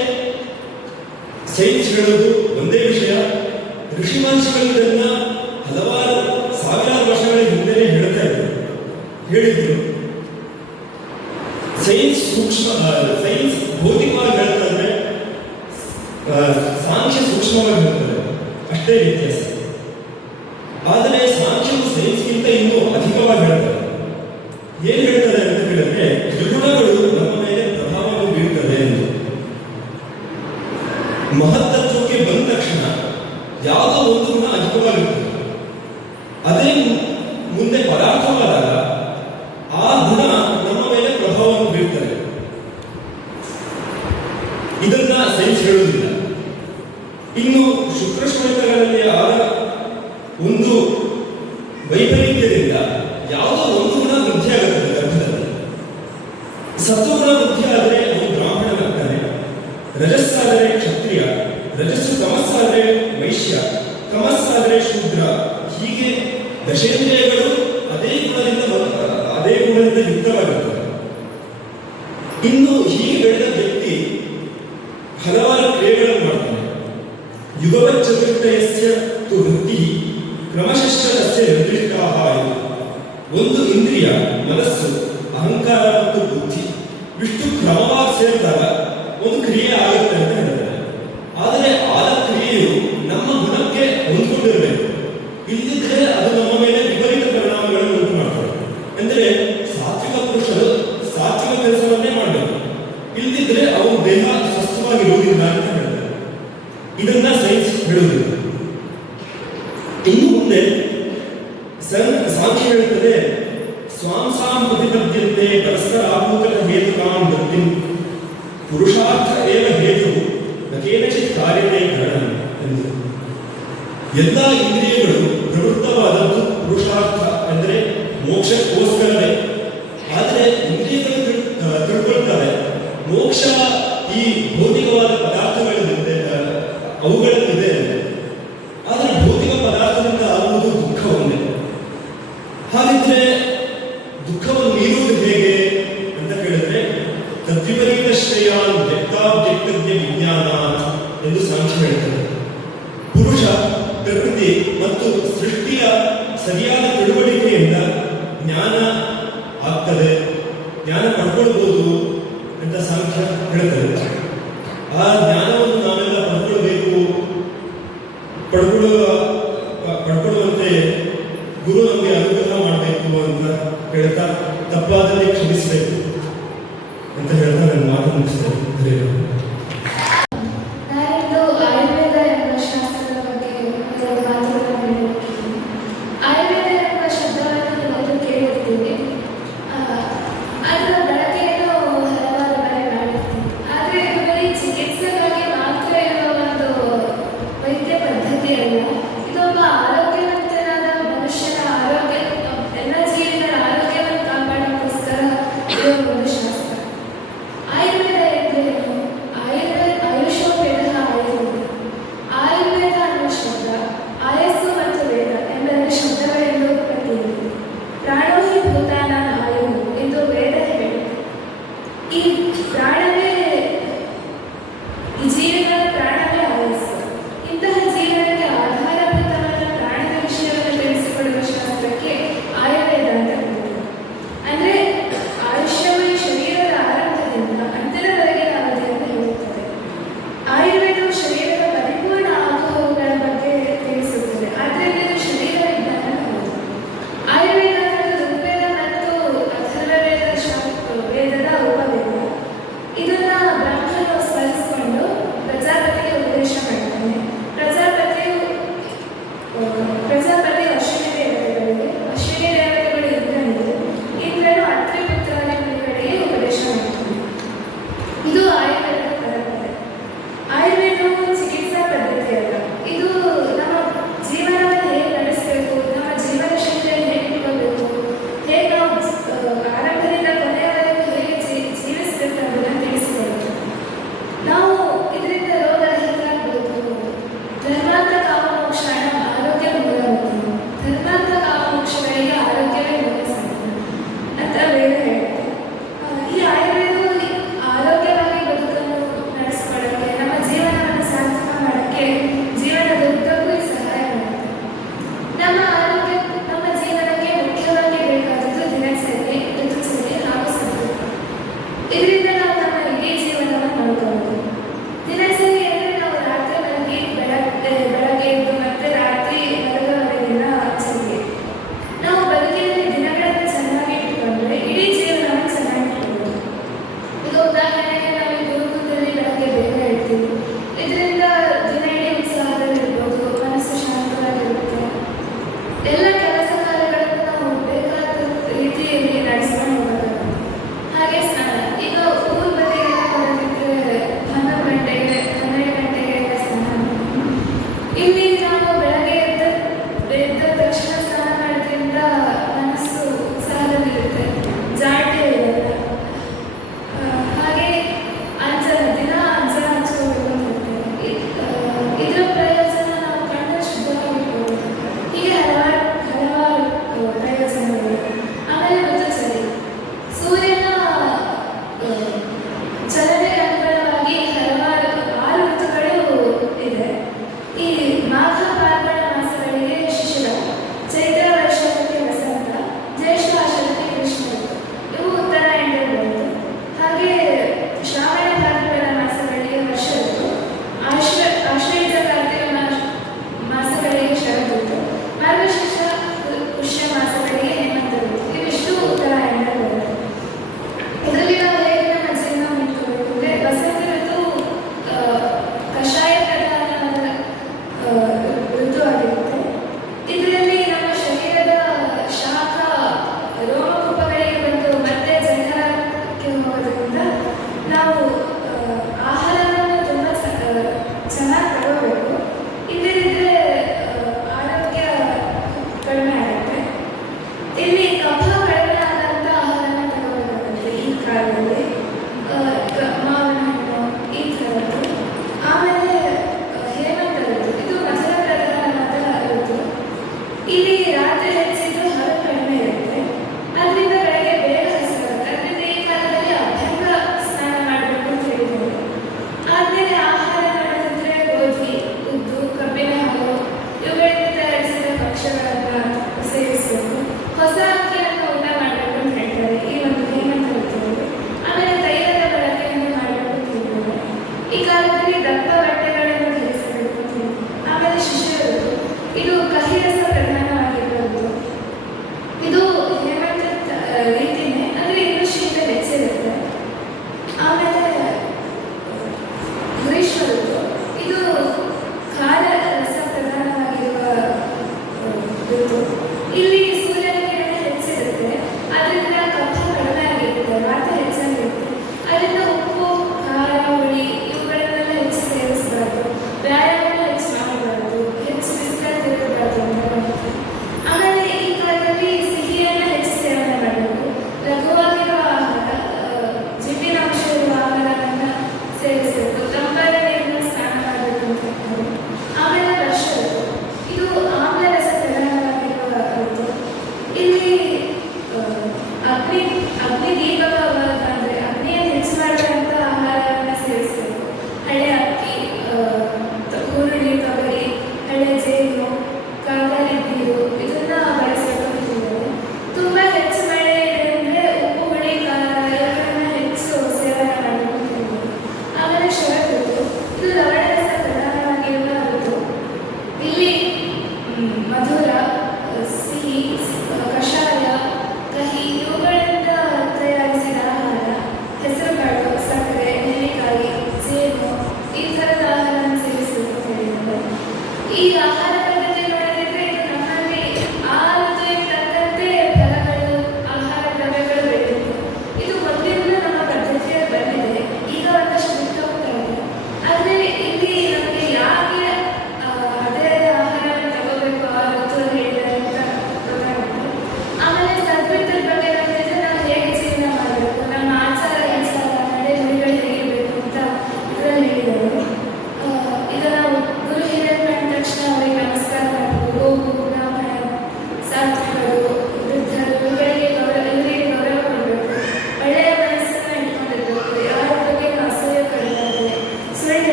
ಸೈನ್ಸ್ ಹೇಳೋದು ಒಂದೇ ವಿಷಯ. ಋಷಿವಂಶಗಳು ಇದನ್ನ ಹಲವಾರು ಸಾವಿರಾರು ವರ್ಷಗಳ ಹಿಂದೆ ಹೇಳ್ತಾ ಇದ್ರು, ಹೇಳಿದ್ರು. ಸೈನ್ಸ್ ಸೈನ್ಸ್ ಭೌತಿಕವಾಗಿ ಹೇಳ್ತಾರೆ, ಸಾಂಖ್ಯ ಸೂಕ್ಷ್ಮವಾಗಿ ಹೇಳ್ತಾರೆ, ಅಷ್ಟೇ ವ್ಯತ್ಯಾಸ. ಆದರೆ ಸಾಂಖ್ಯವು ಸೈನ್ಸ್ಗಿಂತ ಇನ್ನೂ ಅಧಿಕವಾಗಿ ಹೇಳ್ತಾರೆ. ಏನ್ ಹೇಳ್ತಾರೆ ಅಂತ ಹೇಳಿದ್ರೆ ತ್ರಿಗುಣಗಳು ನಮ್ಮ ಮೇಲೆ ಪ್ರಭಾವವನ್ನು ಬೀರುತ್ತದೆ ಎಂದು. ಮಹತ್ತತ್ವಕ್ಕೆ ಬಂದ ತಕ್ಷಣ ಯಾವುದೋ ಒಂದು ಗುಣ ಅಧಿಕವಾಗಿರ್ತದೆ. ಅದೇ ಮುಂದೆ ಪದಾರ್ಥವಾದಾಗ ಆ ಗುಣ ನಮ್ಮ ಮೇಲೆ ಪ್ರಭಾವವನ್ನು ಬೀರ್ತದೆ. ಇದನ್ನ ಸೈನ್ಸ್ ಹೇಳುವುದಿಲ್ಲ. ಇನ್ನು ಶುಕ್ರಶ್ವೇತಗಳಲ್ಲಿ ಆದ ಒಂದು ವೈಪರೀತ್ಯದಿಂದ ಯಾವುದೋ ಒಂದು ಗುಣ ವೃದ್ಧಿ ಆಗುತ್ತದೆ ಗರ್ಭದಲ್ಲಿ. ಸತ್ವಗುಣ ವೃದ್ಧಿ ಆದರೆ ಅವನು ಬ್ರಾಹ್ಮಣನಾಗ್ತಾನೆ, ರಜಸ್ಸಾದರೆ ಕ್ಷತ್ರಿಯ, ರಜಸ್ಸು ತಮಸ್ಸಾದರೆ ವೈಶ್ಯ, ತಮಸ್ಸಾದರೆ ಶೂದ್ರ. ಹೀಗೆ ದಶೇಂದ್ರಿಯಗಳು ಅದೇ ಗುಣದಿಂದ ಯುಕ್ತವಾಗಿರುತ್ತದೆ. ಇನ್ನು ಹೀಗೆ ಬೆಳೆದ ವ್ಯಕ್ತಿ ಹಲವಾರು ಕ್ರಿಯೆಗಳನ್ನು ಮಾಡ್ತಾನೆ. ಯುಗವಚ್ಚತುಷ್ಟಯಸ್ಯ ತು ವೃತ್ತಿ ಕ್ರಮಶಃ ತಸ್ಯ ನಿರ್ದಿಷ್ಟಾಃ. ಒಂದು ಇಂದ್ರಿಯ, ಮನಸ್ಸು, ಅಹಂಕಾರ ಮತ್ತು ಬುದ್ಧಿ ಇಷ್ಟು ಕ್ರಮವಾಗಿ ಸೇರಿದಾಗ ಒಂದು ಕ್ರಿಯೆ ಆಗುತ್ತೆ ಅಂತ ಹೇಳ್ತಾರೆ. ಆದರೆ ಆದ ಕ್ರಿಯೆಯು ನಮ್ಮ ಗುಣಕ್ಕೆ ಹೊಂದ್ಕೊಂಡಿರಬೇಕು. ಇಲ್ಲದಿದ್ರೆ ಅದು ನಮ್ಮ ಮೇಲೆ ವಿಪರೀತ ಪರಿಣಾಮಗಳನ್ನು ಉಂಟು ಮಾಡ್ತದೆ. ಅಂದ್ರೆ ಸಾತ್ವಿಕ ಪುರುಷರು ಸಾತ್ವಿಕ ಕೆಲಸವನ್ನೇ ಮಾಡಬೇಕು, ಇಲ್ಲದಿದ್ರೆ ಅವನ ದೇಹ ಸ್ವಸ್ಥವಾಗಿರುವುದಿಲ್ಲ ಅಂತ ಹೇಳ್ತಾರೆ. ಇದನ್ನ ಸೈನ್ಸ್ ಹೇಳುವುದಿಲ್ಲ. ಇನ್ನು ಮುಂದೆ ಸಾಂಖ್ಯ ಹೇಳುತ್ತದೆ, ಸ್ವಾಂಸಾಂ ಪ್ರತಿಪದ್ಯಂತೆ ಪರಸ್ಪರ ಆಭೂತ ಹೇತುಕಾಂ ವೃತ್ತಿ ಪುರುಷಾರ್ಥ ಏವ ಹೇತು ಕೇನಚಿತ್ ಕಾರ್ಯತೆ ಕಾರಣ ಎಂದು. ಎಲ್ಲ ಇಂದ್ರಿಯಗಳು ಪ್ರವೃತ್ತವಾದದ್ದು ಪುರುಷಾರ್ಥ ಅಂದರೆ ಮೋಕ್ಷಕ್ಕೋಸ್ಕರವೇ. ಆದರೆ ಇಂದ್ರಿಯಗಳು ತಿಳ್ಕೊಳ್ತಾರೆ ಮೋಕ್ಷ ಈ ಭೌತಿಕವಾದ ಪದಾರ್ಥಗಳಿದೆ, ಅವುಗಳಲ್ಲಿದೆ. ಆದರೆ ಭೌತಿಕ ಪದಾರ್ಥದಿಂದ ಆಗುವುದು ದುಃಖ ಒಂದೇ. ಹಾಗಿದ್ರೆ ದುಃಖವನ್ನು ಮೀರುವುದು ಹೇಗೆ ಅಂತ ಕೇಳಿದ್ರೆ, ತದ್ವಿಪರೀತ ಶ್ರೇಯಾನ್ ವ್ಯಕ್ತಾವ್ಯಕ್ತಜ್ಞ ವಿಜ್ಞಾನ ಎಂದು ಸಾಂಖ್ಯ ಹೇಳ್ತಾರೆ. ಪುರುಷ ಪ್ರಕೃತಿ ಮತ್ತು ಸೃಷ್ಟಿಯ ಸರಿಯಾದ ತಿಳುವಳಿಕೆಯಿಂದ ಜ್ಞಾನ ಆಗ್ತದೆ, ಜ್ಞಾನ ಪಡ್ಕೊಳ್ಬೋದು ಅಂತ ಸಾಂಖ್ಯ ಹೇಳ್ತದೆ. ಆ ಜ್ಞಾನವನ್ನು ನಾವೆಲ್ಲ ಪಡ್ಕೊಳ್ಳುವಂತೆ ಗುರು ನಮಗೆ ಅನುಗ್ರಹ ಮಾಡಬೇಕು ಅಂತ ಹೇಳ್ತಾ, ತಪ್ಪಾದಲ್ಲಿ ಕ್ಷಮಿಸಬೇಕು ಅಂತ ಹೇಳ್ತಾ ನನ್ನ ಮಾತು ಮುಗಿಸ್ತೇನೆ. ಧನ್ಯವಾದ. ನಾನಿಂದು ಆಯುರ್ವೇದ ಎಂಬ ಶಾಸ್ತ್ರದ ಬಗ್ಗೆ ಕೆಲವು ಮಾತುಗಳನ್ನು ಹೇಳಲಿಕ್ಕಿದ್ದೀನಿ. ಆಯುರ್ವೇದ ಎಂಬ ಶಬ್ದವನ್ನು ಮೊದಲು ಕೇಳಿರ್ತೀವಿ, ಅದರ ಬಳಕೆಯನ್ನು ಹಲವಾರು ಕಡೆ ಮಾಡಿರ್ತೀವಿ. ಆದರೆ ಇದು ಬರೀ ಚಿಕಿತ್ಸೆಗಾಗಿ ಮಾತ್ರ ಇರುವ ಒಂದು ವೈದ್ಯ ಪದ್ಧತಿ ಅಲ್ಲ. ಇದೊಬ್ಬ ಆರೋಗ್ಯವಂತನಾದ ಮನುಷ್ಯನ ಆರೋಗ್ಯ, ಎಲ್ಲ ಜೀವಿಗಳ ಆರೋಗ್ಯವನ್ನು ಕಾಪಾಡೋಕ್ಕೋಸ್ಕರ ಇರುವ ಒಂದು ಶಾಸ್ತ್ರ. ಆಯುರ್ವೇದ ಎಂದರೆ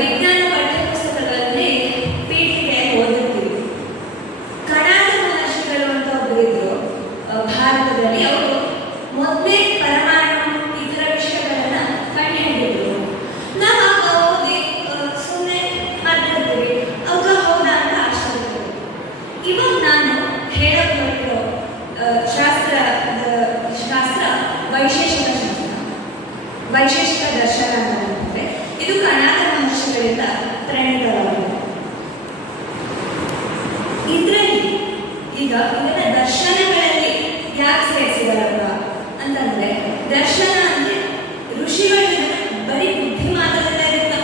ವಿಜ್ಞಾನ ಪಠ್ಯಪುಸ್ತಕಗಳಲ್ಲಿ ಪೀಠಿಕೆ ಓದುತ್ತೀವಿ. ಕಣಾದ ಮಹರ್ಷಿಗಳು ಅಂತ ಒಬ್ಬರಿದ್ರು ಭಾರತದಲ್ಲಿ. ಅವರು ಮೊದಲೇ ಪರಮಾಣು ಈ ಥರ ವಿಷಯಗಳನ್ನ ಕಂಡುಹಿಡಿದ್ರು. ನಾವು ಆಗ ಓದಿ ಸುಮ್ಮನೆ ಮಾಡ್ತಿರ್ತೀವಿ, ಅವಾಗ ಹೌದಾ ಅಂತ ಆಶ್ಚರ್ಯ. ಇವಾಗ ನಾನು ಹೇಳೋಕೆ ಹೊರಟಿರೋ ಶಾಸ್ತ್ರ ವೈಶೇಷಿಕ ದರ್ಶನ ಅಂತ, ಇದು ಕಣಾದ ಮಹರ್ಷಿಗಳಿಂದ ಪ್ರಣೀತವಾಗಿದೆ. ಇದರಲ್ಲಿ ಈಗ ಇದನ್ನ ದರ್ಶನಗಳಲ್ಲಿ ಯಾಕೆ ಸೇರಿಸಿದಾರಲ್ಲ ಅಂತಂದ್ರೆ, ದರ್ಶನ ಅಂದ್ರೆ ಋಷಿಗಳು ಬರೀ ಬುದ್ಧಿ ಮಾತ್ರದಲ್ಲ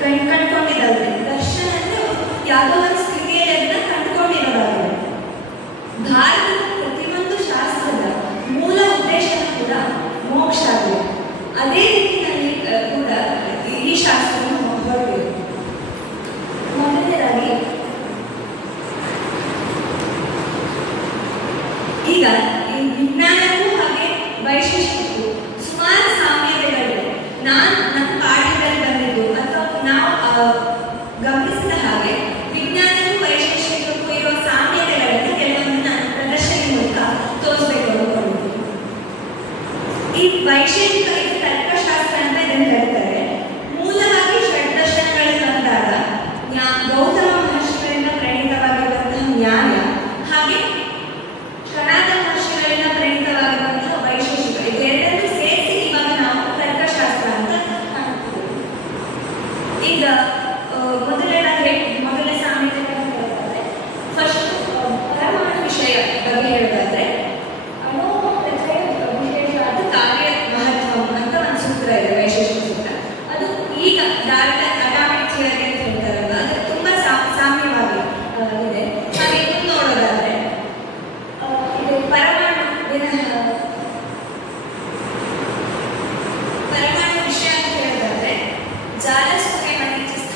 ಕಂಡುಕೊಂಡಿದ್ದಾರೆ. ದರ್ಶನ ಅಂದ್ರೆ ಯಾವುದೋ ಒಂದು ಸ್ಥಿತಿಯಲ್ಲಿ ಅದನ್ನ ಕಂಡುಕೊಂಡಿರೋದಾಗಿದೆ. ಭಾರತದ ಪ್ರತಿಯೊಂದು ಶಾಸ್ತ್ರದ ಮೂಲ ಉದ್ದೇಶ ಕೂಡ ಮೋಕ್ಷ ಆಗಿದೆ. ಅದೇ ರೀತಿಯಲ್ಲಿ ಕೂಡ ಈ ಶಾಸ್ತ್ರವನ್ನು ಹೊರಬೇಕು. ಮೊದಲನೇದಾಗಿ ಈಗ ಈ ವಿಜ್ಞಾನಕ್ಕೂ ಹಾಗೆ ವೈಶಿಷ್ಟ್ಯಕ್ಕೂ ಸುಮಾರು ಸಾಮ್ಯತೆಗಳಿವೆ. ನನ್ನ ಪಾಠದಲ್ಲಿ ಬಂದಿದ್ದು ಅಥವಾ ನಾವು ಗಮನಿಸಿದ ಹಾಗೆ ವಿಜ್ಞಾನಕ್ಕೂ ವೈಶಿಷ್ಟ್ಯಕ್ಕೂ ಇರುವ ಸಾಮ್ಯತೆಗಳನ್ನು ಕೆಲವೊಂದು ನಾನು ಪ್ರದರ್ಶನ ಮೂಲಕ ತೋರಿಸಬೇಕು ಅಂದ್ಕೊಂಡಿದ್ದೀನಿ. ಈ ವೈಶೇಷಿಕ ತರ್ಕಶಾಸ್ತ್ರ ಅಂತ ಇದನ್ನು ಹೇಳ್ತಾರೆ. ಮೂಲವಾಗಿ ಷಡ್ದರ್ಶನಗಳಲ್ಲಿ ಬಂದಾಗ ಗೌತಮ ಮಹರ್ಷಿಗಳಿಂದ ಪ್ರಣೀತವಾಗಿರುವಂತಹ ನ್ಯಾಯ ಹಾಗೆ ಕಣಾದ ಮಹರ್ಷಿಗಳಿಂದ ಪ್ರಣೀತವಾಗಿರುವಂತಹ ವೈಶೇಷಿಕ, ಇದೆರಡನ್ನೂ ಸೇರಿಸಿ ಇವಾಗ ನಾವು ತರ್ಕಶಾಸ್ತ್ರ ಅಂತ ಕಾಣ್ತೀವಿ. ಈಗ ಮೊದಲನೇ ಸಾಮ್ಯತೆ ಹೇಳೋದಾದ್ರೆ, ಫಸ್ಟ್ ಪರಮಾಣು ವಿಷಯ ಬಗ್ಗೆ ಹೇಳೋದಾದ್ರೆ, ಕಾರ್ಯ ಮಹತ್ವ ಅಂತ ಒಂದು ಸೂತ್ರ ಇದೆ, ವೈಶೇಷಿಕ ಸೂತ್ರ. ಅದು ಈಗ ಅಟಾಮಿಕ್ ಥಿಯರಿ ಅಂತ ಹೇಳ್ತಾರಲ್ಲ, ಅದು ತುಂಬಾ ಸಾಮ್ಯವಾಗಿ ಇದೆ. ಹಾಗೆ ಇನ್ನೊಂದು ನೋಡೋದಾದ್ರೆ, ಇದು ಪರಮಾಣು ವಿಷಯ ಅಂತ ಹೇಳೋದಾದ್ರೆ, ಜಾಲ ಸೂರ್ಯ ಮರೀಚಿಸ್ಥ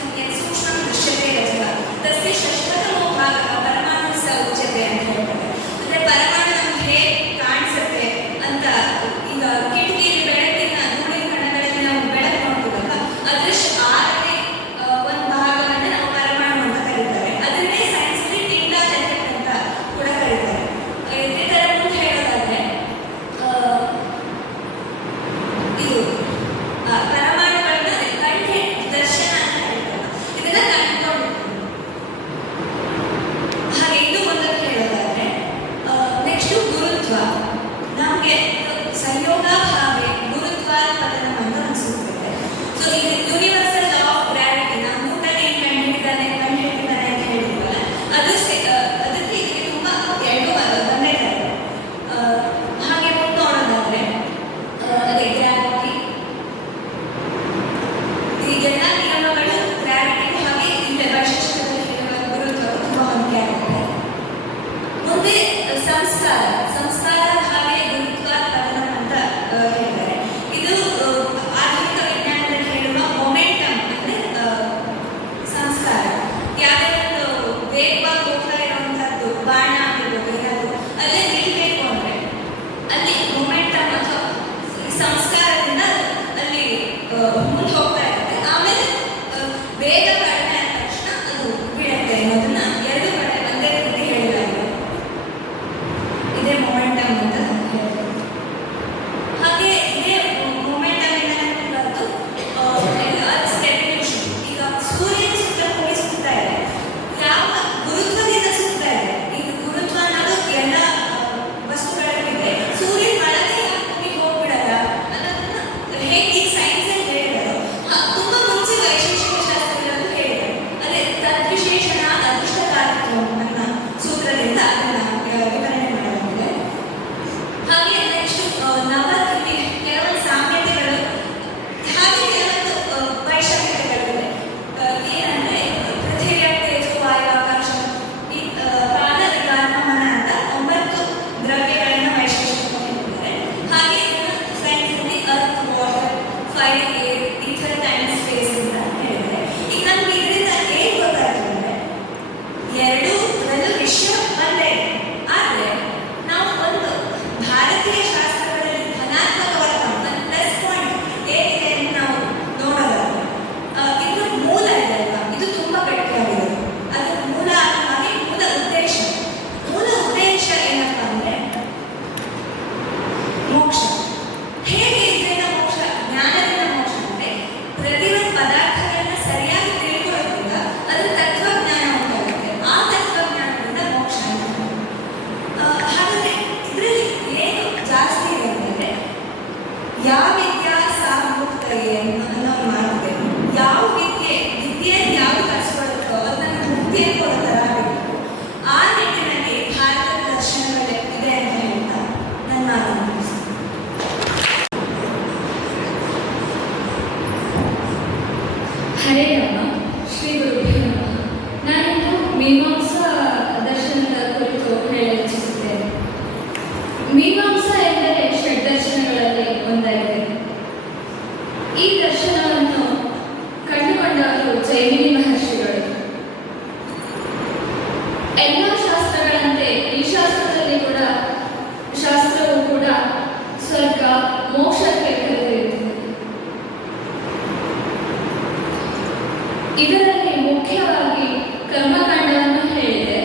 ಇದರಲ್ಲಿ ಮುಖ್ಯವಾಗಿ ಕರ್ಮಕಾಂಡವನ್ನು ಹೇಳಿದೆ.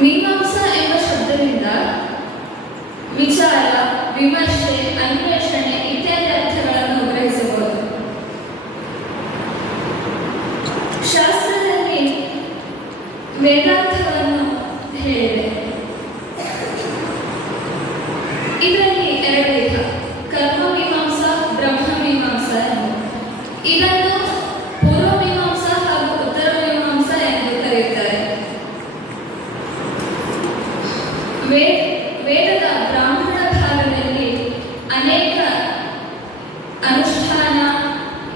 ಮೀಮಾಂಸಾ ಎಂಬ ಶಬ್ದದಿಂದ ವಿಚಾರ, ವಿಮರ್ಶೆ, ಅನ್ವೇಷಣೆ ಇತ್ಯಾದಿ ಅರ್ಥಗಳನ್ನು ಗ್ರಹಿಸಬಹುದು. ಶಾಸ್ತ್ರದಲ್ಲಿ ವೇದಾರ್ಥವನ್ನು ಹೇಳಿದೆ. ಇದರಲ್ಲಿ ಎರಡು ವಿಧ, ಕರ್ಮ ಮೀಮಾಂಸಾ, ಬ್ರಹ್ಮ ಮೀಮಾಂಸಾ ಎಂದು. ಇದನ್ನು ಪೂರ್ವ ಮೀಮಾಂಸಾ ಹಾಗೂ ಉತ್ತರ ಮೀಮಾಂಸಾ ಎಂದು ಕರೆಯುತ್ತಾರೆ. ವೇದದ ಬ್ರಾಹ್ಮಣ ಭಾಗದಲ್ಲಿ ಅನೇಕ ಅನುಷ್ಠಾನ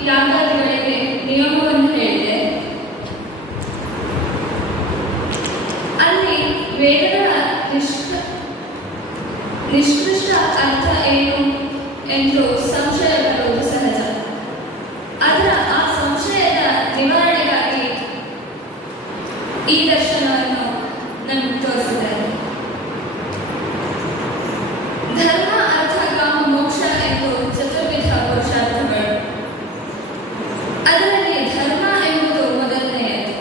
ಯಾಗಾದಿಗಳಿಗೆ ನಿಯಮವನ್ನು ಹೇಳಿದೆ. ಅಲ್ಲಿ ವೇದದ ನಿಷ್ಕೃಷ್ಟ ಅರ್ಥ ಏನು ಎಂದು ಸಂಶಯ ಬರುವುದು ಸಹಜ. ಆ ಸಂಶಯದ ನಿವಾರಣೆಗಾಗಿ ಈ ದರ್ಶನವನ್ನು ನಮಗೆ ತೋರಿಸಿದ್ದಾರೆ. ಧರ್ಮ, ಅರ್ಥ, ಕಾಮ, ಮೋಕ್ಷ ಎಂದು ಚತುರ್ವಿಧ ಪುರುಷಾರ್ಥಗಳು. ಅದರಲ್ಲಿ ಧರ್ಮ ಎಂಬುದು ಮೊದಲನೆಯದು.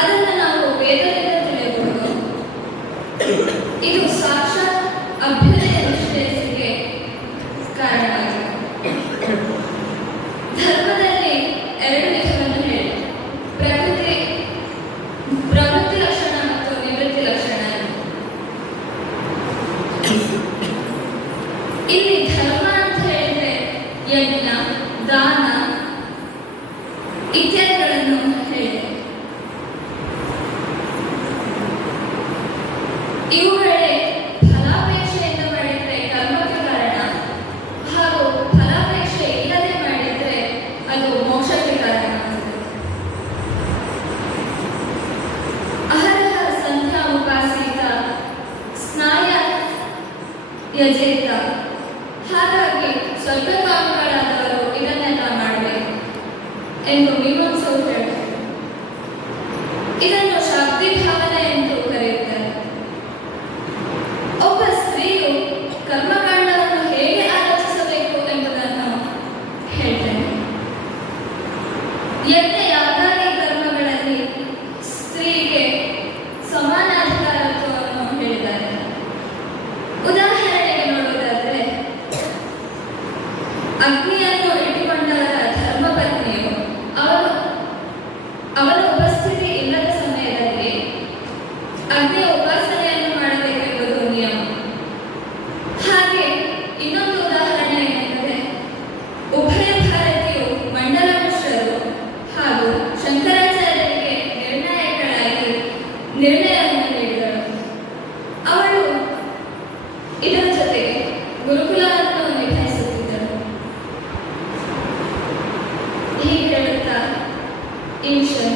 ಅದನ್ನು ನಾವು ವೇದದಿಂದ ತಿಳಿಯಬಹುದು. ಇದು ಸಾಕ್ಷಾತ್ ಅಭ್ಯುದಯ ನಿಶ್ಚಯಿಸಿಗೆ ಕಾರಣವಾಗಿದೆ. ಧರ್ಮದಲ್ಲಿ ಎರಡು ವಿಧವನ್ನು ಹೇಳಿ, ಪ್ರವೃತ್ತಿ ಲಕ್ಷಣ ಮತ್ತು ನಿವೃತ್ತಿ ಲಕ್ಷಣ. ಇಲ್ಲಿ ಧರ್ಮ ಅಂತ ಹೇಳಿದ್ರೆ ಯಜ್ಞ, ದಾನ ಇತ್ಯಾದಿಗಳನ್ನು ಹೇಳಿದೆ. ಇವುಗಳೇ ಫಲಾಪೇಕ್ಷೆಯಿಂದ ಮಾಡಿದ್ರೆ ಕರ್ಮಕ್ಕೆ ಕಾರಣ, ಹಾಗೂ ಫಲಾಪೇಕ್ಷೆ ಇಲ್ಲದೆ ಮಾಡಿದ್ರೆ ಅದು ಮೋಕ್ಷಕ್ಕೆ ಕಾರಣ. ಅಹರಹ ಸಂಧ್ಯಾ ಉಪಾಸೀತ ಸ್ನಾಯ ಯಜೇತ. ಹಾಗಾಗಿ ಸ್ವರ್ಗಕಾಮಿಗಳಾದವರು ಇದನ್ನೆಲ್ಲ ಮಾಡಬೇಕು ಎಂದು ಮೀಮಾಂಸರು ಹೇಳ್ತಾರೆ. ಇದನ್ನು ಶಾಕ್ತಿ ಭಾವನೆ ಎಂದು ಕರೆಯುತ್ತಾರೆ. ಒಬ್ಬ ಸ್ತ್ರೀಯು ಕರ್ಮಕಾಂಡವನ್ನು ಹೇಗೆ ಆಲೋಚಿಸಬೇಕು ಎಂಬುದನ್ನು ಹೇಳ್ತೇನೆ. ಯಜ್ಞ, ಯಾಗಾದಿ ಕರ್ಮಗಳಲ್ಲಿ ಸ್ತ್ರೀಗೆ ಸಮಾನಾಧಿಕಾರತ್ವವನ್ನು ಹೇಳಿದ್ದಾರೆ. ಉದಾಹರಣೆಗೆ ನೋಡುವುದಾದರೆ, ಅಗ್ನಿಯನ್ನು ಇಟ್ಟುಕೊಂಡ ಧರ್ಮಪತ್ನಿಯು ಅವನ ಉಪಸ್ಥಿತಿ ಇಲ್ಲದ ಸಮಯದಲ್ಲಿ ಅಗ್ನಿಯ ಉಪಾಸನೆಯನ್ನು ಮಾಡಬೇಕೆಂಬುದು ನಿಯಮ. ಹಾಗೆ ಇನ್ನೊಂದು ಉದಾಹರಣೆ ಏನೆಂದರೆ, ಉಭಯ ಭಾರತೀಯು ಮಂಡಲ ಮಿಶ್ರರು ಹಾಗೂ ಶಂಕರಾಚಾರ್ಯರಿಗೆ ನಿರ್ಣಯವನ್ನು ನೀಡಿದಳು. ಅವಳು ಇದರ ಜೊತೆಗೆ ಗುರುಕುಲವನ್ನು ನಿಭಾಯಿಸುತ್ತಿದ್ದಳು. ಹೀಗೆ ಹೇಳುತ್ತಾ ಈ ವಿಷಯ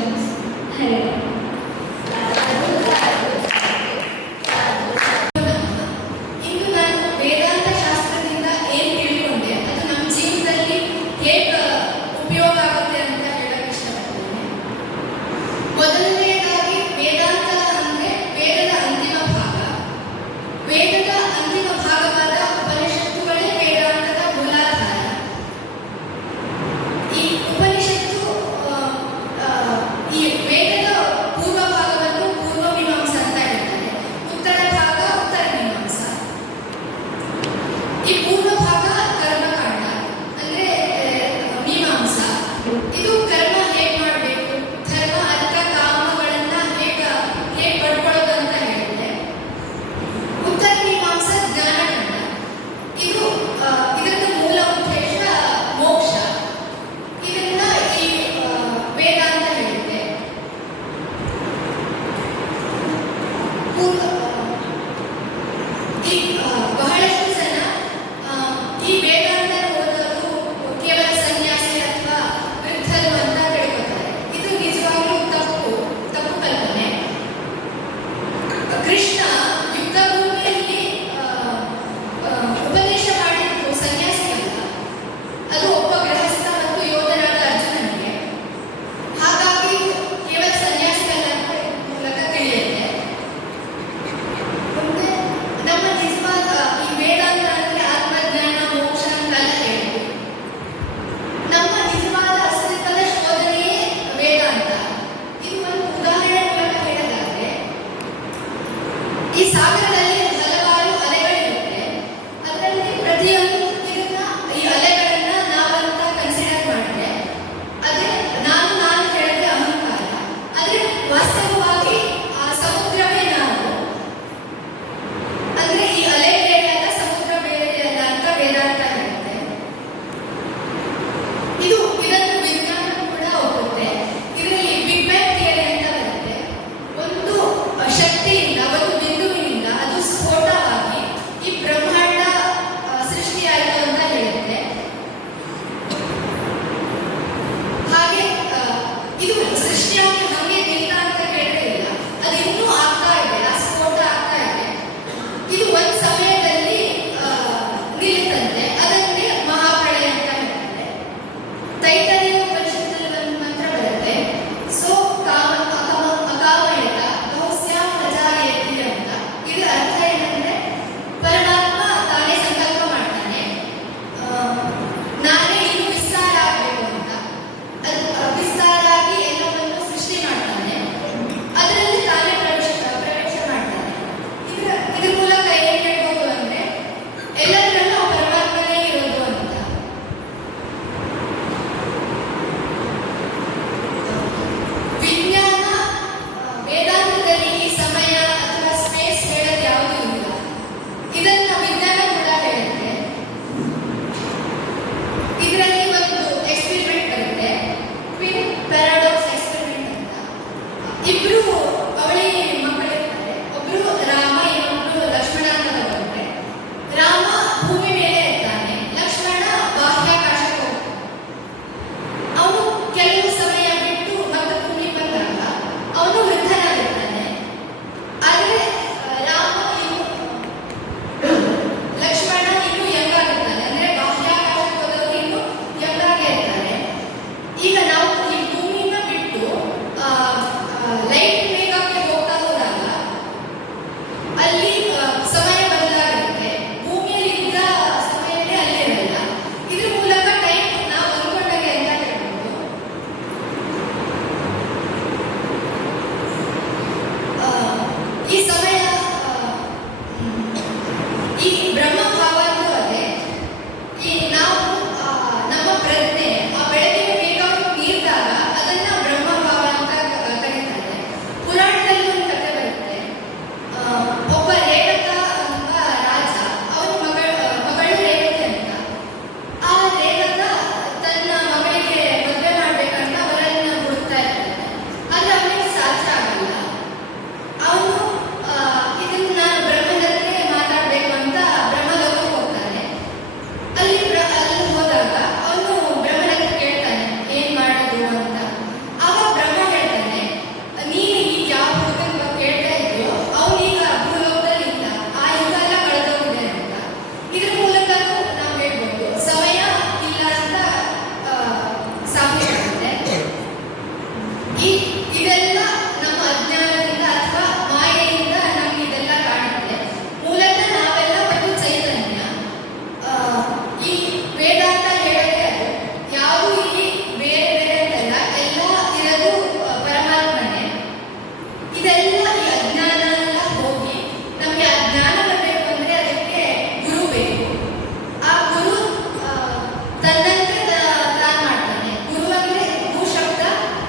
ತನ್ನಂತೆ ತಾನು ಮಾಡ್ತಾನೆ. ಗುರು ಅಂದ್ರೆ ಗು ಶಬ್ದ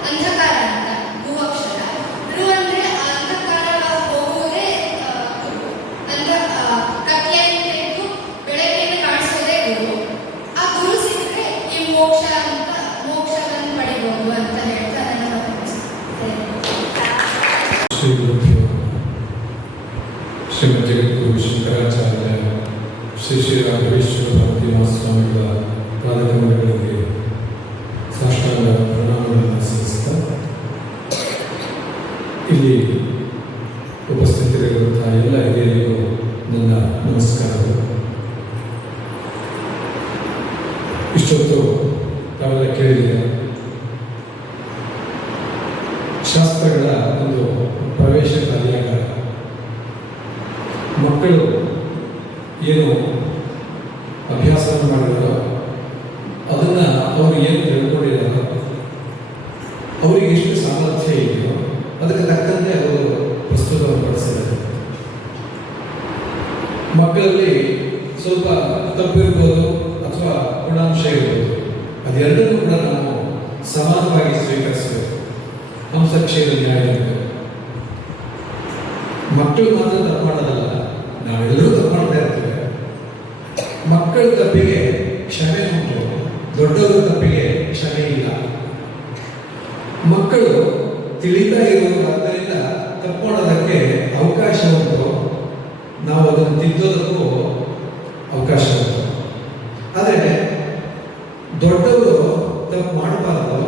ಅಂಧಕಾರ ಅಂತ, ಗು ಅಕ್ಷರ. ರು ಅಂದ್ರೆ ಅಂಧಕಾರ ಹೋಗುವುದೇ ಅಂಧ ಕತ್ತೆಯನ್ನು ತೆಗೆದು ಬೆಳಕಿಯನ್ನು ಕಾಣಿಸೋದೇ ಗುರು. ಆ ಗುರು ಸಿಕ್ಕರೆ ಈ ಮೋಕ್ಷವನ್ನು ಪಡಿಬಹುದು ಅಂತ ಹೇಳ್ತಾ ನನ್ನ ಶ್ರೀ ಗುರುಭ್ಯೋ ಶ್ರೀಮದ್ ಜಗದ್ಗುರು ಶಂಕರಾಚಾರ್ಯ ಶ್ರೀ ಶ್ರೀ ರಾಘವೇಶ್ವರ ಭಕ್ತಿನಾಥ ಸ್ವಾಮಿಗಳ ಪಾದಕಮಲಗಳಿಗೆ ಸಾಷ್ಟಾಂಗ ಪ್ರಣಾಮಗಳನ್ನು ಸಲ್ಲಿಸ್ತಾ ಇಲ್ಲಿ ಉಪಸ್ಥಿತರಿರುವಂತಹ ಎಲ್ಲ ಹಿರಿಯರಿಗೂ ನನ್ನ ನಮಸ್ಕಾರಗಳು. ಇಷ್ಟೊತ್ತು ತಾವೆಲ್ಲ ಕೇಳಿದ್ದೀರ ಶಾಸ್ತ್ರಗಳ ಒಂದು ಪ್ರವೇಶ ಕಾರ್ಯಾಗಾರ. ಮಕ್ಕಳು ಏನು ಅಭ್ಯಾಸ ಮಾಡಿದಾರೋ ಅದನ್ನು ಅವರು ಏನು ತಿಳ್ಕೊಂಡಿದ್ದಾರೋ, ಅವರಿಗೆ ಎಷ್ಟು ಸಾಮರ್ಥ್ಯ ಇದೆಯೋ ಅದಕ್ಕೆ ತಕ್ಕಂತೆ ಅವರು ಪ್ರಸ್ತುತಪಡಿಸಿದ್ದಾರೆ. ಮಕ್ಕಳಲ್ಲಿ ಸ್ವಲ್ಪ ತಪ್ಪಿರ್ಬೋದು ಅಥವಾ ಗುಣಾಂಶ ಇರ್ಬೋದು, ಅದೆರಡನ್ನೂ ಕೂಡ ನಾವು ಸಮಾನವಾಗಿ ಸ್ವೀಕರಿಸಬೇಕು. ಹಂಸಕ್ಷೇರ ನ್ಯಾಯ ಇರಬೇಕು. ಮಕ್ಕಳು ಮಾತ್ರ ತಪ್ಪು ಮಾಡೋದಲ್ಲ, ನಾವೆಲ್ಲರೂ ತಪ್ಪು ಮಾಡ್ತಾ ಇರ್ತೇವೆ. ಮಕ್ಕಳ ತಪ್ಪಿಗೆ ಕ್ಷಮೆ ಉಂಟು, ದೊಡ್ಡವರ ತಪ್ಪಿಗೆ ಕ್ಷಮೆ ಇಲ್ಲ. ಮಕ್ಕಳು ತಿಳಿತಾ ಇರುವುದರಿಂದ ತಪ್ಪು ಮಾಡೋದಕ್ಕೆ ಅವಕಾಶ ಉಂಟು, ನಾವು ಅದನ್ನು ತಿದ್ದೋದಕ್ಕೂ ಅವಕಾಶ ಉಂಟು. ಆದರೆ ದೊಡ್ಡವರು ತಪ್ಪು ಮಾಡಬಾರ್ದು,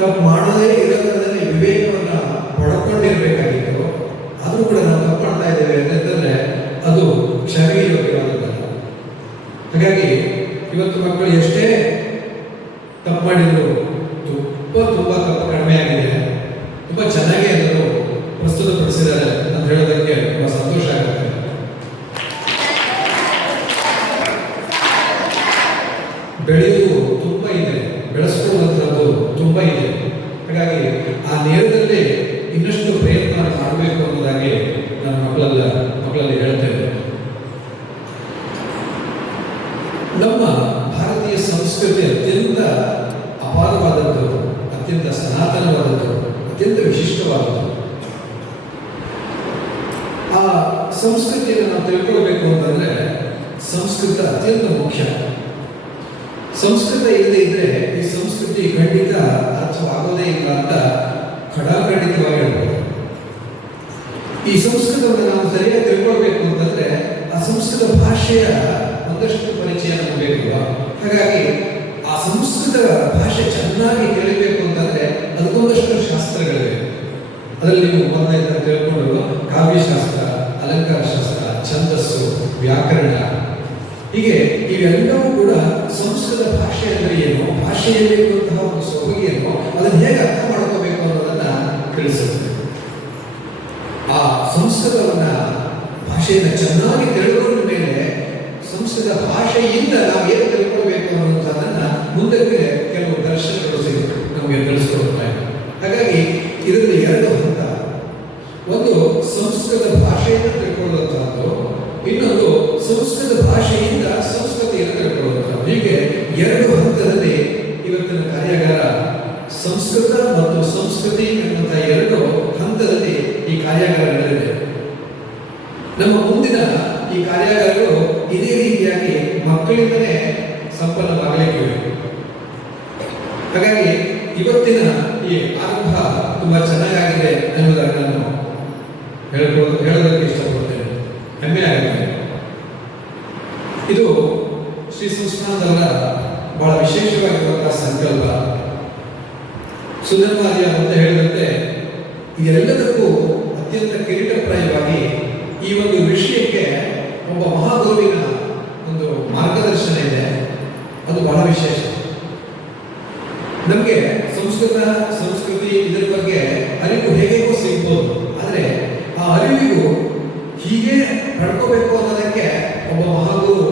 ತಪ್ಪು ಮಾಡದೇ ಇರೋದ್ರಲ್ಲಿ ವಿವೇಕವನ್ನು ಪಡ್ಕೊಂಡಿರ್ಬೇಕಾಗಿತ್ತು. ಆದರೂ ಕೂಡ ನಾವು ತಪ್ಪು ಮಾಡ್ತಾ ಇದ್ದೇವೆ ಅಂತಂದರೆ ಅದು ಕ್ಷಮೆಗೆ ಯೋಗ್ಯವಾದದ್ದಲ್ಲ. ಹಾಗಾಗಿ ಇವತ್ತು ಮಕ್ಕಳು ಎಷ್ಟೇ ತಪ್ಪು ಮಾಡಿದ್ರು ತುಂಬ ತಪ್ಪು ಕಡಿಮೆ ಆಗಿದೆ, ತುಂಬ ಚೆನ್ನಾಗಿ ಅದನ್ನು ಪ್ರಸ್ತುತಪಡಿಸಿದ್ದಾರೆ ಅಂತ ಹೇಳೋದಕ್ಕೆ ತುಂಬ ಸಂತೋಷ ಆಗುತ್ತೆ. ಬೆಳೆಯುವುದು ತುಂಬ ಇದೆ, ಬೆಳೆಸ್ಕೊಳ್ಳುವಂಥದ್ದು ತುಂಬ ಇದೆ. ಹಾಗಾಗಿ ಆ ನೇರದಲ್ಲಿ ಇನ್ನಷ್ಟು ಪ್ರಯತ್ನ ಮಾಡಬೇಕು ಅನ್ನೋದಾಗಿ ನಾನು ಮಕ್ಕಳಲ್ಲಿ ಹೇಳ್ತೇನೆ. ನಮ್ಮ ಭಾರತೀಯ ಸಂಸ್ಕೃತಿ ಅತ್ಯಂತ ಅಪಾರವಾದದ್ದು, ಅತ್ಯಂತ ಸನಾತನವಾದದ್ದು, ಅತ್ಯಂತ ವಿಶಿಷ್ಟವಾದದ್ದು. ಆ ಸಂಸ್ಕೃತಿಯನ್ನು ನಾವು ತಿಳ್ಕೊಳ್ಬೇಕು ಅಂತಂದ್ರೆ ಸಂಸ್ಕೃತ ಅತ್ಯಂತ ಮುಖ್ಯ. ಸಂಸ್ಕೃತ ಇಲ್ಲದೆ ಇದ್ರೆ ಈ ಸಂಸ್ಕೃತಿ ಖಂಡಿತ ಅರ್ಥವಾಗೋದೇ ಇಲ್ಲ ಅಂತ ಖಡಾಖಂಡಿತವಾಗಿ ಹೇಳ್ಬೋದು. ಈ ಸಂಸ್ಕೃತವನ್ನು ನಾವು ಸರಿಯಾಗಿ ತಿಳ್ಕೊಳ್ಬೇಕು ಅಂತಂದ್ರೆ ಆ ಸಂಸ್ಕೃತ ಭಾಷೆಯ ಒಂದಷ್ಟು ಪರಿಚಯ ನಮಗೆ ಬೇಕಲ್ವ. ಹಾಗಾಗಿ ಆ ಸಂಸ್ಕೃತ ಭಾಷೆ ಚೆನ್ನಾಗಿ ತಿಳಿಬೇಕು ಅಂತಂದ್ರೆ ಅದಕ್ಕೊಂದಷ್ಟು ಶಾಸ್ತ್ರಗಳಿವೆ. ಅದರಲ್ಲಿ ನೀವು ಮೊದಲನೇ ತಿಳ್ಕೊಂಡು ಕಾವ್ಯಶಾಸ್ತ್ರ, ಅಲಂಕಾರ ಶಾಸ್ತ್ರ, ಛಂದಸ್ಸು, ವ್ಯಾಕರಣ, ಹೀಗೆ ಇವೆಲ್ಲವೂ ಕೂಡ ಸಂಸ್ಕೃತ ಭಾಷೆ ಅಂದರೆ ಏನು, ಭಾಷೆಯಲ್ಲಿರುವಂತಹ ಒಂದು ಸೊಬಗೇನು, ಅದನ್ನು ಹೇಗೆ ಅರ್ಥ ಮಾಡ್ಕೋಬೇಕು ಅನ್ನೋದನ್ನ ತಿಳಿಸುತ್ತೆ. ಆ ಸಂಸ್ಕೃತವನ್ನ ಭಾಷೆಯನ್ನು ಚೆನ್ನಾಗಿ ತಿಳ್ಕೊಂಡ ಮೇಲೆ ಸಂಸ್ಕೃತ ಭಾಷೆಯಿಂದ ನಾವು ಏನು ತಿಳ್ಕೊಳ್ಬೇಕು ಅನ್ನೋದನ್ನ ಮುಂದಕ್ಕೆ ಕೆಲವು ದರ್ಶನಗಳು ನಮಗೆ ತಿಳಿಸ್ಕೊಡ್ತಾ ಇದೆ. ಹಾಗಾಗಿ ಇದರಲ್ಲಿ ಎರಡು ಹಂತ. ಒಂದು ಸಂಸ್ಕೃತ ಭಾಷೆಯನ್ನು ತಿಳ್ಕೊಳ್ಳುವಂತಹದ್ದು, ಇನ್ನೊಂದು ಸಂಸ್ಕೃತ ಭಾಷೆಯಿಂದ ಸಂಸ್ಕೃತಿಯನ್ನು ತಿಳ್ಕೊಳ್ಳುವಂಥದ್ದು. ಹೀಗೆ ಎರಡು ಹಂತದಲ್ಲಿ ಇವತ್ತಿನ ಕಾರ್ಯಾಗಾರ ಸಂಸ್ಕೃತ ಮತ್ತು ಸಂಸ್ಕೃತಿ ಎನ್ನುವಂತಹ ಎರಡು ಹಂತದಲ್ಲಿ ಈ ಕಾರ್ಯಾಗಾರ ನಡೆದಿದೆ. ನಮ್ಮ ಮುಂದಿನ ಈ ಕಾರ್ಯಾಗಾರಗಳು ಇದೇ ರೀತಿಯಾಗಿ ಮಕ್ಕಳಿಂದಲೇ ಸಂಪನ್ನವಾಗಲಿಕ್ಕಿವೆ. ಹಾಗಾಗಿ ಇವತ್ತಿನ ಈ ಆರಂಭ ತುಂಬಾ ಚೆನ್ನಾಗಿದೆ ಎನ್ನುವುದನ್ನು ನಾನು ಹೇಳೋದಕ್ಕೆ ಇಷ್ಟಪಡ್ತೇನೆ, ಹೆಮ್ಮೆ ಆಗುತ್ತೆ. ಇದು ಶ್ರೀ ಸಂಸ್ಥಾನದವರ ಬಹಳ ವಿಶೇಷವಾಗಿರುವಂತಹ ಸಂಕಲ್ಪ. ಸುಧರ್ಮಾರ್ಯ ಅಂತ ಹೇಳಿದಂತೆ ಇದೆಲ್ಲದಕ್ಕೂ ಅತ್ಯಂತ ಕಿರೀಟಪ್ರಾಯವಾಗಿ ಈ ಒಂದು ವಿಷಯಕ್ಕೆ ಒಬ್ಬ ಮಹಾಗುರುವಿನ ಒಂದು ಮಾರ್ಗದರ್ಶನ ಇದೆ. ಅದು ಬಹಳ ವಿಶೇಷ. ನಮಗೆ ಸಂಸ್ಕೃತ ಸಂಸ್ಕೃತಿ ಇದರ ಬಗ್ಗೆ ಅರಿವು ಹೇಗೇಗೋ ಸಿಗ್ಬೋದು, ಆದರೆ ಆ ಅರಿವಿಗೂ ಹೀಗೆ ಪಡ್ಕೋಬೇಕು ಅನ್ನೋದಕ್ಕೆ ಒಬ್ಬ ಮಹಾಗುರು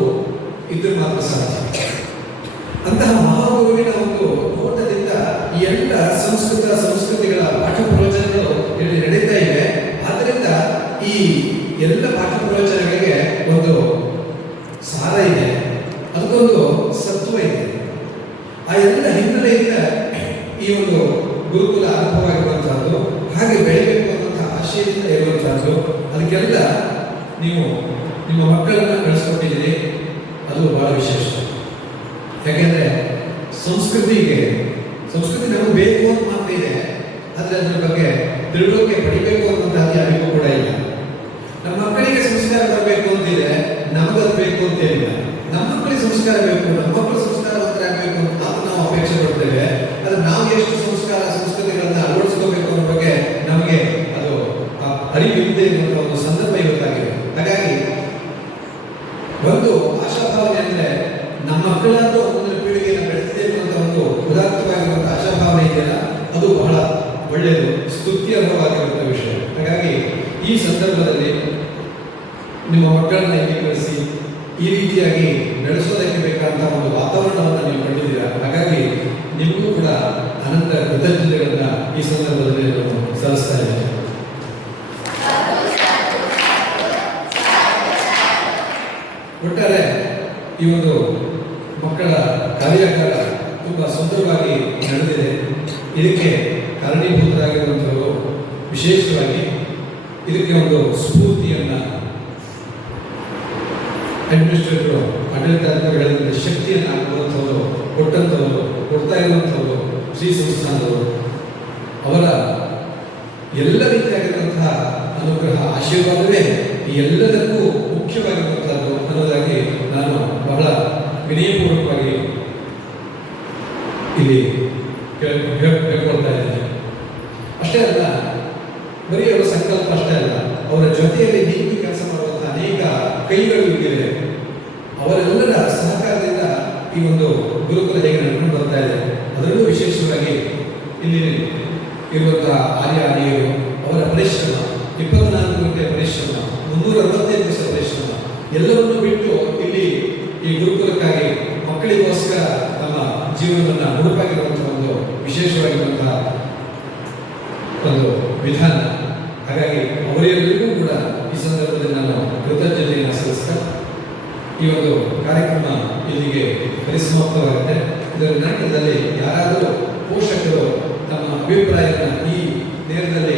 ಇದ್ರ ಮಾತ್ರ ಸಾಧ್ಯ. ಅಂತಹ ಮಹಾಗುರುವಿನ ಒಂದು ನೋಟದಿಂದ ಈ ಎಲ್ಲ ಸಂಸ್ಕೃತ ಸಂಸ್ಕೃತಿಗಳ ಪಾಠ ಪ್ರವಚನಗಳು ಇಲ್ಲಿ ನಡೀತಾ ಇವೆ. ಆದ್ದರಿಂದ ಈ ಎಲ್ಲ ಪಾಠ ಪ್ರವಚನಗಳಿಗೆ ಒಂದು ಸಾರ ಇದೆ, ಅದಕ್ಕೊಂದು ಸತ್ವ ಆ ಎಲ್ಲ ಹಿನ್ನೆಲೆಯಿಂದ ಈ ಒಂದು ಗುರುಕುಲ ಆರಂಭವಾಗಿರುವಂತಹದ್ದು, ಹಾಗೆ ಬೆಳಿಬೇಕು ಅನ್ನುವಂಥ ಆಶಯದಿಂದ ಇರುವಂತಹದ್ದು. ಅದಕ್ಕೆಲ್ಲ ನೀವು ನಿಮ್ಮ ಮಕ್ಕಳನ್ನ ಕಳಿಸ್ಕೊಟ್ಟಿದ್ದೀರಿ, ಅದು ಬಹಳ ವಿಶೇಷ. ಯಾಕೆಂದ್ರೆ ಸಂಸ್ಕೃತಿ ನಮಗೆ ಬೇಕು ಅಂತ ಮಾತ್ರ ಇದೆ, ಆದರೆ ಅದ್ರ ಬಗ್ಗೆ ತಿಳುವಳಿಕೆ ಪಡಿಬೇಕು ಅನ್ನುವಂತಹ ಅರಿವು ಕೂಡ ಇಲ್ಲ. ನಮ್ಮ ಮಕ್ಕಳಿಗೆ ಸಂಸ್ಕಾರ ಬರಬೇಕು ಅಂತಿದೆ, ನಮಗದು ಬೇಕು ಅಂತೇನಿಲ್ಲ. ನಮ್ಮ ಮಕ್ಕಳಿಗೆ ಸಂಸ್ಕಾರ ಬೇಕು, ನಮ್ಮ ಮಕ್ಕಳು ಸಂಸ್ಕಾರವಂತರಾಗಬೇಕು ಅಂತ ಮಾತ್ರ ನಾವು ಅಪೇಕ್ಷೆ ಪಡ್ತೇವೆ. ಆದರೆ ನಾವು ಎಷ್ಟು ಸಂಸ್ಕೃತಿಗಳನ್ನ ಅಳವಡಿಸ್ಕೋಬೇಕು ಅನ್ನೋ ಬಗ್ಗೆ ನಮಗೆ ಅದು ಅರಿವಿಲ್ಲದೆ ಇರುವಂತಹ ಒಂದು ಸಂದರ್ಭ ಇವತ್ತಾಗಿದೆ. ಹಾಗಾಗಿ ಒಂದು ಆಶಾಭಾವನೆ ಅಂದ್ರೆ ನಮ್ಮ ಮಕ್ಕಳಾದ್ರೂ ಮುಂದಿನ ಪೀಳಿಗೆಯನ್ನು ಬೆಳೆಸಬೇಕು ಅಂತ ಒಂದು ಉದಾತ್ತವಾಗಿರುವಂತಹ ಆಶಾಭಾವನೆ ಇದೆಯಲ್ಲ, ಅದು ಬಹಳ ಒಳ್ಳೆಯದು, ಸ್ತುತ್ಯರ್ಹವಾಗಿರುವಂತಹ ವಿಷಯ. ಹಾಗಾಗಿ ಈ ಸಂದರ್ಭದಲ್ಲಿ ನಿಮ್ಮ ಮಕ್ಕಳನ್ನ ಇಲ್ಲಿ ಕಳಿಸಿ ಈ ರೀತಿಯಾಗಿ ನಡೆಸೋದಕ್ಕೆ ಬೇಕಾದಂತಹ ಒಂದು ವಾತಾವರಣವನ್ನು ನೀವು ಕಂಡಿದ್ದೀರಾ. ಹಾಗಾಗಿ ನಿಮಗೂ ಕೂಡ ಅನಂತ ಕೃತಜ್ಞತೆಗಳನ್ನ ಈ ಸಂದರ್ಭದಲ್ಲಿ ನಾನು ಸಲ್ಲಿಸ್ತಾ ಇದ್ದೇನೆ. ಒಟ್ಟಾರೆ ಈ ಒಂದು ಮಕ್ಕಳ ಕಾರ್ಯಾಗಾರ ತುಂಬಾ ಸುಂದರವಾಗಿ ನಡೆದಿದೆ. ಇದಕ್ಕೆ ಕಾರಣೀಭೂತರಾಗಿರುವಂಥವರು ವಿಶೇಷವಾಗಿ ಇದಕ್ಕೆ ಒಂದು ಸ್ಫೂರ್ತಿಯನ್ನ ಅಡ್ಮಿನಿಸ್ಟ್ರೇಟರ್ ಆಡಳಿತಾಧಿಕಾರಿಗಳಿಂದ ಶಕ್ತಿಯನ್ನು ಹಾಕುವಂಥವರು ಕೊಟ್ಟಂಥವರು, ಕೊಡ್ತಾ ಇರುವಂಥವರು ಶ್ರೀ ಸಂಸ್ಥಾನದವರು. ಅವರ ಎಲ್ಲ ರೀತಿಯಾಗಿರುವಂತಹ ಅನುಗ್ರಹ ಆಶೀರ್ವಾದವೇ ಈ ಎಲ್ಲದಕ್ಕೂ ಮುಖ್ಯವಾಗಿರುವಂತಹದ್ದು ಅನ್ನೋದಾಗಿ ನಾನು ಬಹಳ ವಿನಯಪೂರ್ವಕವಾಗಿ ಇಲ್ಲಿ ಹೇಳ್ಕೊಳ್ತಾ ಇದ್ದೇನೆ. ಅಷ್ಟೇ ಅಲ್ಲ, ಬರೀ ಅವರ ಸಂಕಲ್ಪ ಅಷ್ಟೇ ಅಲ್ಲ, ಅವರ ಜೊತೆಯಲ್ಲಿ ನಿಂತು ಕೆಲಸ ಮಾಡುವಂತಹ ಅನೇಕ ಕೈಗಳು ಇವೆ. ಅವರೆಲ್ಲರ ಸಹಕಾರದಿಂದ ಈ ಒಂದು ಗುರುಕುಲ ಹೇಗೆ ನಡ್ಕೊಂಡು ಬರ್ತಾ ಇದೆ. ಅದರಲ್ಲೂ ವಿಶೇಷವಾಗಿ ಇಲ್ಲಿ ಇರುವಂತಹ ಆರ್ಯರು ಅವರ ಪರಿಶ್ರಮ, 24 ಗಂಟೆ ಪರಿಶ್ರಮ, 365 ದಿವಸ ಪರಿಶ್ರಮ ಎಲ್ಲವನ್ನೂ ಬಿಟ್ಟು ಇಲ್ಲಿ ಈ ಗುರುಕುಲಕ್ಕಾಗಿ ಮಕ್ಕಳಿಗೋಸ್ಕರ ತಮ್ಮ ಜೀವನವನ್ನು ಮುಡುಪಾಗಿರುವಂತಹ ಒಂದು ವಿಶೇಷವಾಗಿರುವಂತಹ ಒಂದು ವಿಧಾನ. ಹಾಗಾಗಿ ಅವರೆಲ್ಲರಿಗೂ ಕೂಡ ಈ ಸಂದರ್ಭದಲ್ಲಿ ನಾನು ಕೃತಜ್ಞತೆಯನ್ನು ಸಲ್ಲಿಸ್ತಾ ಈ ಒಂದು ಕಾರ್ಯಕ್ರಮ ಇಲ್ಲಿಗೆ ಪರಿಸಮಾಪ್ತವಾಗುತ್ತೆ. ಇದರ ನಂತರದಲ್ಲಿ ಯಾರಾದರೂ ಪೋಷಕರು ತಮ್ಮ ಅಭಿಪ್ರಾಯವನ್ನು ಈ ನೇರದಲ್ಲಿ